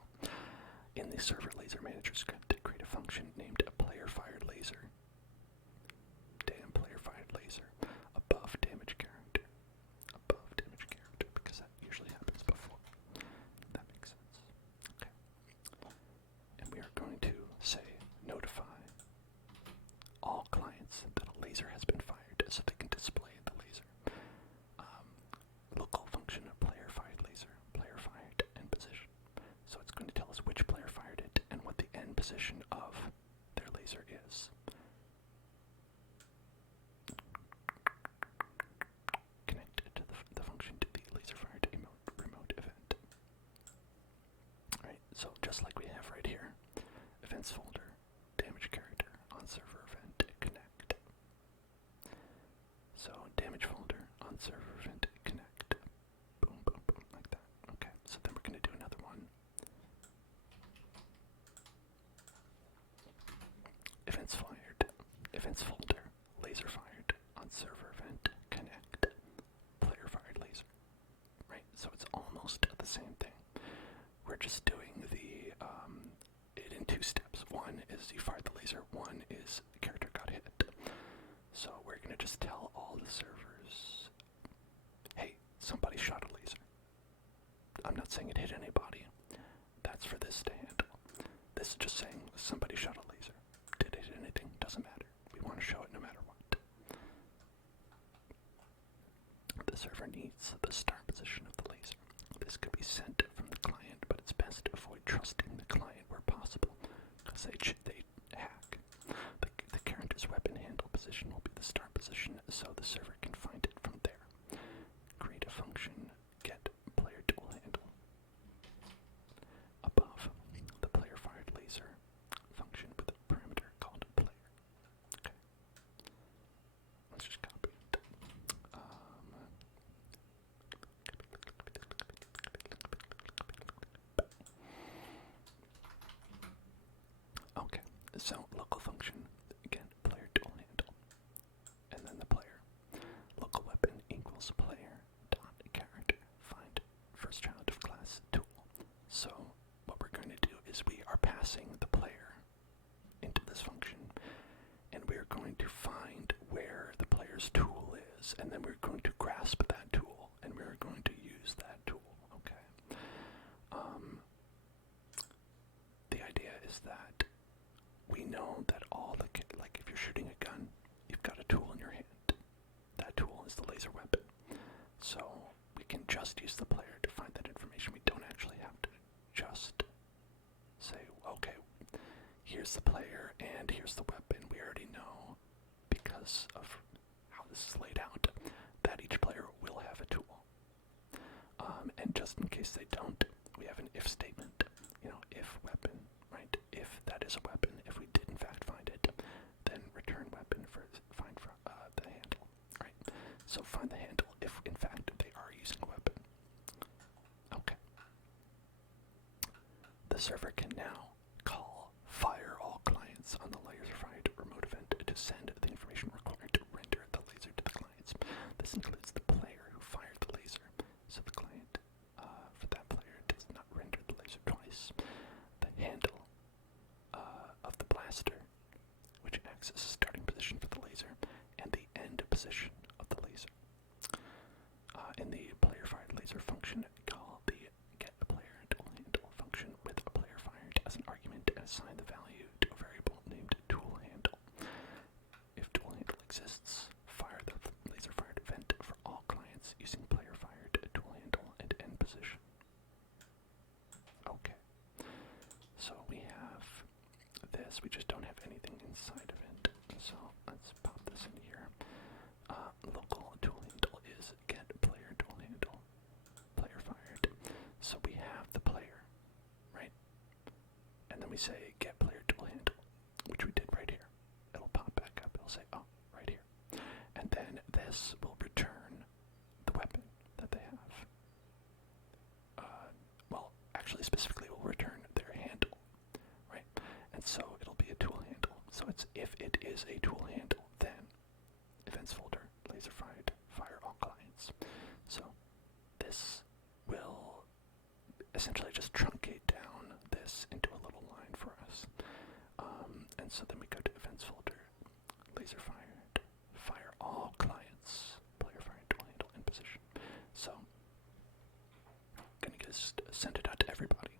In the server laser manager script, create a function named a player fired laser. Damn player fired laser. Above damage character. Above damage character, because that usually happens before. That makes sense. Okay. And we are going to say notify all clients that a laser has been fired so they can display the laser. Local function of player fired laser, player fired end position. So it's going to tell us which player fired it and what the end position of their laser is. Connect to the function to the laser fired remote event. Alright, so just like we have right here, events folder, damage character, on server event, connect. So damage folder, on server event, connect. Boom, boom, boom, like that. Okay, so then we're going to do another one. Events fired, events folder, laser fired, on server event, connect, player fired laser. Right, so it's almost the same thing. We're just doing it in two steps. One is you fired the laser, one is the character got hit. So we're going to just tell all the servers, hey, somebody shot a laser. I'm not saying it hit anybody, for this to handle. This is just saying somebody shot a laser. Did it hit anything? Doesn't matter. We want to show it no matter what. The server needs the start position of the laser. This could be sent from the client, but it's best to avoid trusting the client where possible, because they hack. The character's weapon handle position will be the start position, so the server can find it from there. Create a function, get player tool handle. Above, the player fired laser function with a parameter called player. Okay. Let's just copy it. Okay, so local function, again, player tool handle, and then the player. Local weapon equals player dot character find first child of class tool. So what we're going to do is we are passing the player into this function, and we're going to find where the player's tool is, and then we're going to grasp that tool, and we're going to use that tool. Okay. The idea is that we know that like if you're shooting a gun, you've got a tool in your hand. That tool is the laser weapon. So we can just use the player to find that information. We don't actually have to just say, okay, here's the player and here's the weapon. We already know, because of how this is laid out, that each player will have a tool. And just in case they don't, we have an if statement. If weapon, right? If that is a weapon, if we did in fact find it, then return weapon for find the handle, right? So find the handle if in fact they are using a weapon. Okay. The server can now call fire all clients on the laser fired remote event to send the information required to render the laser to the clients. This includes the player who fired the laser, so the client for that player does not render the laser twice. The handle of the blaster, which acts as a starting position for the laser, and the end position of the laser. In the player fired laser function, call the get a player tool handle function with a player fired as an argument and assign the value to a variable named tool handle. If tool handle exists, fire the laser fired event for all clients using player fired tool handle and end position. Okay. So we have this, we just don't have anything inside of it. So let's pop this in here. Local tool handle is get player tool handle, player fired. So we have the player, right? And then we say get player tool handle, which we did right here. It'll pop back up, it'll say, oh, right here. And then this will return the weapon that they have. Well, actually specifically will return their handle, right? And so it'll be a tool handle. So it's if it is a tool handle, then events folder, laser fired, fire all clients. So this will essentially just truncate down this into a little line for us. And so then we go to events folder, laser fired, fire all clients, player fired, tool handle, in position. So gonna just send it out to everybody.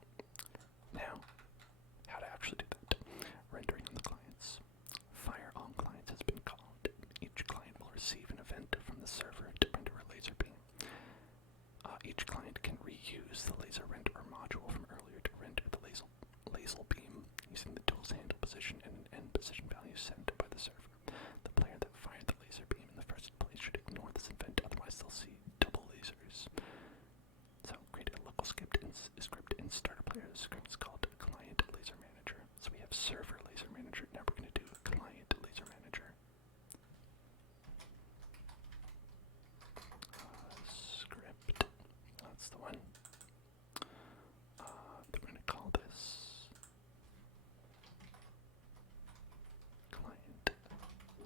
Now, how to actually do that? Rendering on the clients. Fire all clients has been called. Each client will receive an event from the server to render a laser beam. Each client can reuse the laser renderer module from earlier to render the laser beam using the tool's handle position and an end position value sent by the server. The player that fired the laser beam in the first place should ignore this event, otherwise they'll see double lasers. So create a local script in starter player. The script is called client laser manager. So we have server laser manager. Now we're going to do a client laser manager. Script. That's the one. We're going to call this client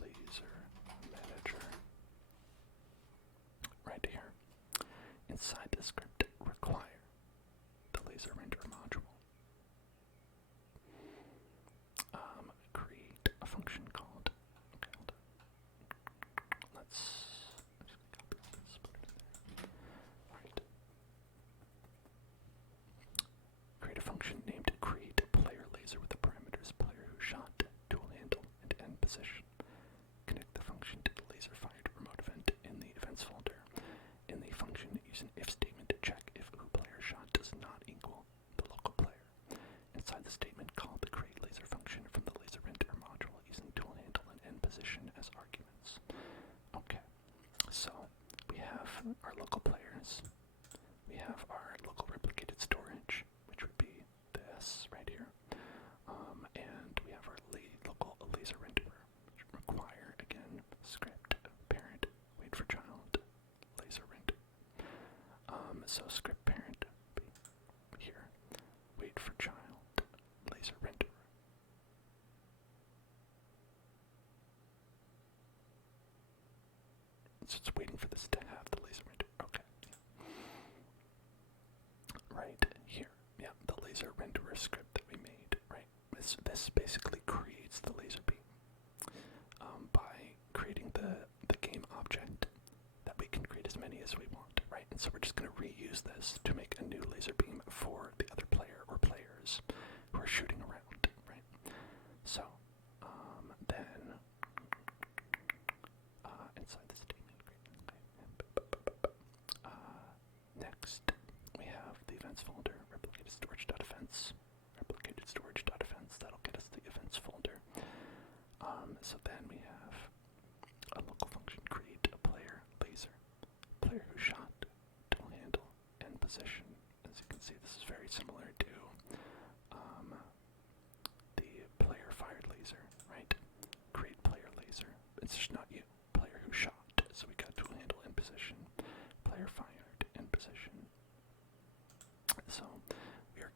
laser manager. Right here. Inside the script, require the laser renderer module. Create a function called, okay, hold on. Let's copy this, put it in there. Alright. Create a function named our local players. We have our local replicated storage, which would be this right here. And we have our local laser renderer, which require, again, script, parent, wait for child, laser render. So script parent here, wait for child, laser renderer. So it's waiting for this to have the laser renderer. Okay. Right here. Yeah, the laser renderer script that we made, right? This basically creates the laser beam by creating the game object that we can create as many as we want, right? And so we're just going to reuse this to make a new laser beam for the other player or players who are shooting around, right? So, then inside the statement, next we have the events folder, replicated storage.events, replicated storage.events. That'll get us the events folder. So then we have a local function, create a player laser, player who shot, tool handle, and position. As you can see, this is very similar to the player fired laser, right? Create player laser. It's just not you. Player who shot. So we got tool handle in position, player fired in position. So we are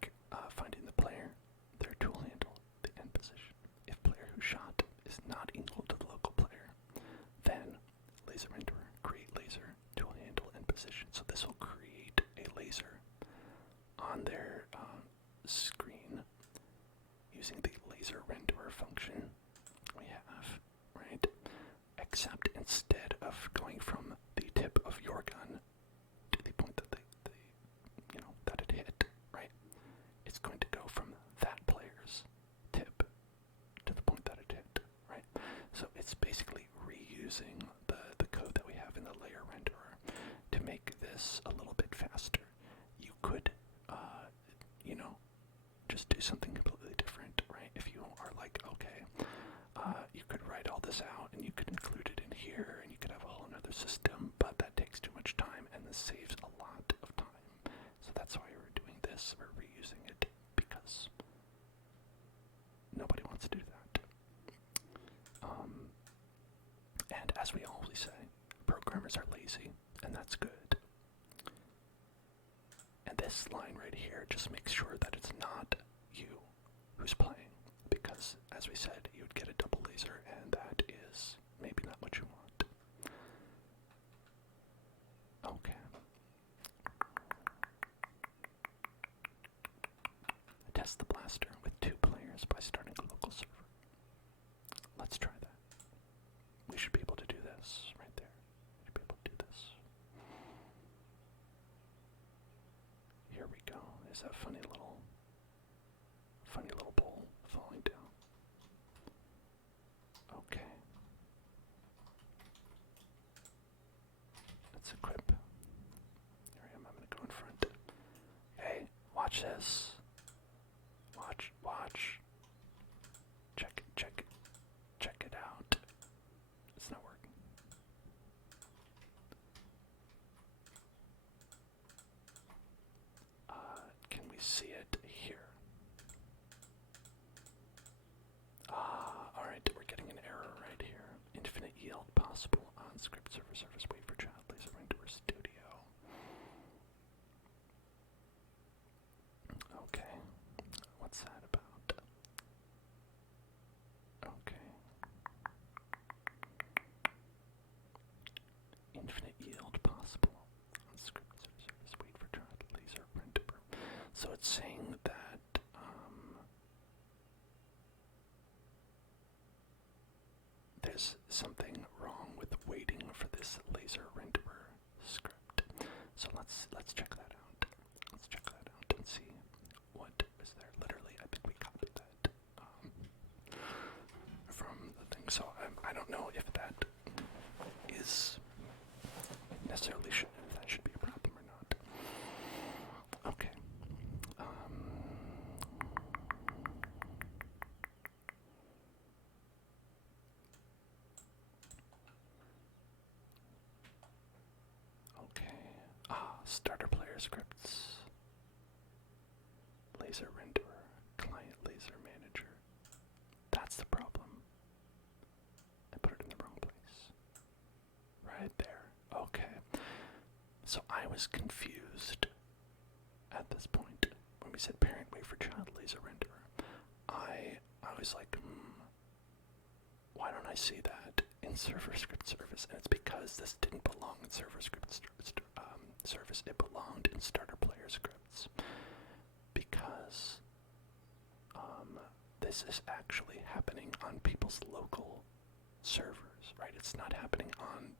finding the player, their tool handle, the end position. If player who shot is not equal to the local player, then laser renderer, create laser, tool handle, and position. So this will create a laser on their screen using the laser renderer function we have, right? Except instead of going from the tip of your gun to the point that that it hit, right? It's going to go from that player's tip to the point that it hit, right? So it's basically reusing the code that we have in the layer renderer to make this a little bit faster. You could, just do something completely different, right? If you are like, okay, you could write all this out and you could include it in here and you could have a whole another system, but that takes too much time and this saves a lot of time. So that's why we're doing this. We're reusing it because nobody wants to do that. And as we always say, programmers are lazy, and that's good. And this line right here just makes sure that it's not you who's playing, because as we said, you would get a double laser, and that is maybe not what you want. Okay. Test the blaster with 2 players by starting a local server. Let's try that. We should be able to do this right there. We should be able to do this. Here we go. There's that funny little bowl falling down. Okay. Let's equip. Here I am. I'm gonna go in front. Hey, watch this. Watch. Check it out. It's not working. Can we see it here? Alright, we're getting an error right here. Infinite yield possible on script server service wait for child laser renderer studio. Okay, what's that about? Okay. Infinite yield possible on script server service wait for child laser renderer. So it's saying that there's something wrong with waiting for this laser renderer script. So let's check that out. Let's check that out and see what is there. Literally, I think we copied that from the thing. So I don't know if that is necessarily if that should be a problem or not. Okay. Okay. Starter player scripts. Laser renderer. Client laser manager. That's the problem. I put it in the wrong place. Right there. Okay. So I was confused at this point when we said parent wafer child laser renderer. I was like, why don't I see that in server script service? And it's because this didn't belong in server script service. It belonged in starter player scripts because this is actually happening on people's local servers, right? It's not happening on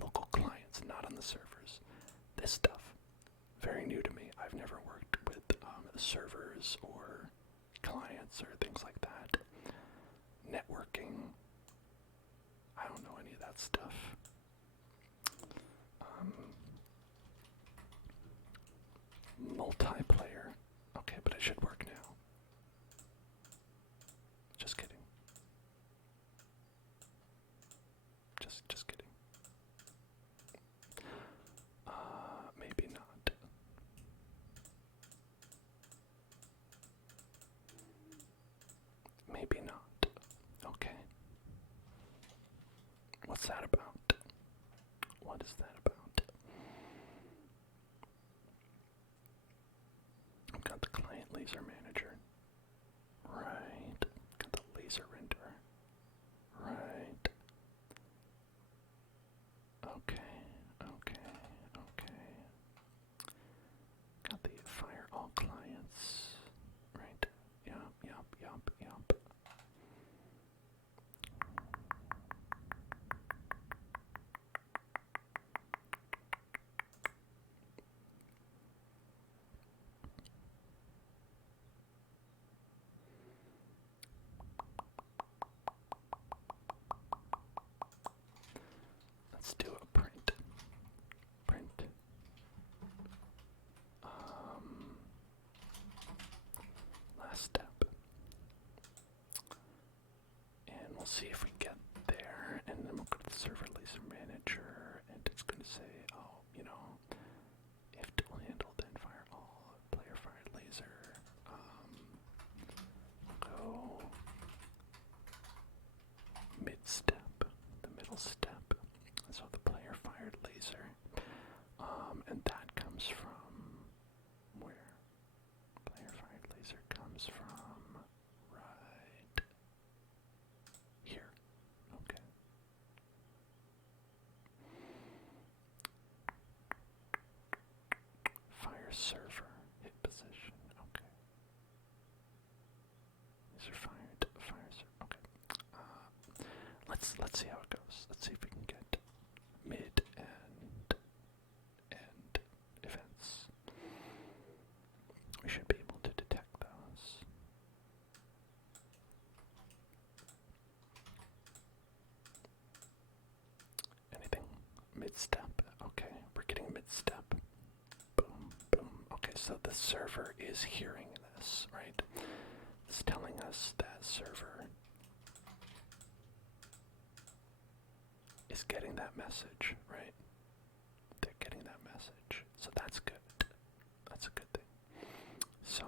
local clients, not on the servers. This stuff, very new to me. I've never worked with servers or clients or things like that. Networking, I don't know any of that stuff. Multiplayer, okay, but it should work now. Just kidding. Just kidding. Maybe not. Maybe not. Okay. What's that about? What is that about? I've got the client laser manager. Right. Got the laser renderer. Right. Okay. Got the fire all clients. Right. Yup. Let's do a print. Last step. And we'll see if we get there. And then we'll go to the server laser manager. And it's going to say, if tool handle, then fire all. Player fired laser. Go mid-step. The middle step. So the player fired laser. And that comes from where? Player fired laser comes from right here. Okay. Fire server hit position. Okay. Laser fired. Fire server. Okay. Let's see how it goes. Let's see if we can get mid and end events. We should be able to detect those. Anything? Mid-step. Okay, we're getting mid-step. Boom. Okay, so the server is hearing this, right? It's telling us that server is getting that message, right? They're getting that message. So that's good. That's a good thing. So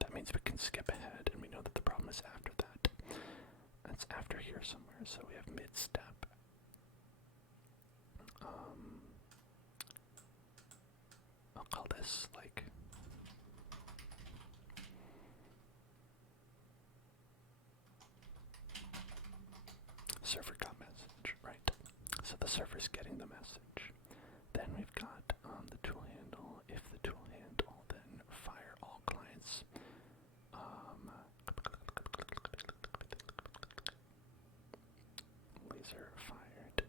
that means we can skip ahead and we know that the problem is after that. It's after here somewhere. So we have mid-step. I'll call this like server got message, right? So the server's getting the message. Then we've got the tool handle. If the tool handle, then fire all clients. Laser fired.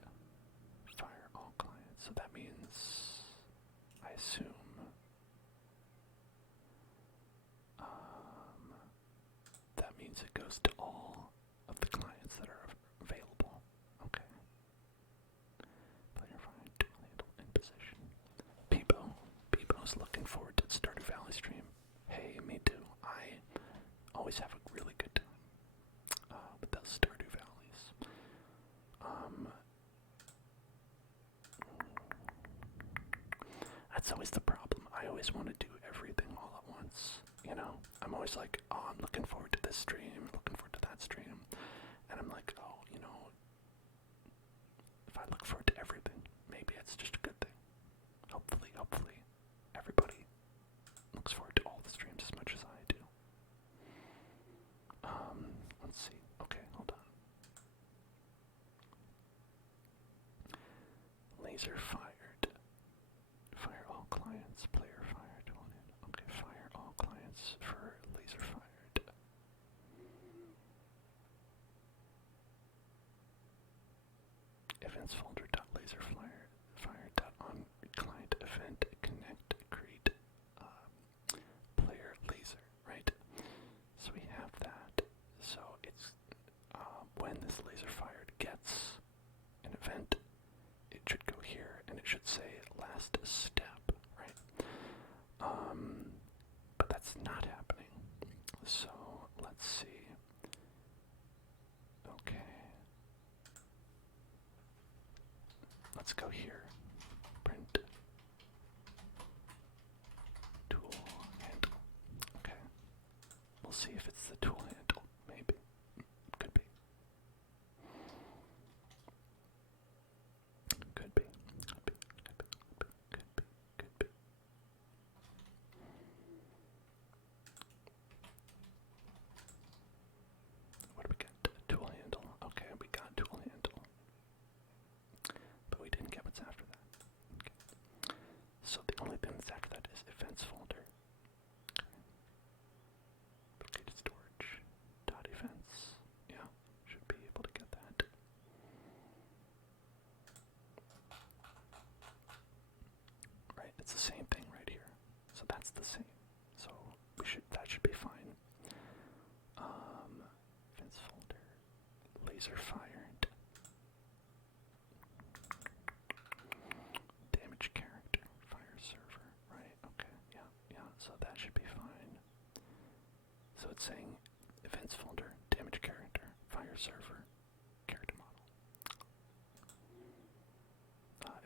Fire all clients. So that means, I assume, that means it goes to all of the clients that are available. Okay. Player fired, tool handle in position. Peebo's looking forward to the Stardew Valley stream. Hey, me too. I always have a really good time with those Stardew Valleys. that's always the problem. I always want to do everything all at once, you know? I'm always like, oh, I'm looking forward to this stream, looking forward to that stream. And I'm like, oh, you know, if I look forward to everything, maybe it's just a good thing. Hopefully, everybody looks forward to all the streams as much as I do. Let's see. Okay, hold on. Laser fired. Fire all clients. Player fired. Okay, fire all clients for laser fired. Events folder dot laser fire dot on client event connect create player laser, right? So we have that. So it's when this laser fired gets an event, it should go here and it should say last step, right? But that's not happening. So let's see. Okay. Let's go here. Print tool handle. Okay. We'll see if it's the tool handle. Maybe. Could be. Could be. Could be. Could be. Could be. Could be. What do we get? Tool handle. Okay, we got tool handle. But we didn't get what's after that. Okay. So the only thing that's after that is events folder. Okay. Located storage. Dot events. Yeah, should be able to get that. Right, it's the same thing right here. So that's the same. So that should be fine. Events folder. Laser fired. Damage character. Fire server. Right, okay. Yeah, so that should be fine. So it's saying events folder, damage character, fire server, character model.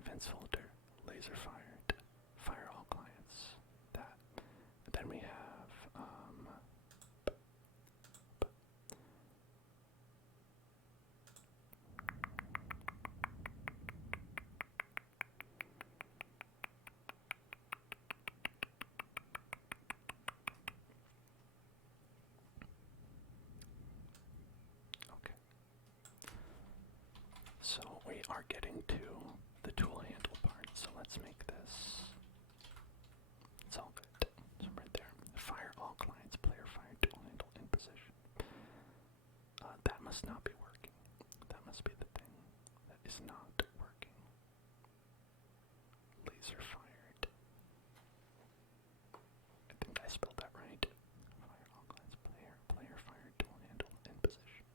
Events folder, laser fired, fire all clients. That. And then we have okay. So we are getting to the tool handle part. So let's make this. It's all good. So right there. Fire all clients, player fire tool handle in position. That must not be working. That must be the thing that is not working. Laser fired. I think I spelled that right. Fire all clients, player fire tool handle in position.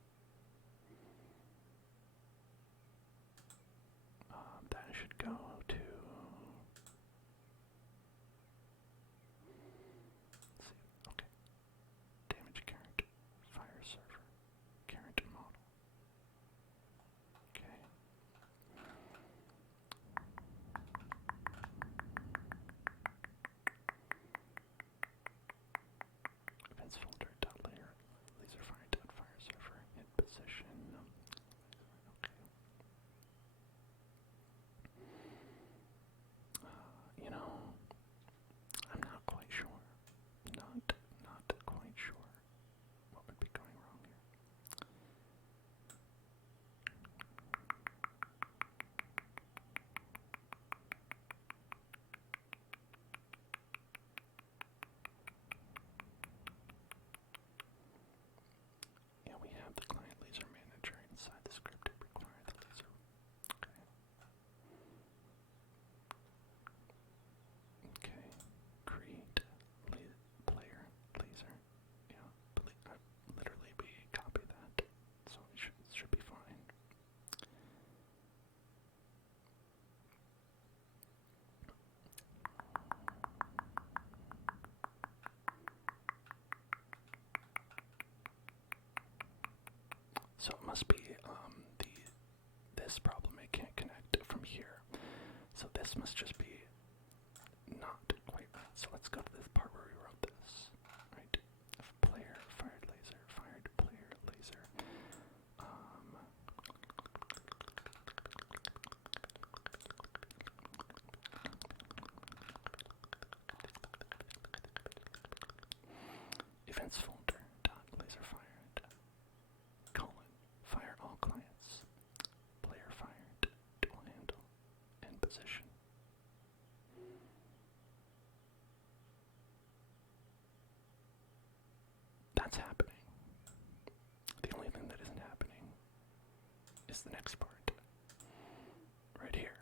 That should go to. Let's see. Okay. Damage character. Fire server. Character model. Okay. Events folder dot laser fire dot fire server in position. Okay. You know, I'm not quite sure. Not quite sure what would be going wrong here. Yeah, we have the client laser manager inside the script to require the laser. Okay. Okay. Create player laser. Yeah, literally we copy that, so it should be fine. So it must be this problem. It can't connect from here. So this must just be So let's go to the part where we wrote this. Right? If player fired laser, fired player laser. Events folder dot laser fired colon fire all clients. Player fired dual handle and position. That's happening. The only thing that isn't happening is the next part. Right here.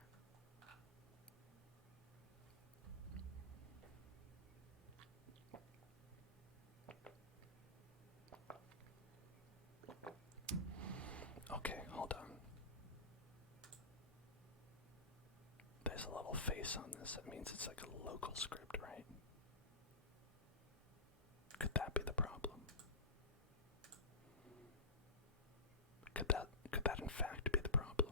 Okay, hold on. There's a little face on this. That means it's like a local script, right? Could that be the problem? Could that in fact be the problem?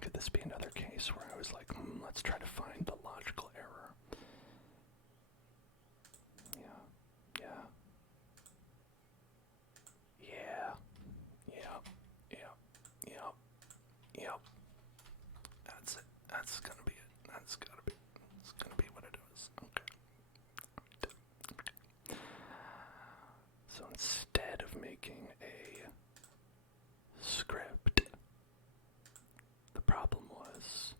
Could this be another case where I was like, let's try to find the logical error? Yep. That's it. That's gonna be it. It's gonna be what it is. Okay. So instead of making a script, the problem was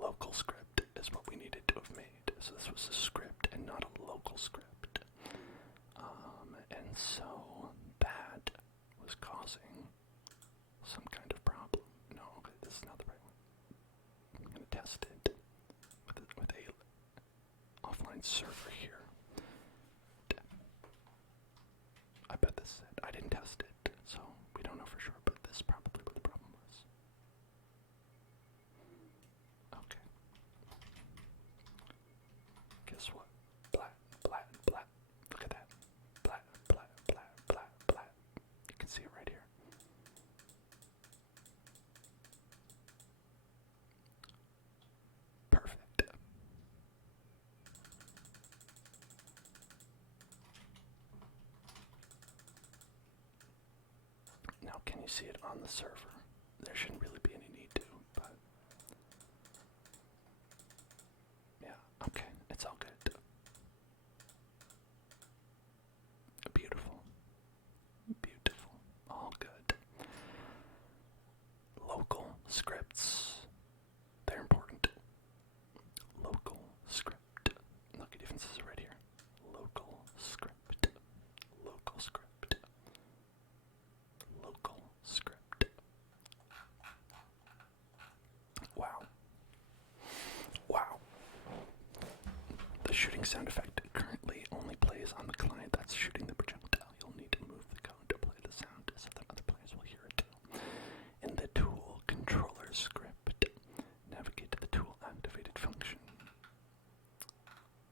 local script is what we needed to have made. So this was a script and not a local script. And so that was causing some kind of problem. No, okay, this is not the right one. I'm going to test it with a offline server here. I bet this is it. I didn't test it, so we don't know for sure, but this is probably what the problem was. Okay. Guess what? Blat. Look at that. Blat. You can see it right here. Perfect. Now, can you see it on the server? There shouldn't really be any need to, but yeah, okay, it's all good. Beautiful. All good. Local scripts. They're important. Local script. Look, it even says it right here. Local script. Wow. The shooting sound effect currently only plays on the client that's shooting the projectile. You'll need to move the code to play the sound so that other players will hear it too. In the tool controller script, navigate to the tool activated function.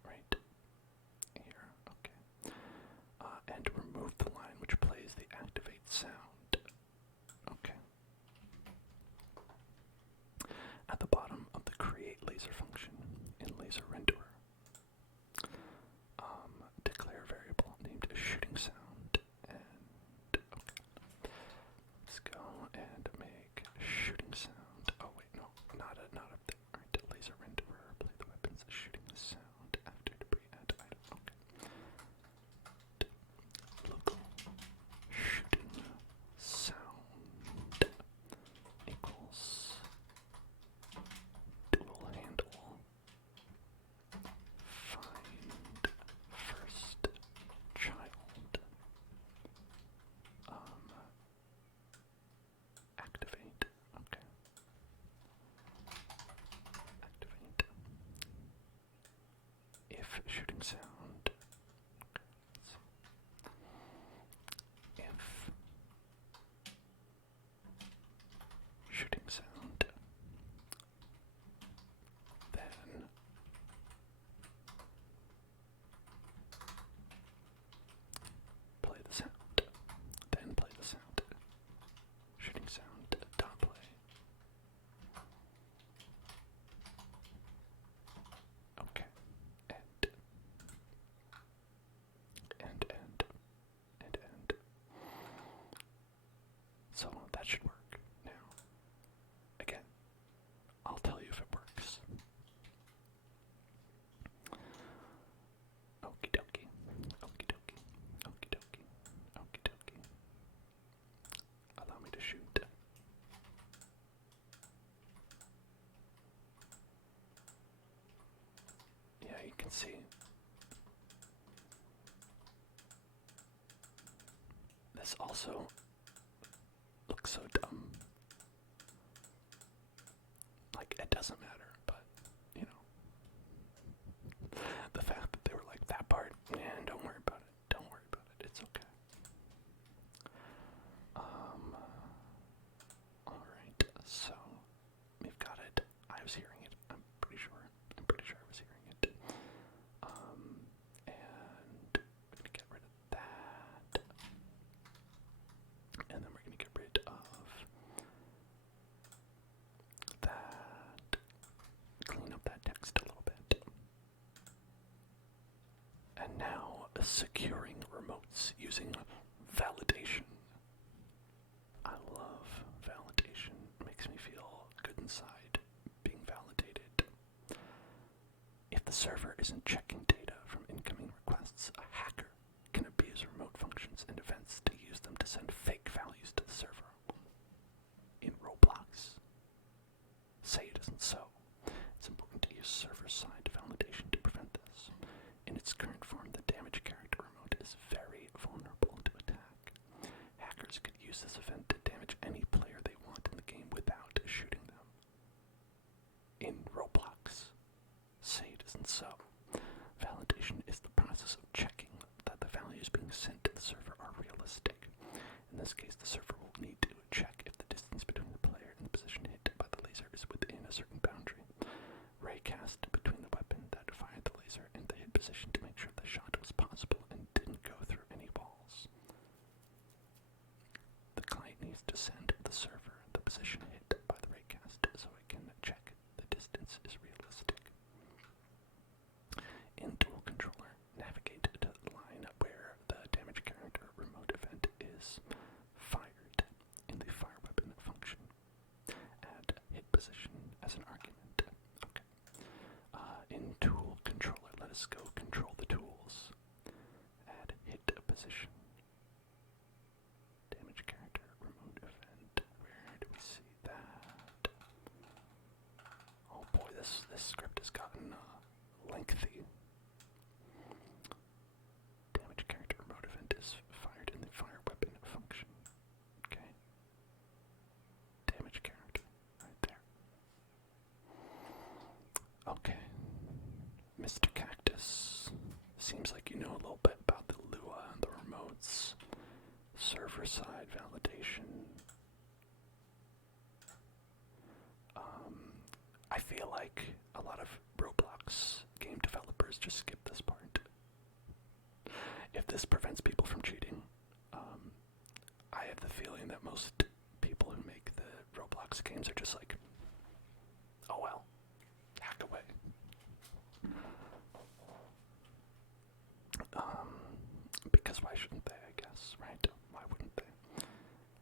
Right here, okay. And remove the line which plays the activate sound. Okay. At the bottom of the create laser function in laser renderer, can see. This also looks so dumb. Like, it doesn't matter, but, you know. The fact that they were like, that part, man, don't worry about it. Don't worry about it. It's okay. Alright, so we've got it. I was hearing it. I'm pretty sure I was hearing it. And we're gonna get rid of that. And then we're gonna get rid of that. Clean up that text a little bit. And now, securing remotes using validation. I love validation. It makes me feel good inside being validated. If the server isn't checking data from incoming requests, a hacker can abuse remote functions and events to use them to send fake values to the server. In Roblox, say it isn't so. It's important to use server-side validation to prevent this. In its current form, the damage character remote is very vulnerable to attack. Hackers could use this event to damage any player they want in the game without shooting them. In Roblox, say it isn't so. Validation is the process of checking that the values being sent to the server are realistic. In this case, the server will need to check if the distance between the player and the position hit by the laser is within a certain boundary. Raycast between the weapon that fired the laser and the hit position to make sure the shot was possible and didn't go through any walls. The client needs to send the server the position hit by the raycast so it can check the distance is realistic. In Dual Controller, navigate to the line where the damage character remote event is fired in the fire weapon function. Add hit position as an argument. Okay. In Tool Controller, let us go control the tools. Add hit position. Damage character remote event. Where do we see that? Oh boy, this script has gotten lengthy. Damage character remote event is fired in the fire weapon function. Okay. Damage character. Right there. Okay. Mr. Cactus. Seems like you know a little bit about the Lua and the remotes. Server-side validation. I feel like a lot of Roblox game developers just skip this part. If this prevents people from cheating, I have the feeling that most people who make the Roblox games are just like, oh well, hack away. Because why shouldn't they, I guess, right? Why wouldn't they?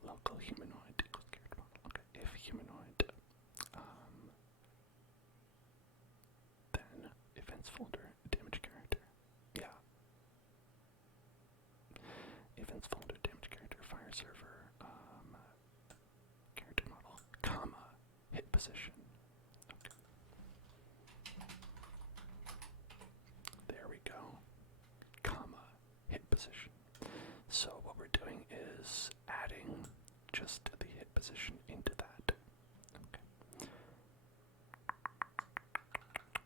Local humanoid equals character model. Okay, if humanoid, then events folder, damage character. Yeah. Events folder, damage character, fire server, character model, comma, hit position. Okay. There we go. Comma, hit position. So what we're doing is adding just the hit position into that. Okay.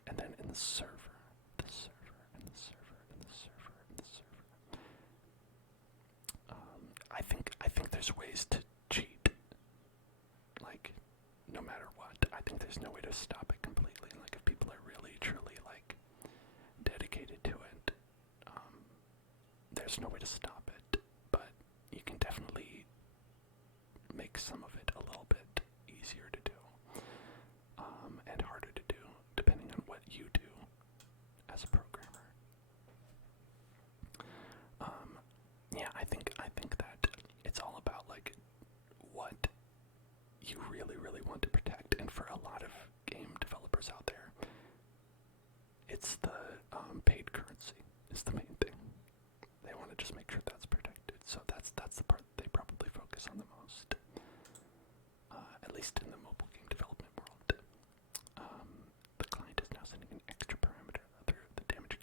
And then in the server, and the server, and the server. I think there's ways to cheat. Like, no matter what. I think there's no way to stop it completely. Like, if people are really, truly, like, dedicated to it, there's no way to stop it. But you can definitely make some of it a little bit easier to do. And harder to do, depending on what you do as a programmer. Yeah, I think that it's all about like what you really, really want to protect, and for a lot of game developers out there, it's the paid currency is the main thing. They want to just make sure that's protected, so that's the part that they probably focus on the most, at least in the mobile game development world. The client is now sending an extra parameter, the damage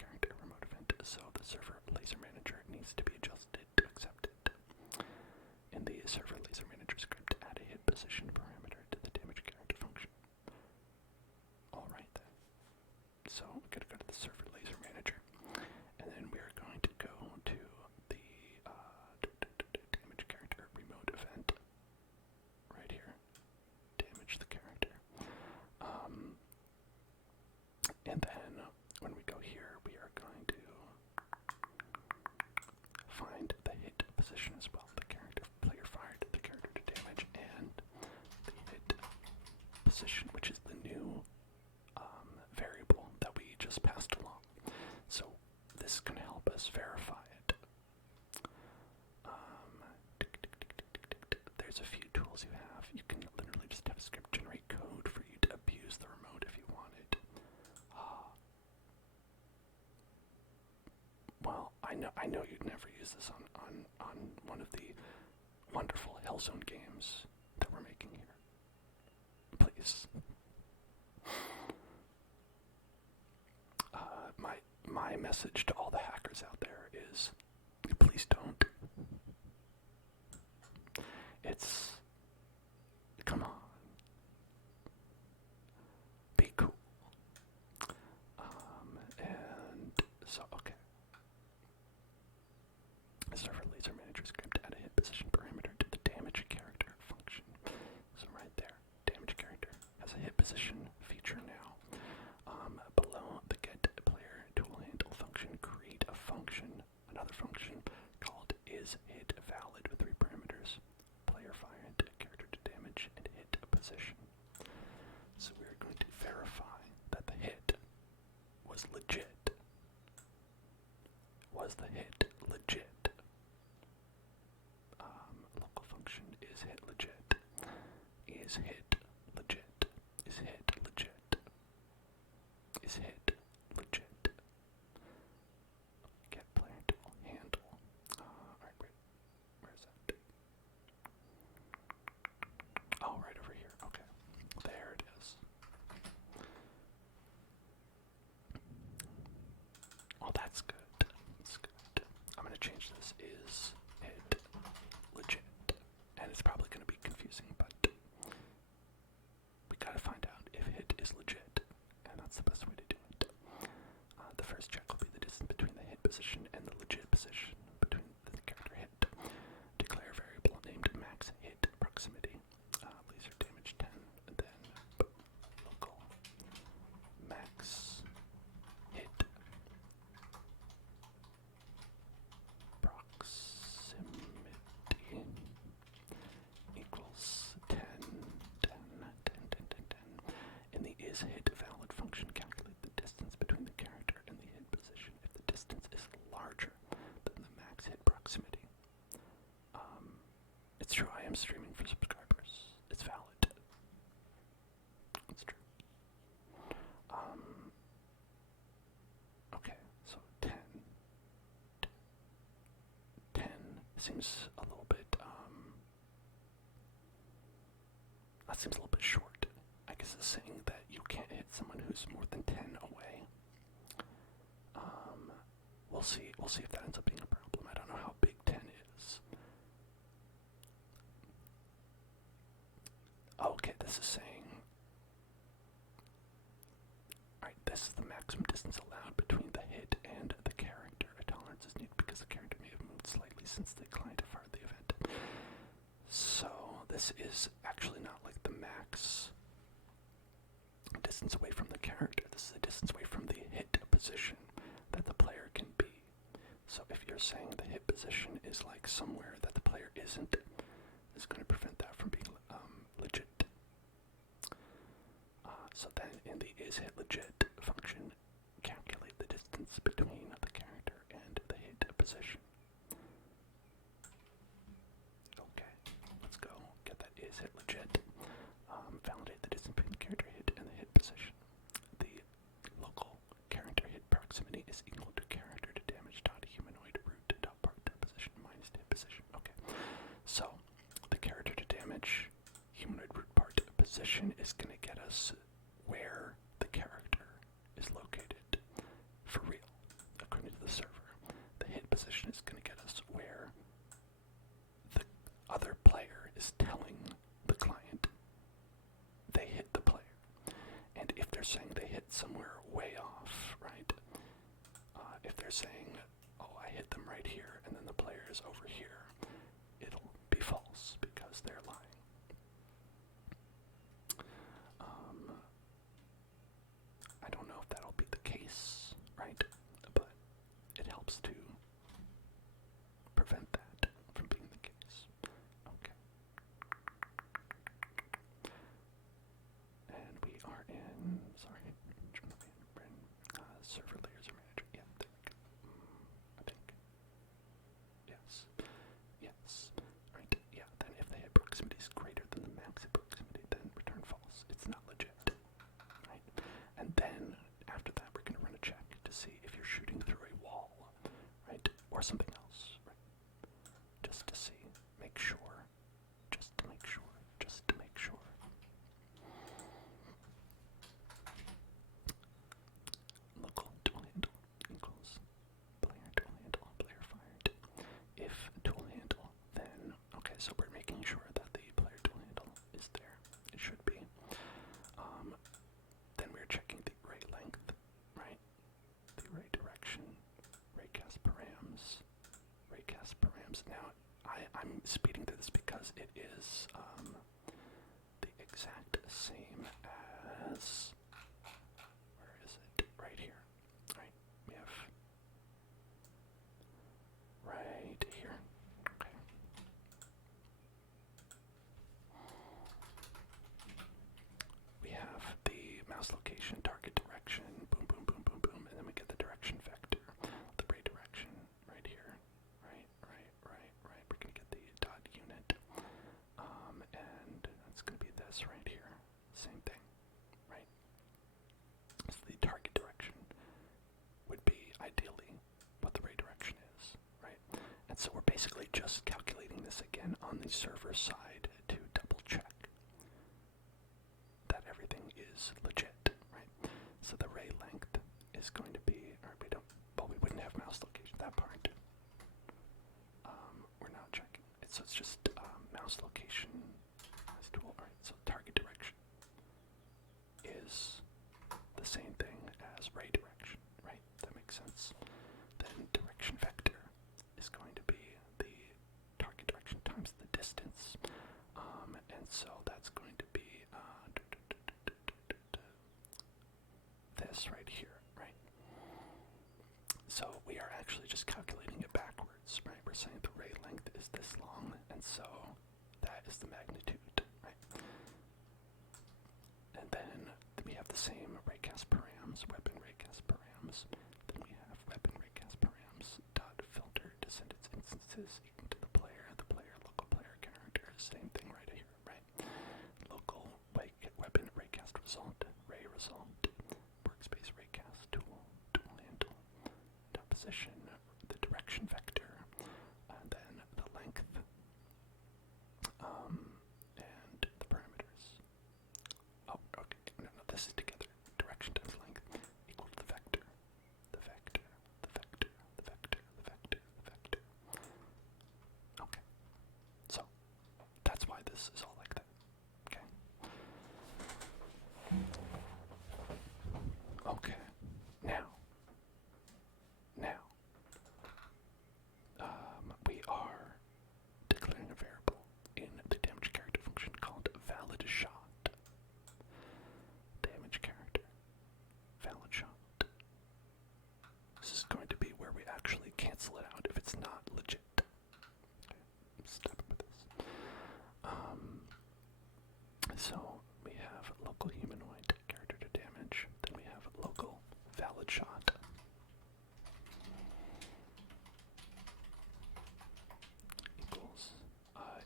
position, which is the new variable that we just passed along. So this can help us verify it. There's a few tools you have. You can literally just have a script generate code for you to abuse the remote if you wanted. Well, I know you'd never use this on one of the wonderful Hellzone games that we're making here. Please. My message to all the hackers out there is, please don't. Come on. Be cool. And so, okay. Server laser manager script add a hit position parameter to the damage character function. So right there, damage character has a hit position feature now. Below the get player tool handle function, create a function, another function called isHitValid with 3 parameters: player fired, character to damage, and hit position. So we're going to verify that the hit was legit. Was the hit legit? Local function is hit legit. Is hit legit? Is hit legit? Is hit legit? Get player tool handle. Alright, wait. Where's that? Oh, right over here. Okay. There it is. Oh, that's good. That's good. I'm going to change this. Is hit legit? And it's probably going to be confusing, but we got to find out if hit is legit, and that's the best way to do it. The first check will be the distance between the hit position and the legit position between the character hit. Declare a variable named max hit proximity, laser damage 10, and then local max hit proximity equals 10. In the isHitValid function, calculate the distance between the character and the hit position if the distance is larger than the max hit proximity. It's true, I am streaming for subscribers. It's valid. It's true. Okay, so 10. 10 seems a little bit, that seems a little bit short. I guess it's saying that you can't hit someone who's more than 10 away. We'll see if that ends up being a problem. I don't know how big 10 is. Okay, this is saying, alright, this is the maximum distance allowed between the hit and the character. A tolerance is needed because the character may have moved slightly since the client fired the event. So this is actually not like the max distance away from the character. This is the distance away from the hit position that the player can be. So if you're saying the hit position is like somewhere that the player isn't, it's going to prevent that from being legit. So then in the isHitLegit function, calculate the distance between the character and the hit position. Okay, let's go get that isHitLegit. Validate the distance between the character hit and the hit position. The local character hit proximity is equal to character to damage dot humanoid root dot part dot position minus hit position. Okay, so the character to damage humanoid root part position is going to get us where the character is located for real, according to the server. The hit position is going to get us where the other player is telling the client they hit the player. And if they're saying they hit somewhere way off, right? If they're saying, oh, I hit them right here, and then the player is over here, it'll be false because they're lying. I don't know if that'll be the case, right? But it helps to prevent that from being the case. Okay. or something else, right? Just to see, make sure, just to make sure, just to make sure. Local tool handle equals player tool handle, player fired. If tool handle, then, okay, so we're making sure that the player tool handle is there. It should be. Then we're checking the ray length, right? The ray direction, raycast params, raycast params. Now, I'm speeding through this because it is the exact same as, where is it? Right here, right? We have right here, okay. We have the mouse location, target direction, boom, boom, boom, boom, boom, and then we get the direction vector, the ray direction right here, right. We're gonna get the dot unit, and that's gonna be this right here, same thing, right? So the target direction would be ideally what the ray direction is, right? And so we're basically just calculating this again on the server side to double check that everything is legit, right? So the ray length is going to be, or we wouldn't have mouse location, that part. We're not checking. So it's just mouse location as tool. Alright, so target direction is the same thing as ray direction, right? That makes sense. Then direction vector is going to be the target direction times the distance. And so that's going to be this right here, right? So we are actually just calculating it backwards, right? We're saying the ray length is this long, and so that is the magnitude, right? And then we have the same raycast params, weapon raycast params. Then we have weapon raycast params dot filter descendants instances equal to the player local player character, same thing right here, right? Local weapon raycast result, ray result, workspace raycast tool handle, dot position, the direction vector, and then the length, and the parameters. Oh, okay, no, this is together. Direction times length equal to the vector, the vector, the vector, the vector, the vector, the vector. Okay, so that's why this is all like that. Okay. Okay. Now, we are declaring a variable in the damage character function called valid shot. Damage character, valid shot. This is going to be where we actually cancel it out if it's not legit. Okay, stop with this. So we have local humanoid character to damage, then we have local valid shot. Equals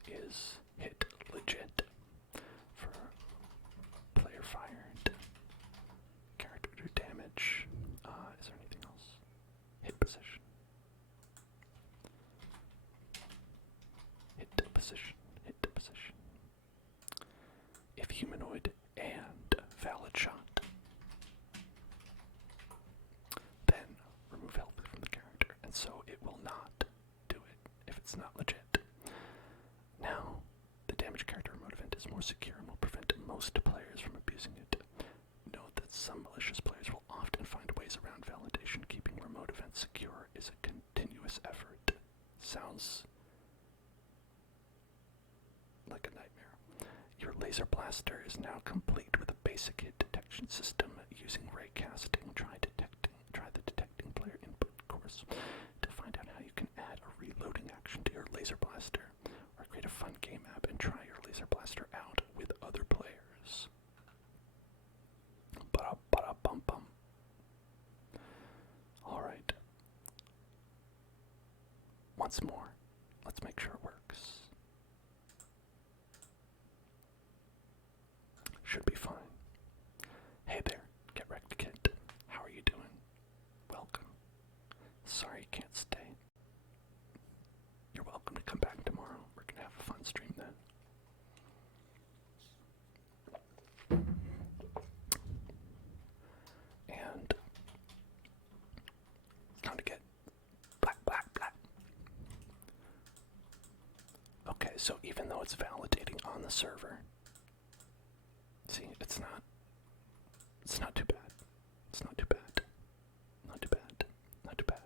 is hit legit for player fired character to damage. Is there anything else? Hit position. Hit position. Hit position. If humanoid and valid shot, then remove health from the character, and so it will not do it if it's not legit. Now, the damage character remote event is more secure and will prevent most players from abusing it. Note that some malicious players will often find ways around validation. Keeping remote events secure is a continuous effort. Sounds like a nightmare. Your laser blaster is now complete with a basic hit detection system using raycasting. Try the detecting player input course to find out how you can add a reloading action to your laser blaster, or create a fun game app and try your laser blaster out with other players. Ba-da-ba-da-bum-bum. Alright. Once more, let's make sure it works. Should be fine. Hey there, Get Wrecked Kid. How are you doing? Welcome. Sorry you can't stay. so even though it's validating on the server, see, it's not too bad. It's not too bad. Not too bad. Not too bad.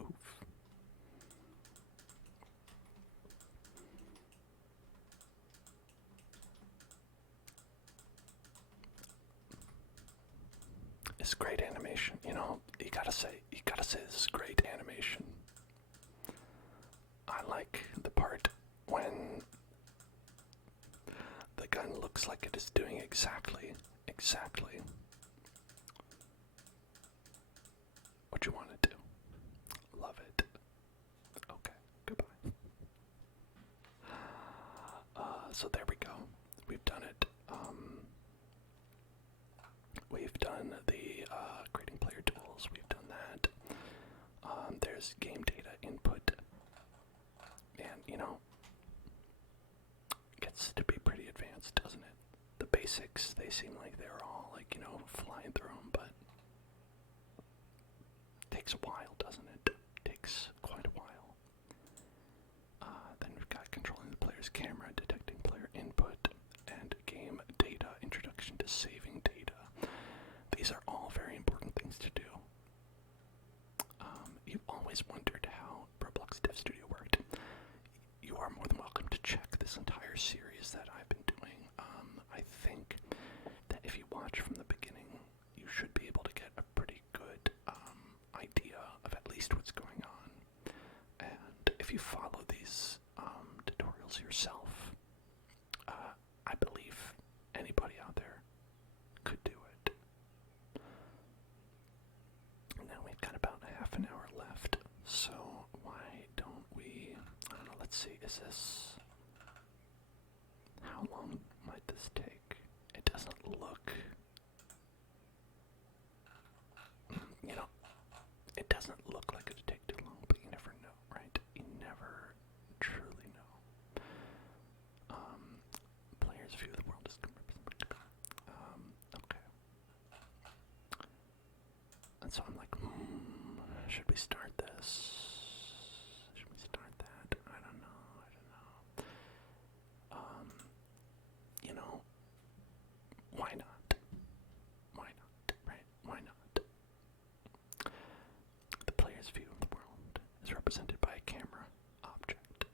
Oof. It's great animation. You know, you gotta say this is great animation. I like the part when the gun looks like it is doing exactly what you want to do. Love it. Okay, goodbye. So there we go. We've done it. We've done the creating player tools. We've done that. There's game data input. And, you know, it gets to be pretty advanced, doesn't it? The basics, they seem like they're all, like, you know, flying through them, but it takes a while, doesn't it? Takes quite a while. Then we've got controlling the player's camera, detecting player input, and game data, introduction to saving data. These are all very important things to do. You've always wondered how Roblox Dev Studio worked. You are more than welcome to check this entire series that I've been doing. I think that if you watch from the beginning, you should be able to get a pretty good idea of at least what's going on. And if you follow these tutorials yourself, I believe anybody out there could do it. Now we've got about half an hour left, so why don't we, I don't know, let's see, is this, how long might this take? It doesn't look, you know, it doesn't look like it'd take too long, but you never know, right? You never truly know. Players view the world as okay. And so I'm like, should we start this? Should we start that? I don't know. You know, why not? Why not, right? Why not? The player's view of the world is represented by a camera object.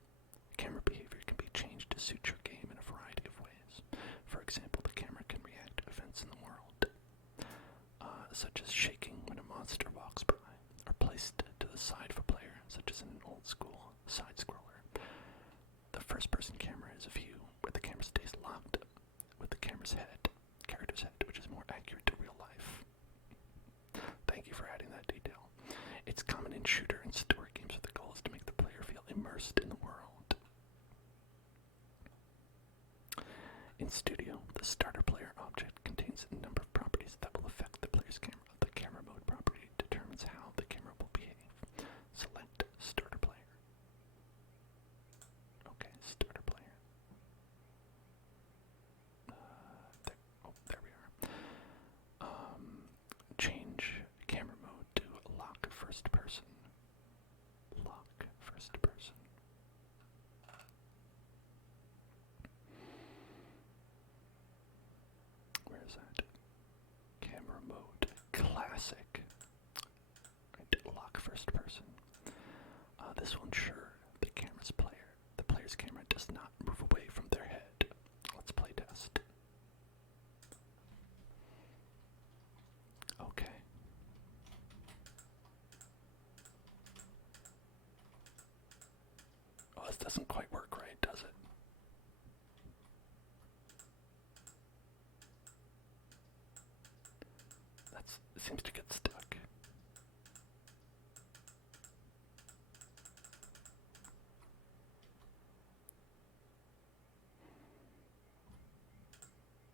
Camera behavior can be changed to suit your game in a variety of ways. For example, the camera can react to events in the world, such as shaking when a monster walks by, or placed to the side of a player, such as in an old-school side-scroller. The first-person camera is a view where the camera stays locked with the character's head, which is more accurate to real life. Thank you for adding that detail. It's common in shooter and story games where the goal is to make the player feel immersed in the world. In Studio, the starter player object contains a number of properties that will affect the player's camera. The camera mode property determines how the camera will behave. Select starter player. Okay, starter player. There we are. Change camera mode to lock first person. Lock first person. Where is that? Camera mode classic. Right, lock first person. This will ensure the player's camera does not move away from their head. Let's play test. Okay. Oh, this doesn't quite work right, does it? It seems to get stuck.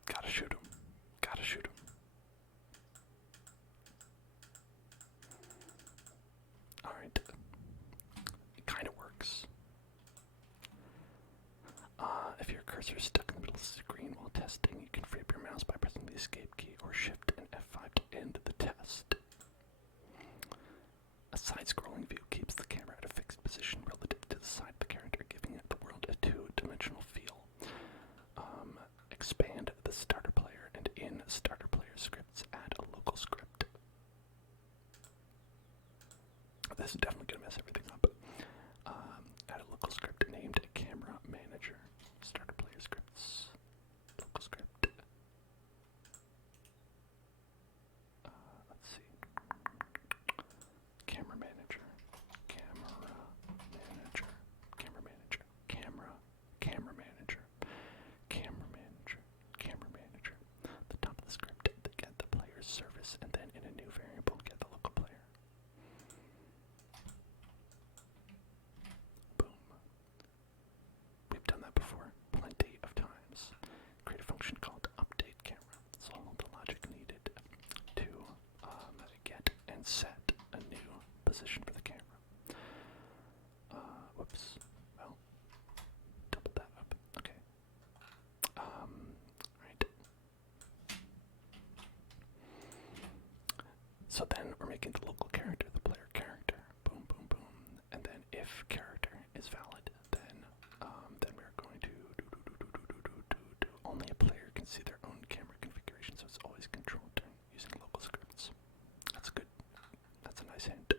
Gotta shoot him. Gotta shoot him. Alright. It kinda works. If your cursor is stuck in the middle of the screen while testing, you can free up your mouse by pressing the escape key or shift and F5 to end the test. A side-scrolling view keeps the camera at a fixed position relative to the side of the character, giving the world a 2 making the local character the player character. Boom, boom, boom. And then if character is valid, then we're going to do only a player can see their own camera configuration, so it's always controlled using local scripts. That's good. That's a nice hint.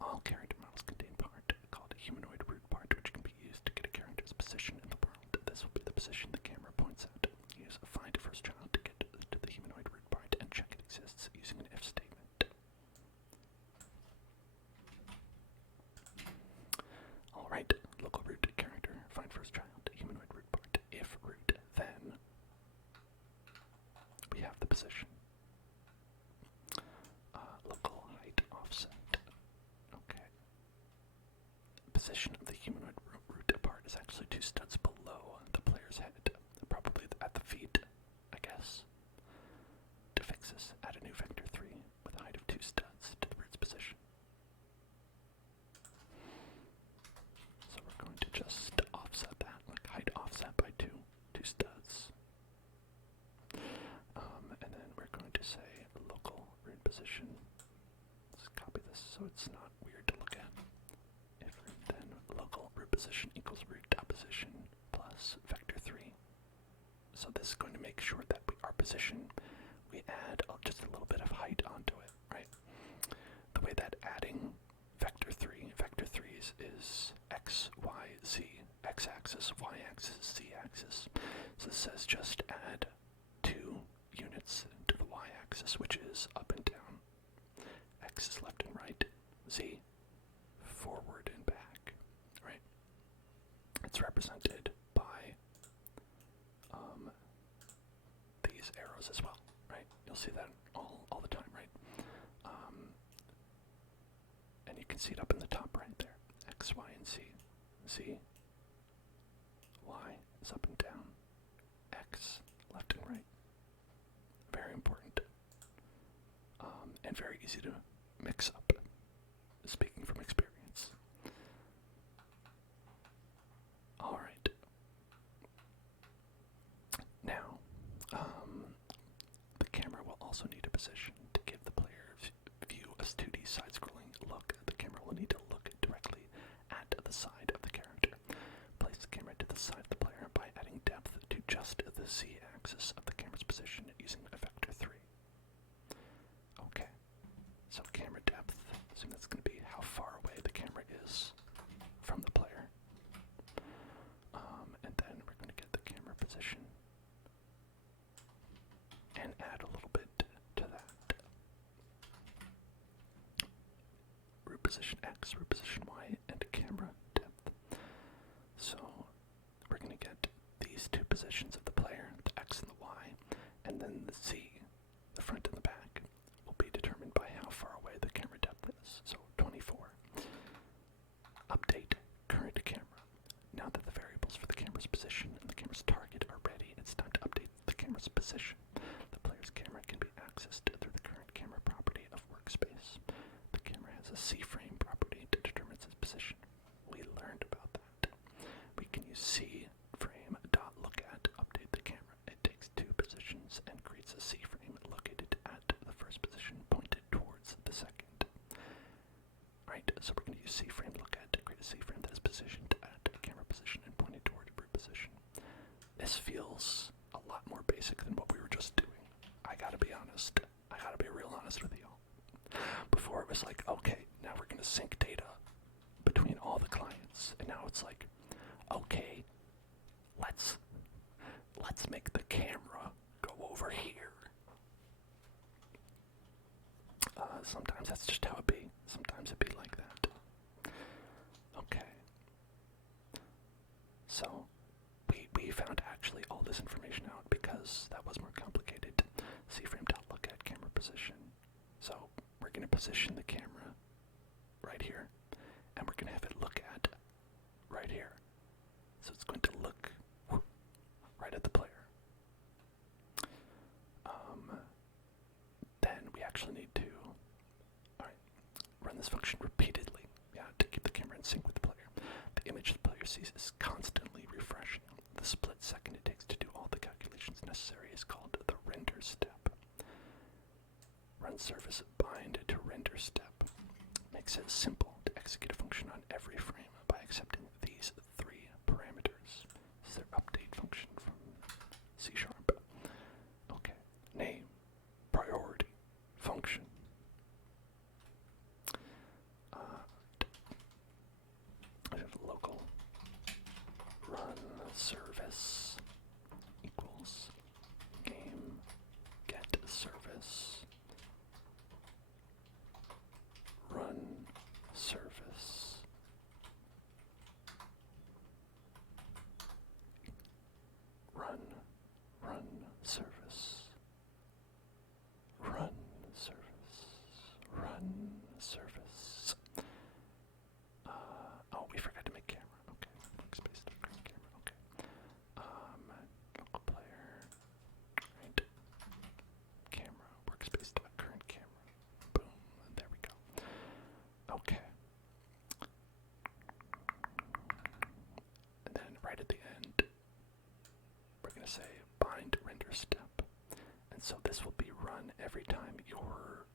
All character models contain part called a humanoid root part, which can be used to get a character's position in the world. This will be the position the camera points at. Use a find first child to get to the humanoid root part and check it exists using an if statement. Alright, local root character, find first child, humanoid root part. If root, then we have the position. Local height offset. Okay. Position of the humanoid root part is actually 2 studs below the player's head. Probably at the feet, I guess. To fix this, add a new vector 3 with a height of 2 studs to the root's position. So we're going to just offset that, like height offset by 2 studs. And then we're going to say local root position. Let's copy this so it's not weird to look at. If root, then local root position equals root dot position plus vector 3. So this is going to make sure that our position, we add just a little bit of height onto it, right? The way that adding vector 3s is x, y, z, x-axis, y-axis, z-axis. So this says just add 2 units to the y-axis, which is up and down. X is left and right, z, forward and back, right? It's represented by these arrows as well, right? You'll see that all the time, right? And you can see it up in the top right there. X, Y, and Z. Z, Y is up and down. X, left and right. Very important. And very easy to mix up, speaking from experience. Alright. Now, the camera will also need a position to give the player's view a 2D side-scrolling look. The camera will need to look directly at the side of the character. Place the camera to the side of the player by adding depth to just the z-axis of the camera's position using a vector 3. Okay, so camera depth, assume that's going to be how far away the camera is from the player. And then we're going to get the camera position and add a little bit to that. Root position X, root position Y, and camera depth. So we're going to get these 2 positions of the player, the X and the Y, and then the Z, the front and the back, will be determined by how far away the camera depth is. So 24. Update current camera. Now that the variables for the camera's position and the camera's target are ready, it's time to update the camera's position. The player's camera can be accessed through the current camera property of workspace. The camera has a C-frame property that determines its position. We learned about that. We can use C-frame.lookat to update the camera. It takes 2 positions and creates a C-frame located at the first position pointed towards the second. Right, so we're going to use C-frame lookat to create a C-frame that is positioned at the camera position and pointed toward root position. This feels a lot more basic than what we were just doing. I gotta be honest. I gotta be real honest with y'all. Before it was like, okay, now we're gonna sync data between all the clients, and now it's like, okay, let's make the camera go over here. Sometimes that's just how it be. Sometimes it be like that. Okay. So we found actually all this information out because that was more complicated. C-frame.lookat camera position. So we're going to position the camera right here, and we're going to have it look at right here. So it's going to look right at the player. Then we actually need to run this function repeatedly, to keep the camera in sync with the player. The image the player sees is constantly refreshing. The split second it takes to do all the calculations necessary is called the render step. run service bind to render step. Makes it simple to execute a function on every frame by accepting these three parameters. This is their update function from C#. Okay, name, priority, function. I have local run service equals game get service run service run service run service run service. Oh, we forgot to make camera. Okay, workspace to current camera. Okay. Local player. Right. Camera. Workspace to current camera. Boom. There we go. Okay. And then right at the end, we're gonna say bind render step, and so this will be run every time your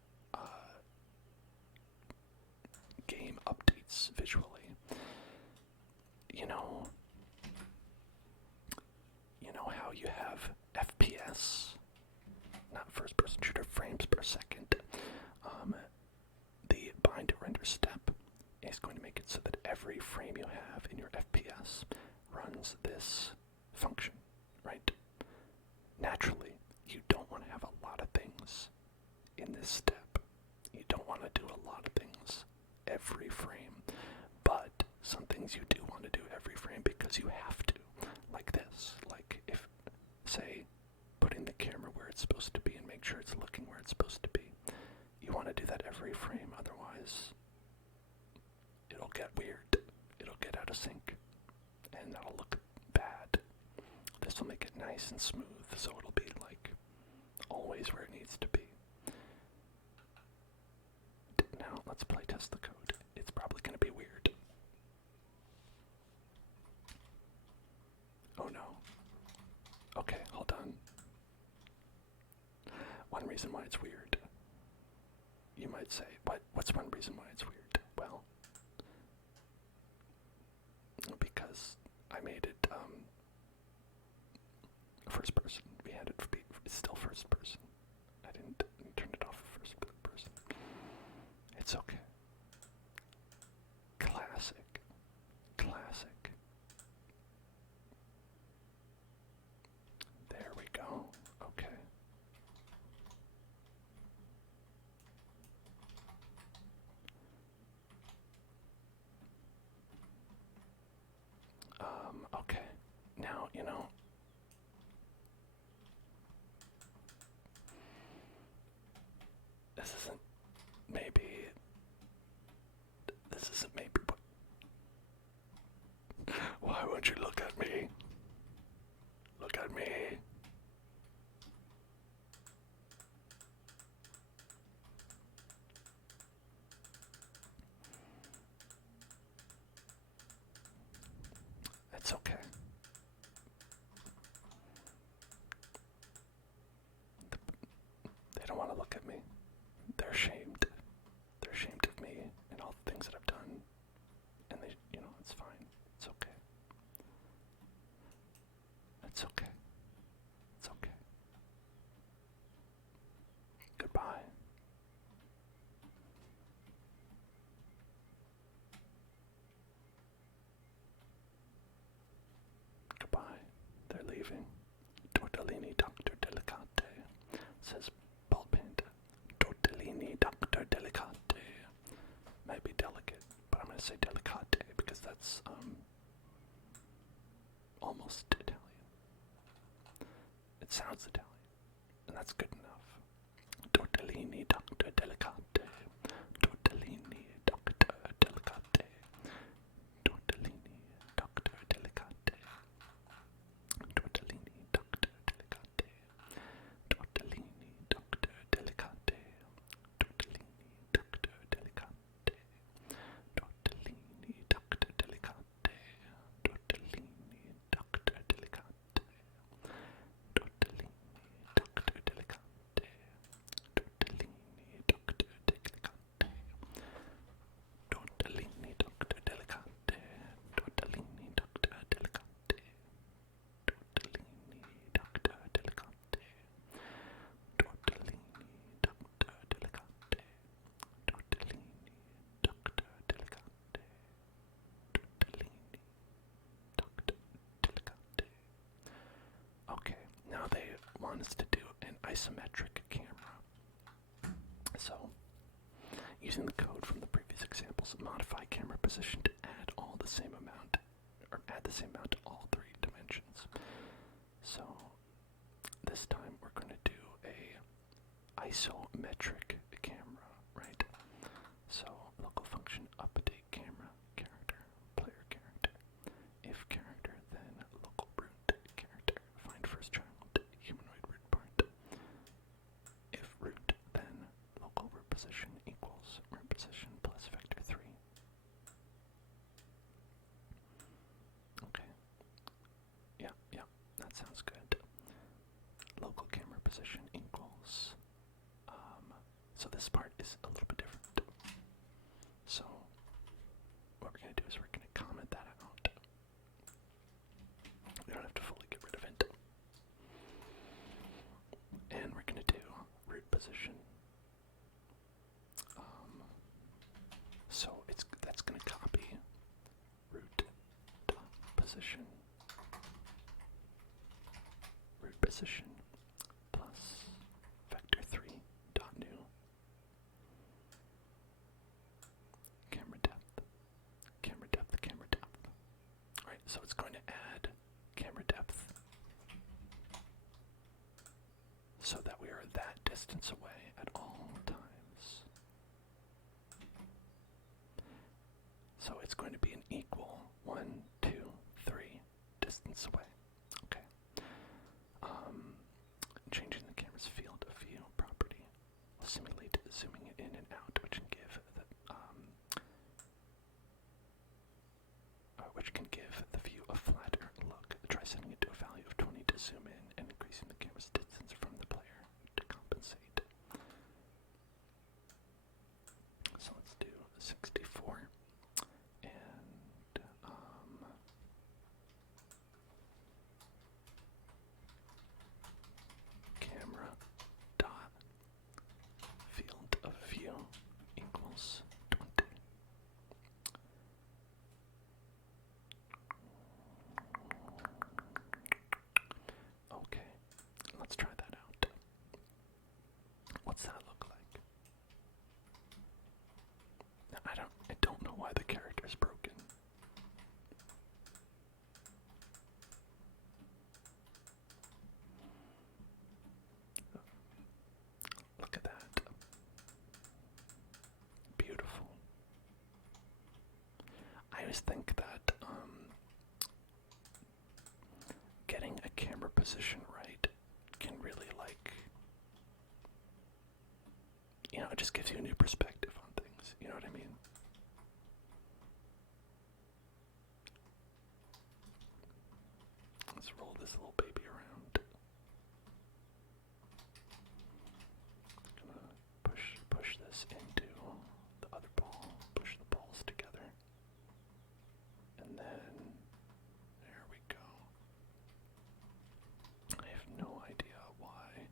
game updates visually. You know how you have FPS, not first-person shooter, frames per second. The bind to render step is going to make it so that every frame you have in your FPS runs this function, right? Naturally, you don't want to have a lot of things in this step. You don't want to do a lot of things every frame, but some things you do want to do every frame because you have to, like this. Like if, say, putting the camera where it's supposed to be and make sure it's looking where it's supposed to be. You want to do that every frame, otherwise it'll get weird. It'll get out of sync, and that'll look bad. This will make it nice and smooth, so it'll be like always where it needs to be. Now let's play test the code. It's probably going to be weird. Oh no. Okay, hold on. One reason why it's weird. You might say, what's one reason why it's weird? Well, because I made it first person. We had it it's still first person. I didn't turn it off of first person. It's okay. Classic. Classic. There we go. Okay. Okay. Now, this isn't maybe what. Why won't you look at me? Look at me. It's okay. They don't want to look at me. They're ashamed. They're ashamed of me and all the things that I've done. And they, it's fine. It's okay. It's okay. It's okay. Goodbye. Goodbye. They're leaving. Tortellini Dr. Delicate, says Ball Panda. Tortellini Dr. Delicate. Might be delicate, but I'm going to say delicate because that's almost Italian. It sounds Italian, and that's good enough. Tortellini Dr. Delicate. Tortellini Dr. Delicate. Tortellini Dr. Delicate. Tortellini Dr. Delicate. Tortellini Dr. Delicate. Tortellini Dr. Delicate. Tortellini Dr. Delicate. Tortellini Dr. Delicate. Tortellini Dr. Delicate. Tortellini want us to do an isometric camera. So, using the code from the previous examples, modify camera position to add the same amount to all three dimensions. So, this time we're going to do a isometric camera, right? So, local function update camera, character, player character. If character, then local root character. Find first child, humanoid root part. If root, then local root position equals root position plus vector 3. Okay. Yeah, that sounds good. Local camera position equals, so this part is a little bit different. So, what we're going to do is we're going to comment that out. We don't have to fully get rid of it. And we're going to do root position. So that's going to copy root position plus vector 3 dot new camera depth. Alright, so it's going to add camera depth so that we are that distance away at all times. So it's going to be an equal 1, 2, 3 distance away. Okay. Changing the camera's field of view property will simulate zooming it in and out, which can give the view a flatter look. Try setting it to a value of 20 to zoom in and increasing the camera's distance from the player to compensate. So let's do 64 and camera dot field of view equals 20. Okay, let's try that out. What's that look like? Now, I don't know why the character is broken. Look at that. Beautiful. I always think that getting a camera position right can really, it just gives you a new perspective on things. You know what I mean? Let's roll this little baby around. Gonna push this into the other ball. Push the balls together. And then there we go. I have no idea why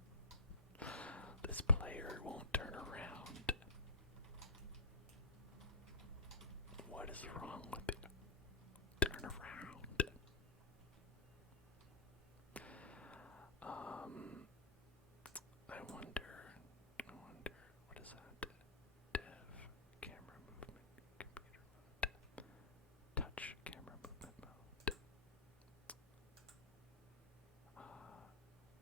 this player won't turn around. What is wrong with it? Turn around. I wonder, what is that? Dev, camera movement, computer mode, touch camera movement mode,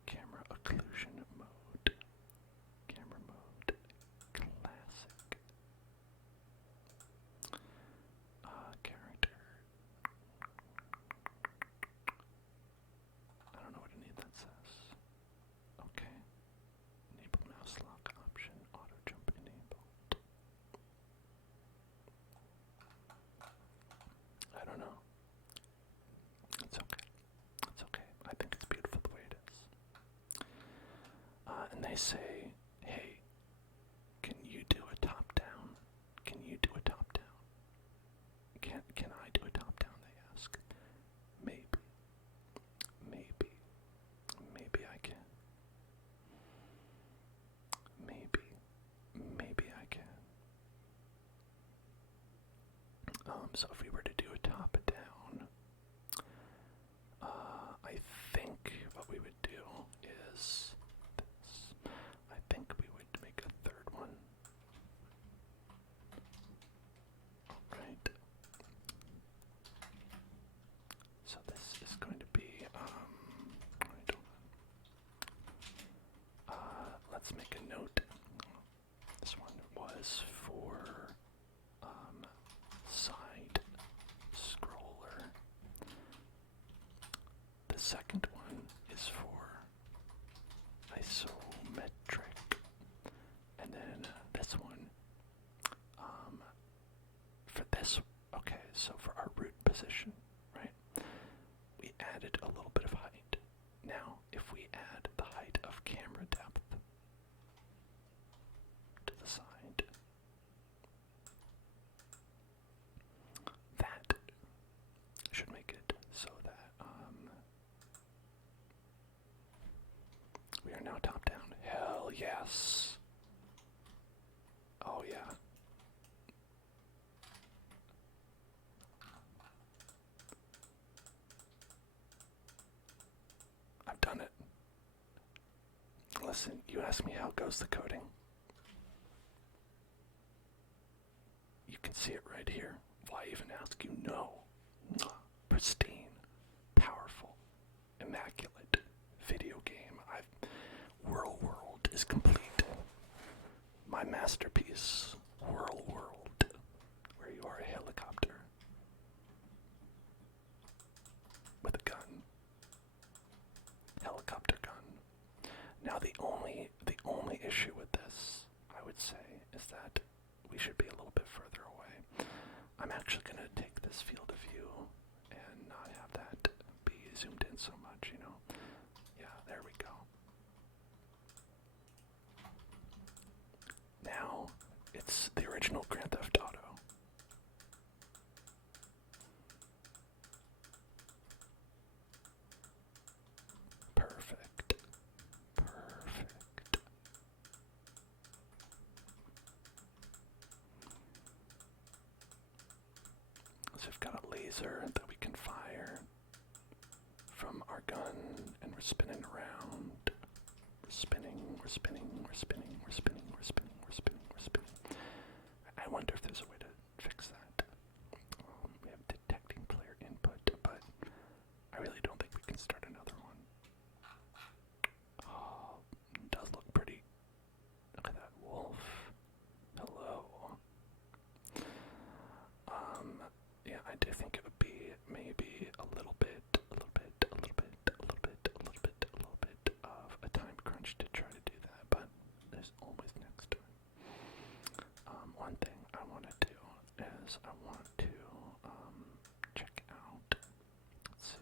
camera occlusion mode, camera mode, classic, character. I don't know what any of that says. Okay. Enable mouse lock option, auto jump enabled. I don't know. It's okay. It's okay. I think it's beautiful the way it is. And they say, hey, can you do a top down? Can you do a top down? Can I do a top down, they ask. Maybe I can. Maybe I can. So if we were to do a top down, I think what we would do is second one is for isometric. And then this one, for this, okay, so for our root position, right, we added a little bit of height. Now, if we add the height of camera depth to the side, that should make it so that we are now top down. Hell yes. Oh yeah. I've done it. Listen, you asked me how goes the coding. You can see it right here. Why even ask? You know. Pristine, powerful, immaculate video game. World is complete. My masterpiece, World, where you are a helicopter with a gun. Helicopter gun. Now the only issue with this, I would say, is that we should be a little bit further away. I'm actually going to take this field of view and not have that be zoomed in so much, you know. Yeah, there we go. Now, it's the original Grand Theft Auto. Perfect. So we've got a laser that we can fire from our gun, and we're spinning around. We're spinning. I wonder if there's a way to fix that. We have detecting player input, but I really don't think we can start another one. Oh, it does look pretty. Look at that wolf. Hello. Yeah, I do think it would be maybe a little bit of a time crunch to try to do that, but there's always next time. One thing I want to do is I want to check out, let's see,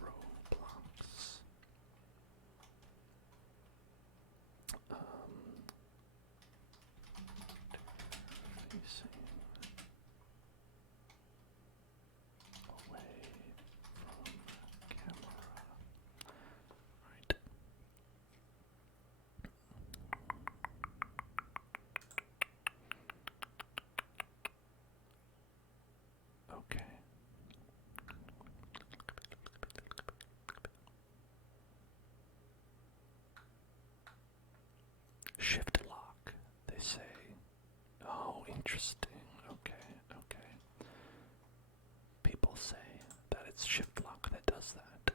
Roblox. Facing away from camera. Right. Okay. Shift lock, they say. Oh, interesting. Okay. People say that it's shift lock that does that.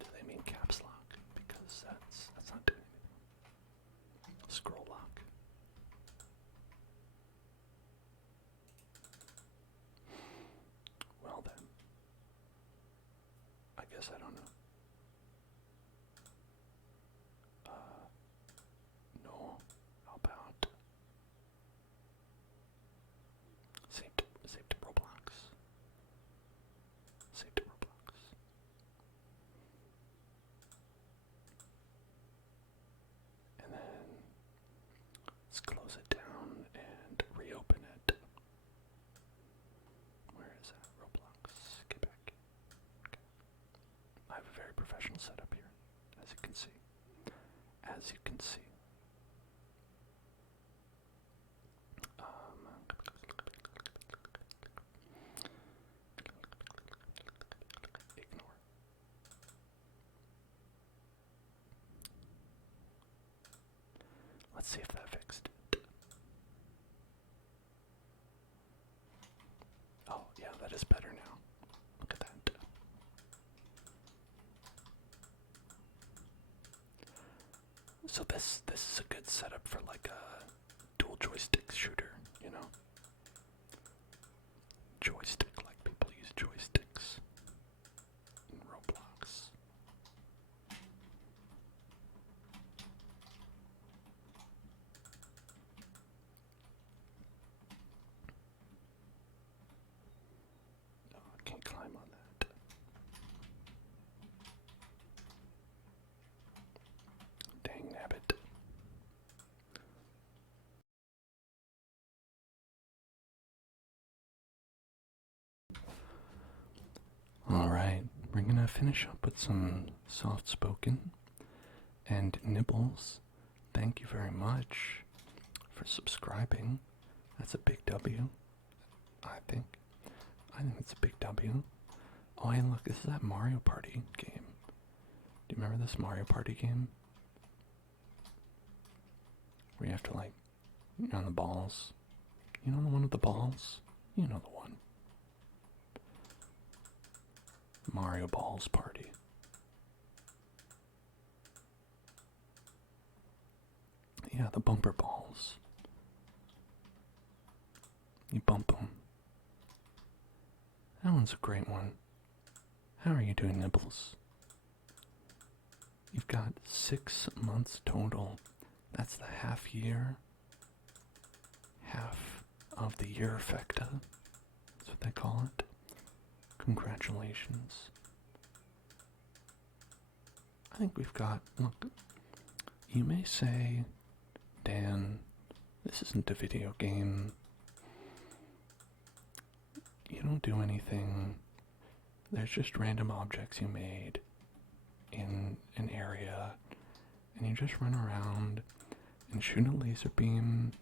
Do they mean caps lock? Because that's not doing anything. Scroll lock. Well then, I guess I don't know. No. How about save to Roblox? Save to Roblox. And then let's close it down and reopen it. Where is that? Roblox. Get back. Okay. I have a very professional setup here, as you can see. Ignore. Let's see if that fixed it. Oh, yeah, that is better now. Look at that. So this is a good setup for like a dual joystick shooter, you know? Joystick, like people use joysticks in Roblox. No, I can't climb on that. Dang nabbit. Alright, we're gonna finish up with some soft spoken. And Nibbles, thank you very much for subscribing. That's a big W, I think. I think it's a big W. Oh, hey, look, this is that Mario Party game. Do you remember this Mario Party game? Where you have to, like, you're on the balls. You know the one with the balls? You know the one. Mario Balls Party. Yeah, the bumper balls. You bump them. That one's a great one. How are you doing, Nibbles? You've got 6 months total. That's the half year. Half of the year effecta. That's what they call it. Congratulations. I think we've got, look, you may say, Dan, this isn't a video game. You don't do anything. There's just random objects you made in an area, and you just run around and shoot a laser beam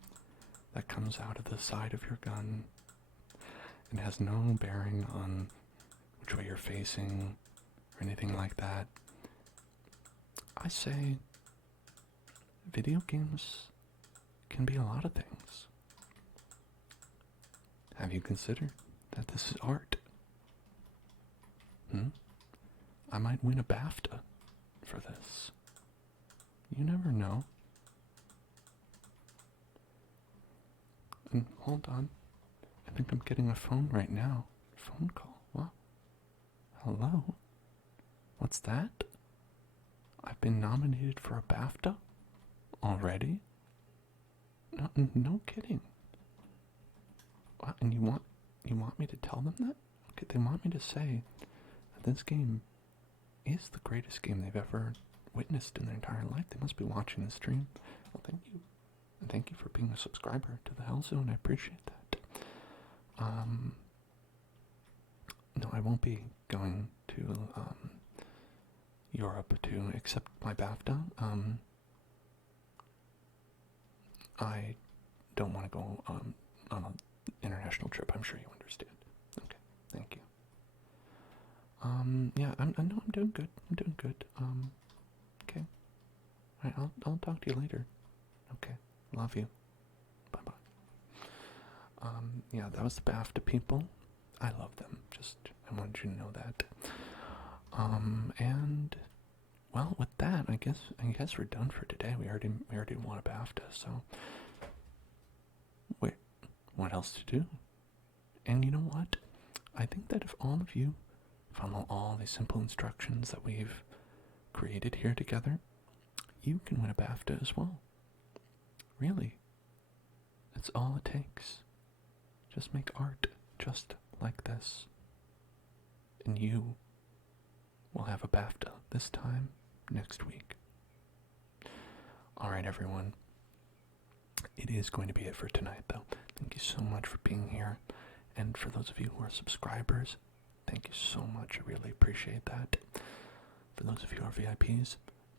that comes out of the side of your gun and has no bearing on which way you're facing or anything like that. I say video games can be a lot of things. Have you considered that this is art? I might win a BAFTA for this. You never know. And hold on. I think I'm getting a phone right now. Phone call. What? Hello? What's that? I've been nominated for a BAFTA? Already? No kidding. What? And you want me to tell them that? Okay, they want me to say that this game is the greatest game they've ever witnessed in their entire life. They must be watching the stream. Well, thank you. And thank you for being a subscriber to the Hell Zone. I appreciate that. No, I won't be going to Europe to accept my BAFTA. I don't want to go on an international trip. I'm sure you understand. Okay, thank you. Yeah, I know I'm doing good. Okay. Alright, I'll talk to you later. Okay, love you. Bye-bye. Yeah, that was the BAFTA people. I love them. Just, I wanted you to know that. And, well, with that, I guess we're done for today. We already won a BAFTA, so wait, what else to do? And you know what? I think that if all of you follow all the simple instructions that we've created here together, you can win a BAFTA as well. Really. That's all it takes. Just make art just like this. And you will have a BAFTA this time next week. Alright, everyone. It is going to be it for tonight, though. Thank you so much for being here. And for those of you who are subscribers, thank you so much. I really appreciate that. For those of you who are VIPs,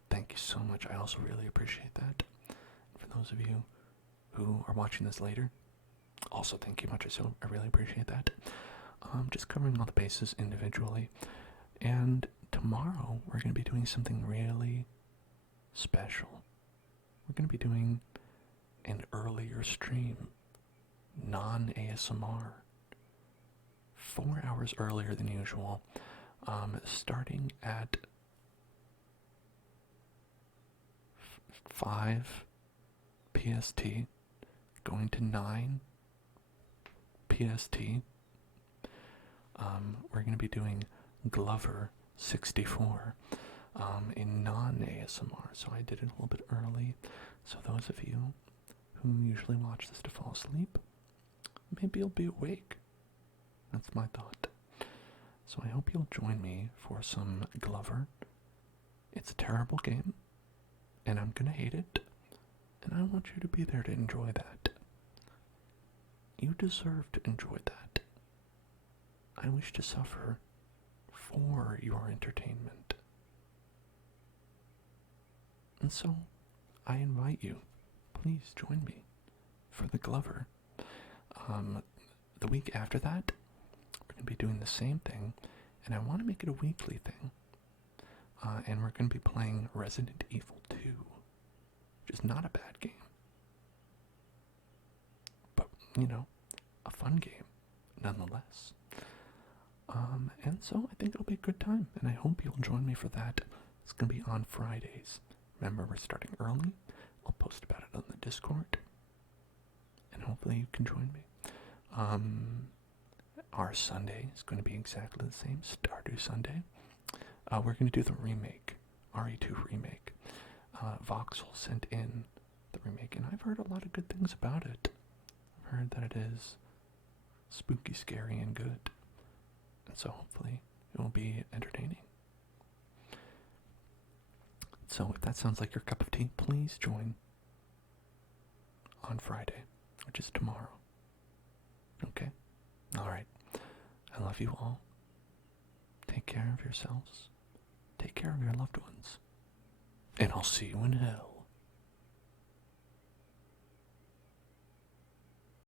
thank you so much. I also really appreciate that. For those of you who are watching this later, also thank you much. I really appreciate that. Just covering all the bases individually. And tomorrow we're going to be doing something really special. We're going to be doing an earlier stream, non-ASMR, 4 hours earlier than usual, starting at 5 PST, going to 9 PST. We're going to be doing Glover 64 in non-ASMR, so I did it a little bit early. So those of you who usually watch this to fall asleep, maybe you'll be awake. That's my thought. So I hope you'll join me for some Glover. It's a terrible game, and I'm gonna hate it, and I want you to be there to enjoy that. You deserve to enjoy that. I wish to suffer for your entertainment. And so, I invite you, please join me for the Glover. The week after that, we're going to be doing the same thing, and I want to make it a weekly thing. And we're going to be playing Resident Evil 2, which is not a bad game. But, you know, a fun game, nonetheless. And so I think it'll be a good time, and I hope you'll join me for that. It's going to be on Fridays. Remember, we're starting early. I'll post about it on the Discord, and hopefully you can join me. Our Sunday is going to be exactly the same, Stardew Sunday. We're going to do the remake, RE2 remake. Voxel sent in the remake, and I've heard a lot of good things about it. I've heard that it is spooky, scary, and good. And so hopefully it will be entertaining. So if that sounds like your cup of tea, please join on Friday, which is tomorrow. Okay? Alright. I love you all. Take care of yourselves. Take care of your loved ones. And I'll see you in hell.